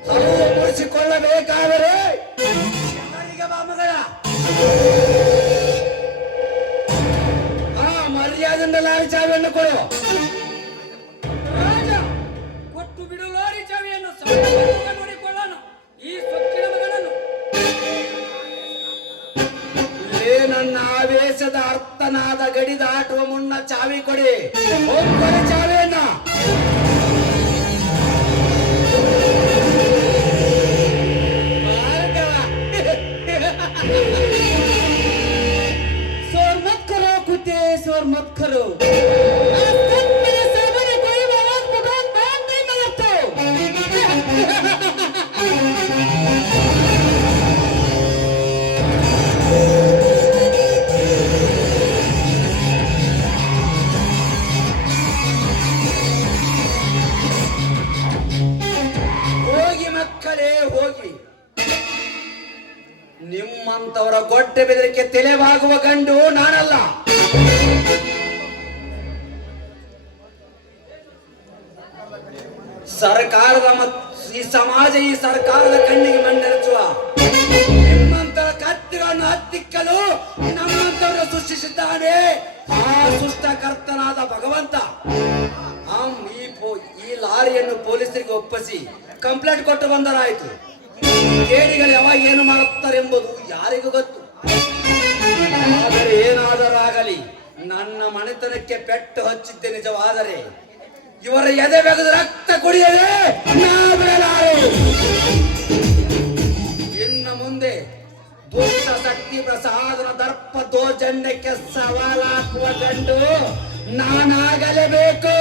ಹಲವು ಮುರಿಸಿಕೊಳ್ಳಬೇಕಾದರೆ ಮಗಳ ಮರ್ಯಾದೆಯಿಂದ ಲಾರಿ ಚಾವಿಯನ್ನು ಕೊಡು. ರಾಜ, ಕೊಟ್ಟು ಬಿಡು ಲಾರಿ ಚಾವಿಯನ್ನು. ನೋಡಿಕೊಳ್ಳೋಣ ಈ ಸೊಕ್ಕಿನ ಮಗನನ್ನು. ಲೇ ನನ್ನ ಆವೇಶದ ಅರ್ಥನಾದ ಗಡಿ ದಾಟುವ ಮುನ್ನ ಚಾವಿ ಕೊಡಿ. ಒಬ್ಬರ ಚಾವಿಯನ್ನ शोर मत करो कुत्ते, शोर मत करो. मेरे सामने कोई आवाज मकान बांध नहीं मैं लगता हूँ. ಹೋಗಿ ಮಕ್ಕಳೇ ಹೋಗಿ. ನಿಮ್ಮಂತವರ ಗೊಡ್ಡೆ ಬೆದರಿಕೆ ತಲೆಬಾಗುವ ಗಂಡು ನಾನಲ್ಲ. ಸರ್ಕಾರದ ಈ ಸಮಾಜ ಈ ಸರ್ಕಾರದ ಕಣ್ಣಿಗೆ ಮಣ್ಣೆರಚುವ ನಿಮ್ಮಂತರ ಕತ್ತಿಗಳನ್ನು ಹತ್ತಿಕ್ಕಲು ನಮ್ಮಂತವರ ಸೃಷ್ಟಿಸಿದ್ದಾನೆ ಆ ಸೃಷ್ಟಕರ್ತನಾದ ಭಗವಂತ. ಈ ಲಾರಿಯನ್ನು ಪೊಲೀಸರಿಗೆ ಒಪ್ಪಿಸಿ ಕಂಪ್ಲೇಂಟ್ ಕೊಟ್ಟು ಬಂದರಾಯಿತು. ಕೇಡಿಗಳು ಯಾವಾಗ ಏನು ಮಾಡುತ್ತಾರೆಂಬುದು ಯಾರಿಗೂ ಗೊತ್ತು. ಆದರೆ ಏನಾದರಾಗಲಿ ನನ್ನ ಮನೆತನಕ್ಕೆ ಪೆಟ್ಟು ಹಚ್ಚಿದ್ದೆ ನಿಜವಾದರೆ ಇವರ ಎದೆ ಬೆಗೆದು ರಕ್ತ ಕುಡಿಯದೆ ನಾ ಬಿಡಲಾರೆ. ಇನ್ನು ಮುಂದೆ ದುಷ್ಟ ಶಕ್ತಿ ಪ್ರಸಾದನ ದರ್ಪ ದೌರ್ಜನ್ಯಕ್ಕೆ ಸವಾಲಾಕುವ ಗಂಡು ನಾನಾಗಲೇಬೇಕು.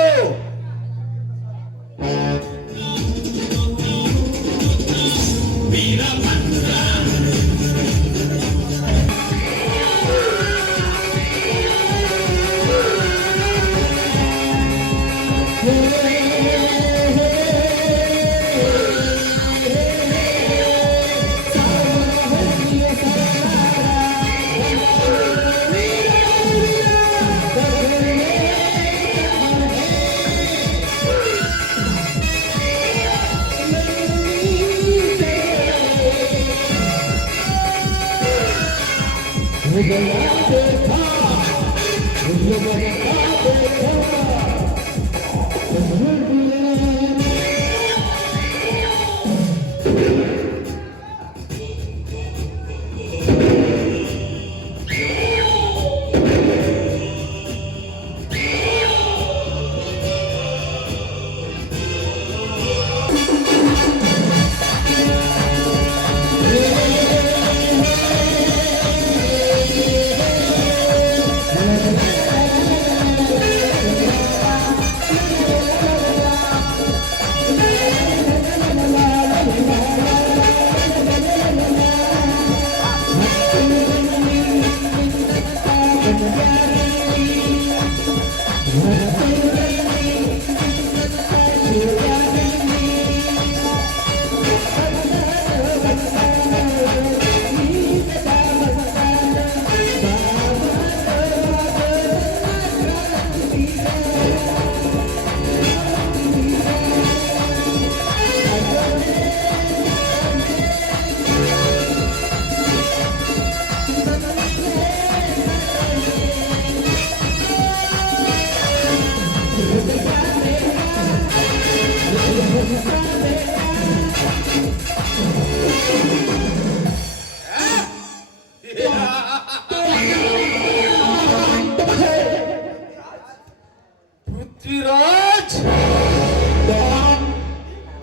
ಪೃಥ್ವಿರಾಜ್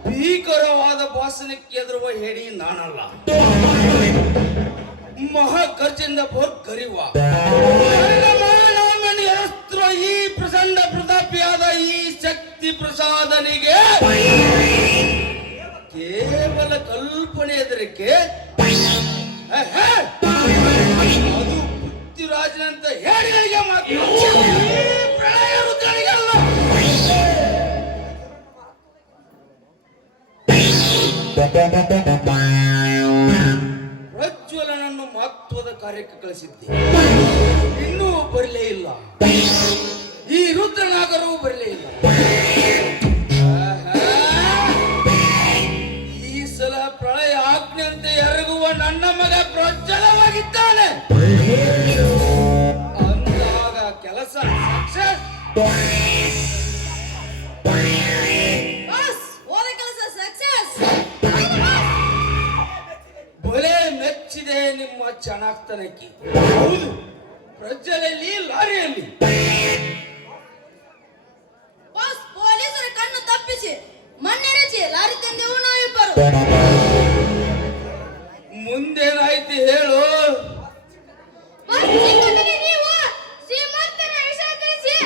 ಭೀಕರವಾದ ಭಾಷಣಕ್ಕೆ ಎದುರುವ ಹೇಳಿ ನಾನಲ್ಲ, ಮಹಾಗರ್ಜೆಯಿಂದ ಬೋರ್ಗರಿವ ಈ ಪ್ರಚಂಡ ಪ್ರತಾಪಿಯಾದ ಈ ಶಕ್ತಿ ಪ್ರಸಾದನಿಗೆ ಕೇವಲ ಕಲ್ಪನೆ ಎದರಿಕೆ ಅದು ಪೃಥ್ವಿರಾಜನಂತ ಹೇಳಿಗಳಿಗೆ ಮಾತ್ರ, ಪ್ರಳಯ ರುದ್ರನಿಗಲ್ಲ. ಪ್ರಜ್ವಲನನ್ನು ಮಹತ್ವದ ಕಾರ್ಯಕ್ಕೆ ಕಳಿಸಿದ್ದೆ, ಇನ್ನೂ ಬರಲೇ ಇಲ್ಲ. ಈ ರುದ್ರನಾಗರೂ ಬರಲೇ ಇಲ್ಲ. ಈ ಸಲ ಪ್ರಳಯ ಆಜ್ಞೆಯಂತೆ ಎರಗುವ ನನ್ನ ಮಗ ಪ್ರಜ್ವಲವಾಗಿದ್ದಾನೆ ಅಂದಾಗ ಕೆಲಸ ಸಕ್ಸಸ್. ಬಾಸ್ ಹೋದ ಕೆಲಸ ಸಕ್ಸಸ್. ಬಲೆ ಮೆಚ್ಚಿದೆ ನಿಮ್ಮ ಚಾಣಾಕ್ತನಕ್ಕೆ. ಹೌದು, ಪ್ರಜ್ವಲಲ್ಲಿ ಲಾರಿಯಲ್ಲಿ ಬಾಸ್ ಪೊಲೀಸರ ಕಣ್ಣು ತಪ್ಪಿಸಿ ಮಣ್ಣೆರಚಿ ಲಾರಿ ತಂದೆವು ನಾವಿಬ್ಬರು. ಮುಂದೇನಾಯ್ತು ಹೇಳು. ಬಾಸ್ ಚಿಕ್ಕಂದಿಗೆ ನೀವು ಶ್ರೀಮಂತನ ವಿಷಯ ತಿಳಿಸಿ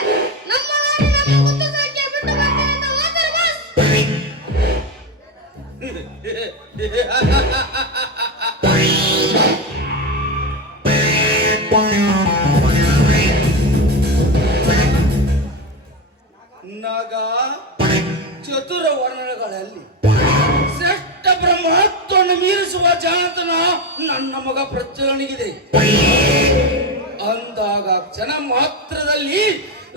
ನಮ್ಮ ಲಾರಿ ನಮ್ಮ ಕುತ್ತುಸಕ್ಕೆ ಬಿಟ್ಟು ಬರ್ತೀನಿ ಅಂತ ಹೋದರು ಬಾಸ್. ನಗ ಚತುರ ವರ್ಣಗಳಲ್ಲಿ ಶ್ರೇಷ್ಠ ಬ್ರಹ್ಮತ್ವವನ್ನು ಮೀರಿಸುವ ಜಾಣತನ ನನ್ನ ಮಗ ಪ್ರಜ್ವಲನಿಗಿದೆ ಅಂದಾಗ ಕ್ಷಣ ಮಾತ್ರದಲ್ಲಿ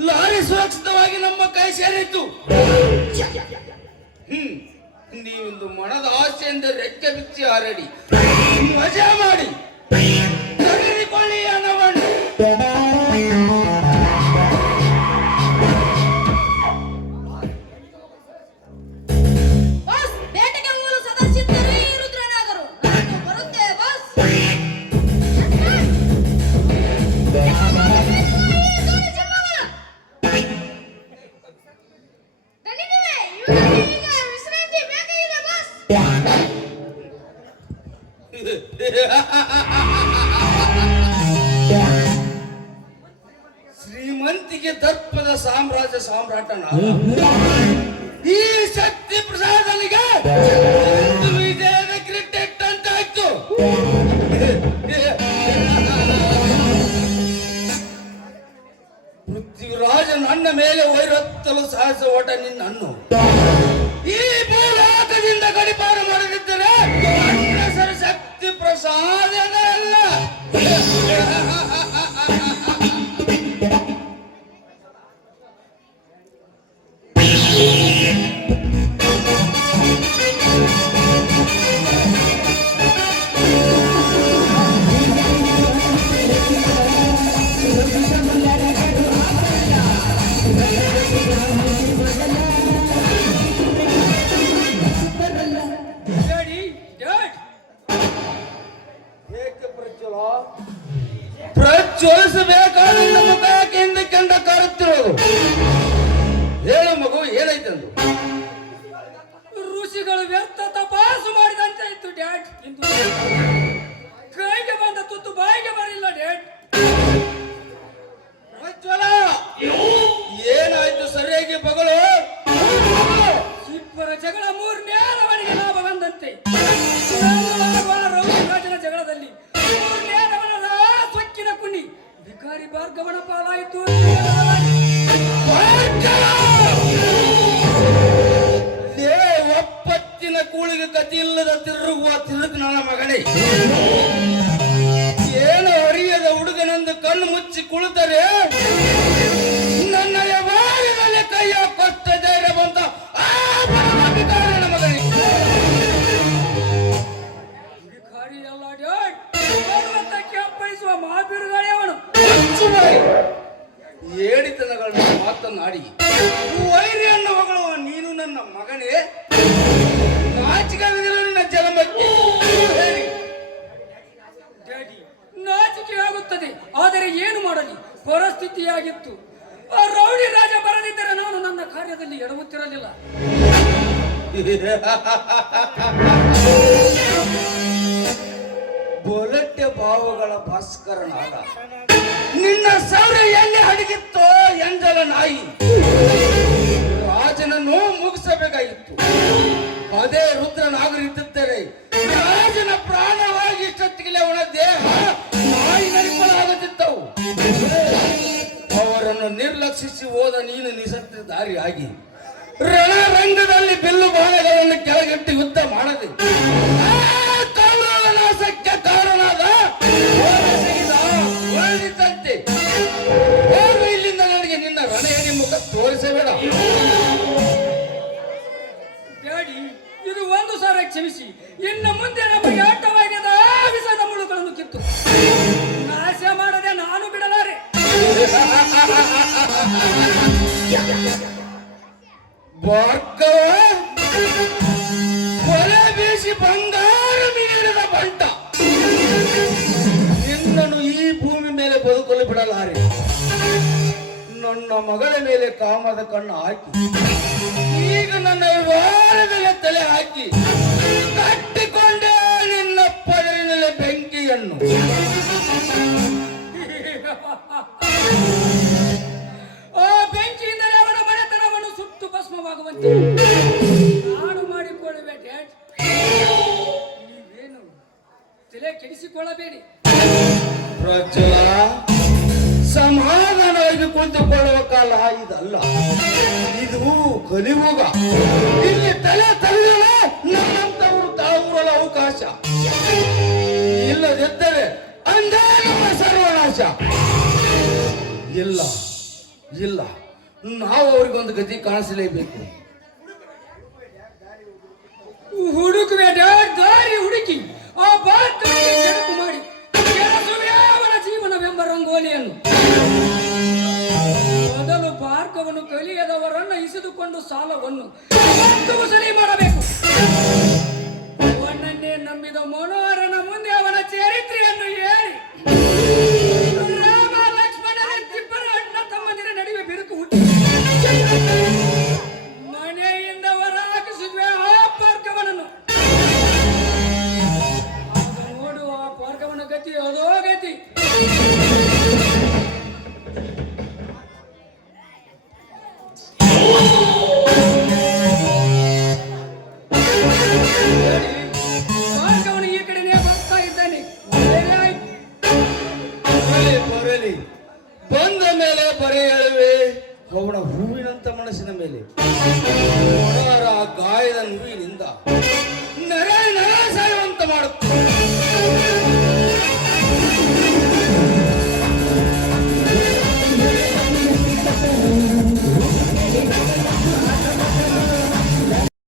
ಲಾರಿ ಸುರಕ್ಷಿತವಾಗಿ ನಮ್ಮ ಕೈ ಸೇರಿತ್ತು. ನೀವಿಂದು ಮನದ ಆಸೆಯಿಂದ ರೆಕ್ಕೆ ಬಿಚ್ಚಿ ಹಾರಡಿ ಮಜಾ ಮಾಡಿ ತೆಗೆದುಕೊಳ್ಳಿ ಹಣವನ್ನು. ಬಾಸ್ ಬೇಟೆಗೆ ಮೂಲ ಸದಸ್ಯರು ಈ ರುದ್ರನಾಗರು. ನಾನು ಬರುತ್ತೆ ಬಾಸ್. ಈಗ ವಿಶ್ರಾಂತಿ ಬೇಕಾಗಿದೆ ಬಾಸ್. ಶ್ರೀಮಂತಿಗೆ ದರ್ಪದ ಸಾಮ್ರಾಜ್ಯ ಸಾಮ್ರಾಟನ ಈ ಶಕ್ತಿ ಪ್ರಸಾದನಿಗೆ ವಿಜಯದ ಕ್ರಿಕೆಟ್ ಅಂತ ಆಯ್ತು. ಪೃಥ್ವಿರಾಜ ನನ್ನ ಮೇಲೆ ವೈರತ್ತಲು ಸಾಹಸ ಓಟ ನಿನ್ನನ್ನು ಈ ಭೂಲೋಕದಿಂದ ಗಡಿಪಾರು ಮಾಡದಿದ್ದರೆ ಅಗ್ರಸರ ಶಕ್ತಿ ಪ್ರಸಾದನೇ ಅಲ್ಲ. ಡ್ಯಾಡಿ ಡ್ಯಾಡ್ ಏಕೆ ಪ್ರಜ್ವಲ ಪ್ರಜ್ವಲಿಸಬೇಕಾದ ಮುಖ ಯಾಕೆಂದು ಕಂಡ ಕಾರುತ್ತಿರೋದು? ಹೇಳು ಮಗು, ಏನಾಯ್ತಂದು? ಋಷಿಗಳು ವ್ಯರ್ಥ ತಪಾಸು ಮಾಡಿದಂತೆ ಇತ್ತು ಡ್ಯಾಡ್. ಇಂದು ಕೈಗೆ ಬಂದ ತುತ್ತು ಬಾಯಿಗೆ ಬರಲಿಲ್ಲ ಡ್ಯಾಡ್. ಪ್ರಜ್ವಲ ಏನಾಯ್ತು? ಸರಿಯಾಗಿ ಬಗಳು. ಇಬ್ಬರ ಜಗಳ ಮೂರನೇ ರವನಿಗೆ ಲಾಭ ಬಂದಂತೆ. ರಾಜನ ಜಗಳದಲ್ಲಿ ಮೂರನೇ ರವನ ಸೊಕ್ಕಿನ ಕುಣಿ ಭಿಕಾರಿ ಭಾರ್ಗವನ ಪಾಲಾಯಿತು. ಭಾರ್ಗವ! ಊರಿಗೆ ಗತಿ ಇಲ್ಲದ ತಿರುಗುವ ತಿರುಕು ನನ್ನ ಮಗನೇ. ಏನು ಅರಿಯದ ಹುಡುಗನಂದು ಕಣ್ಣು ಮುಚ್ಚಿ ಕುಳಿತರೆ ನನ್ನ ವ್ಯವಹಾರದಲ್ಲಿ ಕೈಯ ಕೊಟ್ಟ ಧೈರ್ಯ ಬಂತ ಆ ನನ್ನ ಮಗನೇ. ಭಿಕಾರಿ ಅಲ್ಲ ಡ್ಯಾಡ್, ಪರ್ವತಕ್ಕೆ ಅಪ್ಪಳಿಸುವ ಮಹಾಬೀರುಗಳೇ ಅವನು. ಏಡಿತನಗಳನ್ನ ಮಾತನಾಡಿ ವೈರಿಯನ್ನು ಹೊಗಳುವ ನೀನು ನನ್ನ ಮಗನೇ. ನಾಚಿಕೆಯಾಗದಿಲ್ಲ ನಿನ್ನ ಜನ್ಮಕ್ಕೆ. ಹೇಳಿ ಡ್ಯಾಡಿ, ನಾಚಿಕೆ ಆಗುತ್ತದೆ, ಆದರೆ ಏನು ಮಾಡಲಿ, ಪರಿಸ್ಥಿತಿಯಾಗಿತ್ತು. ಆ ರೌಡಿ ರಾಜ ಬರದಿದ್ದರೆ ನಾನು ನನ್ನ ಕಾರ್ಯದಲ್ಲಿ ಎಡವುತ್ತಿರಲಿಲ್ಲ. ಬೊಲಟ್ಟೆ ಭಾವಗಳ ಭಾಸ್ಕರನಾದ ನಿನ್ನ ಸೌರ ಎಲ್ಲಿ ಅಡಗಿತ್ತೋ ಎಂಜಲ ನಾಯಿ. ರಾಜನನ್ನು ಮುಗಿಸಬೇಕಾಗಿತ್ತು. ಅದೇ ರುದ್ರನಾಗರಿದ್ದರೆ ರಾಜನ ಪ್ರಾಣವಾಗಿ ಇಷ್ಟೊತ್ತಿಗೆ ಅವನ ದೇಹ ನಾಯಿ ನರಿಪಲಾಗುತ್ತಿದ್ದವು. ಅವರನ್ನು ನಿರ್ಲಕ್ಷಿಸಿ ಹೋದ ನೀನು ನಿಸತ್ರಿಧಾರಿಯಾಗಿ ರಣರಂಗದಲ್ಲಿ ಬಿಲ್ಲು ಬಾಣಗಳನ್ನು ಕೆಳಗಿಟ್ಟು ಯುದ್ಧ ಮಾಡದೆ ಕೌರವ ನಾಶಕ್ಕೆ ಕಾರಣನಾದ ಒಳದಿದ್ದಂತೆ ಹೋಗು ಇಲ್ಲಿಂದ. ನನಗೆ ನಿನ್ನ ರಣಯಡಿ ಮುಖ ತೋರಿಸಬೇಡ. ಡ್ಯಾಡಿ, ಇದು ಒಂದು ಸಾರ ಕ್ಷಮಿಸಿ. ಇನ್ನು ಮುಂದೆ ನಮಗೆ ಆಟವಾಗಿದ್ದ ಆ ವಿಷದ ಮುಳುಗಳನ್ನು ಕಿತ್ತು ನಾಶ ಮಾಡದೆ ನಾನು ಬಿಡಲಾರೆ. ಭಾರ್ಗವ, ಕೊಲೆ ಬೀಸಿ ಬಂಗಾರ ಮೀರಿದ ಬಂಟ, ನಿನ್ನನ್ನು ಈ ಭೂಮಿ ಮೇಲೆ ಬದುಕಲು ಬಿಡಲಾರೆ. ನನ್ನ ಮಗಳ ಮೇಲೆ ಕಾಮದ ಕಣ್ಣು ಹಾಕಿ ಈಗ ನನ್ನ ವ್ಯವಹಾರ ಮೇಲೆ ತಲೆ ಹಾಕಿ ಕಟ್ಟಿಕೊಂಡೆ ನಿನ್ನ ಪದರಿನಲ್ಲಿ ಬೆಂಕಿಯನ್ನು. ಆ ಬೆಂಕಿಯಿಂದಲೇ ಅವನ ಮನೆತನವನ್ನು ಸುಟ್ಟು ಭಸ್ಮವಾಗುವಂತೆ ನಾನು ಮಾಡಿಕೊಳ್ಳುವೆ ಡ್ಯಾಡ್. ನೀವೇನು ತಲೆ ಕೆಡಿಸಿಕೊಳ್ಳಬೇಡಿ. ಪ್ರಜ್ವಲ, ಸಮಾಧಾನವಾಗಿ ಕುಳಿತುಕೊಳ್ಳುವ ಕಾಲ ಇದಲ್ಲ, ಇದು ಕಲಿಯುಗ. ಇಲ್ಲಿ ತಲೆ ತಲೆಯಲ್ಲ ನಮ್ಮಂತವರು ತಾವುರಲ ಅವಕಾಶ ಇಲ್ಲದಿದ್ದರೆ ಅಂದೇ ನಮ್ಮ ಸರ್ವನಾಶ. ಇಲ್ಲ ಇಲ್ಲ, ನಾವು ಅವ್ರಿಗೊಂದು ಗತಿ ಕಾಣಿಸಲೇಬೇಕು. ಹುಡುಕುವೆ ಡ್ಯಾಡ್, ದಾರಿ ಹುಡುಕಿ ಆ ಬಾತ್ರೂಮಿಗೆ ಕೆಡಕು ಮಾಡಿ ಕೆರಸುವೆ ಅವನ ಜೀವನವೆಂಬ ರಂಗೋಲಿಯನ್ನು. ಮೊದಲು ಭಾರ್ಗವನ್ನು ಕಲಿಯದವರನ್ನು ಇಸಿದುಕೊಂಡು ಸಾಲವನ್ನು ಮತ್ತು ವಸೂಲಿ ಮಾಡಬೇಕು. ಅವನನ್ನೇ ನಂಬಿದ ಮನೋಹರನ ಮುಂದೆ ಅವನ ಚರಿತ್ರೆಯನ್ನು ಹೇಳಿ ರಾಮ ಲಕ್ಷ್ಮಣರಿಬ್ಬರ ಅಣ್ಣ ತಮ್ಮಂದಿರ ನಡುವೆ ಬಿರುಕು ಹುಟ್ಟಿ ಮನೆಯಿಂದ ಹೊರ ಹಾಕಿಸುವೆ ಆ ಭಾರ್ಗವನನ್ನು. ನೋಡು, ಆ ಭಾರ್ಗವನ ಗತಿ ಅದೋ ಗತಿ. ಭಾರ್ಗವನು ಈ ಕಡೆನೇ ಬರ್ತಾ ಇದ್ದಾನೆ. ಬರಲಿ, ಬಂದ ಮೇಲೆ ಬರೆ ಹೇಳುವೆ ಅವನ ಹೂವಿನಂತ ಮನಸ್ಸಿನ ಮೇಲೆ. ಮೊಣರ ಗಾಯದ ನೋವಿನಿಂದ ನರ ಸಾಯುವಂತ ಮಾಡುತ್ತೆ.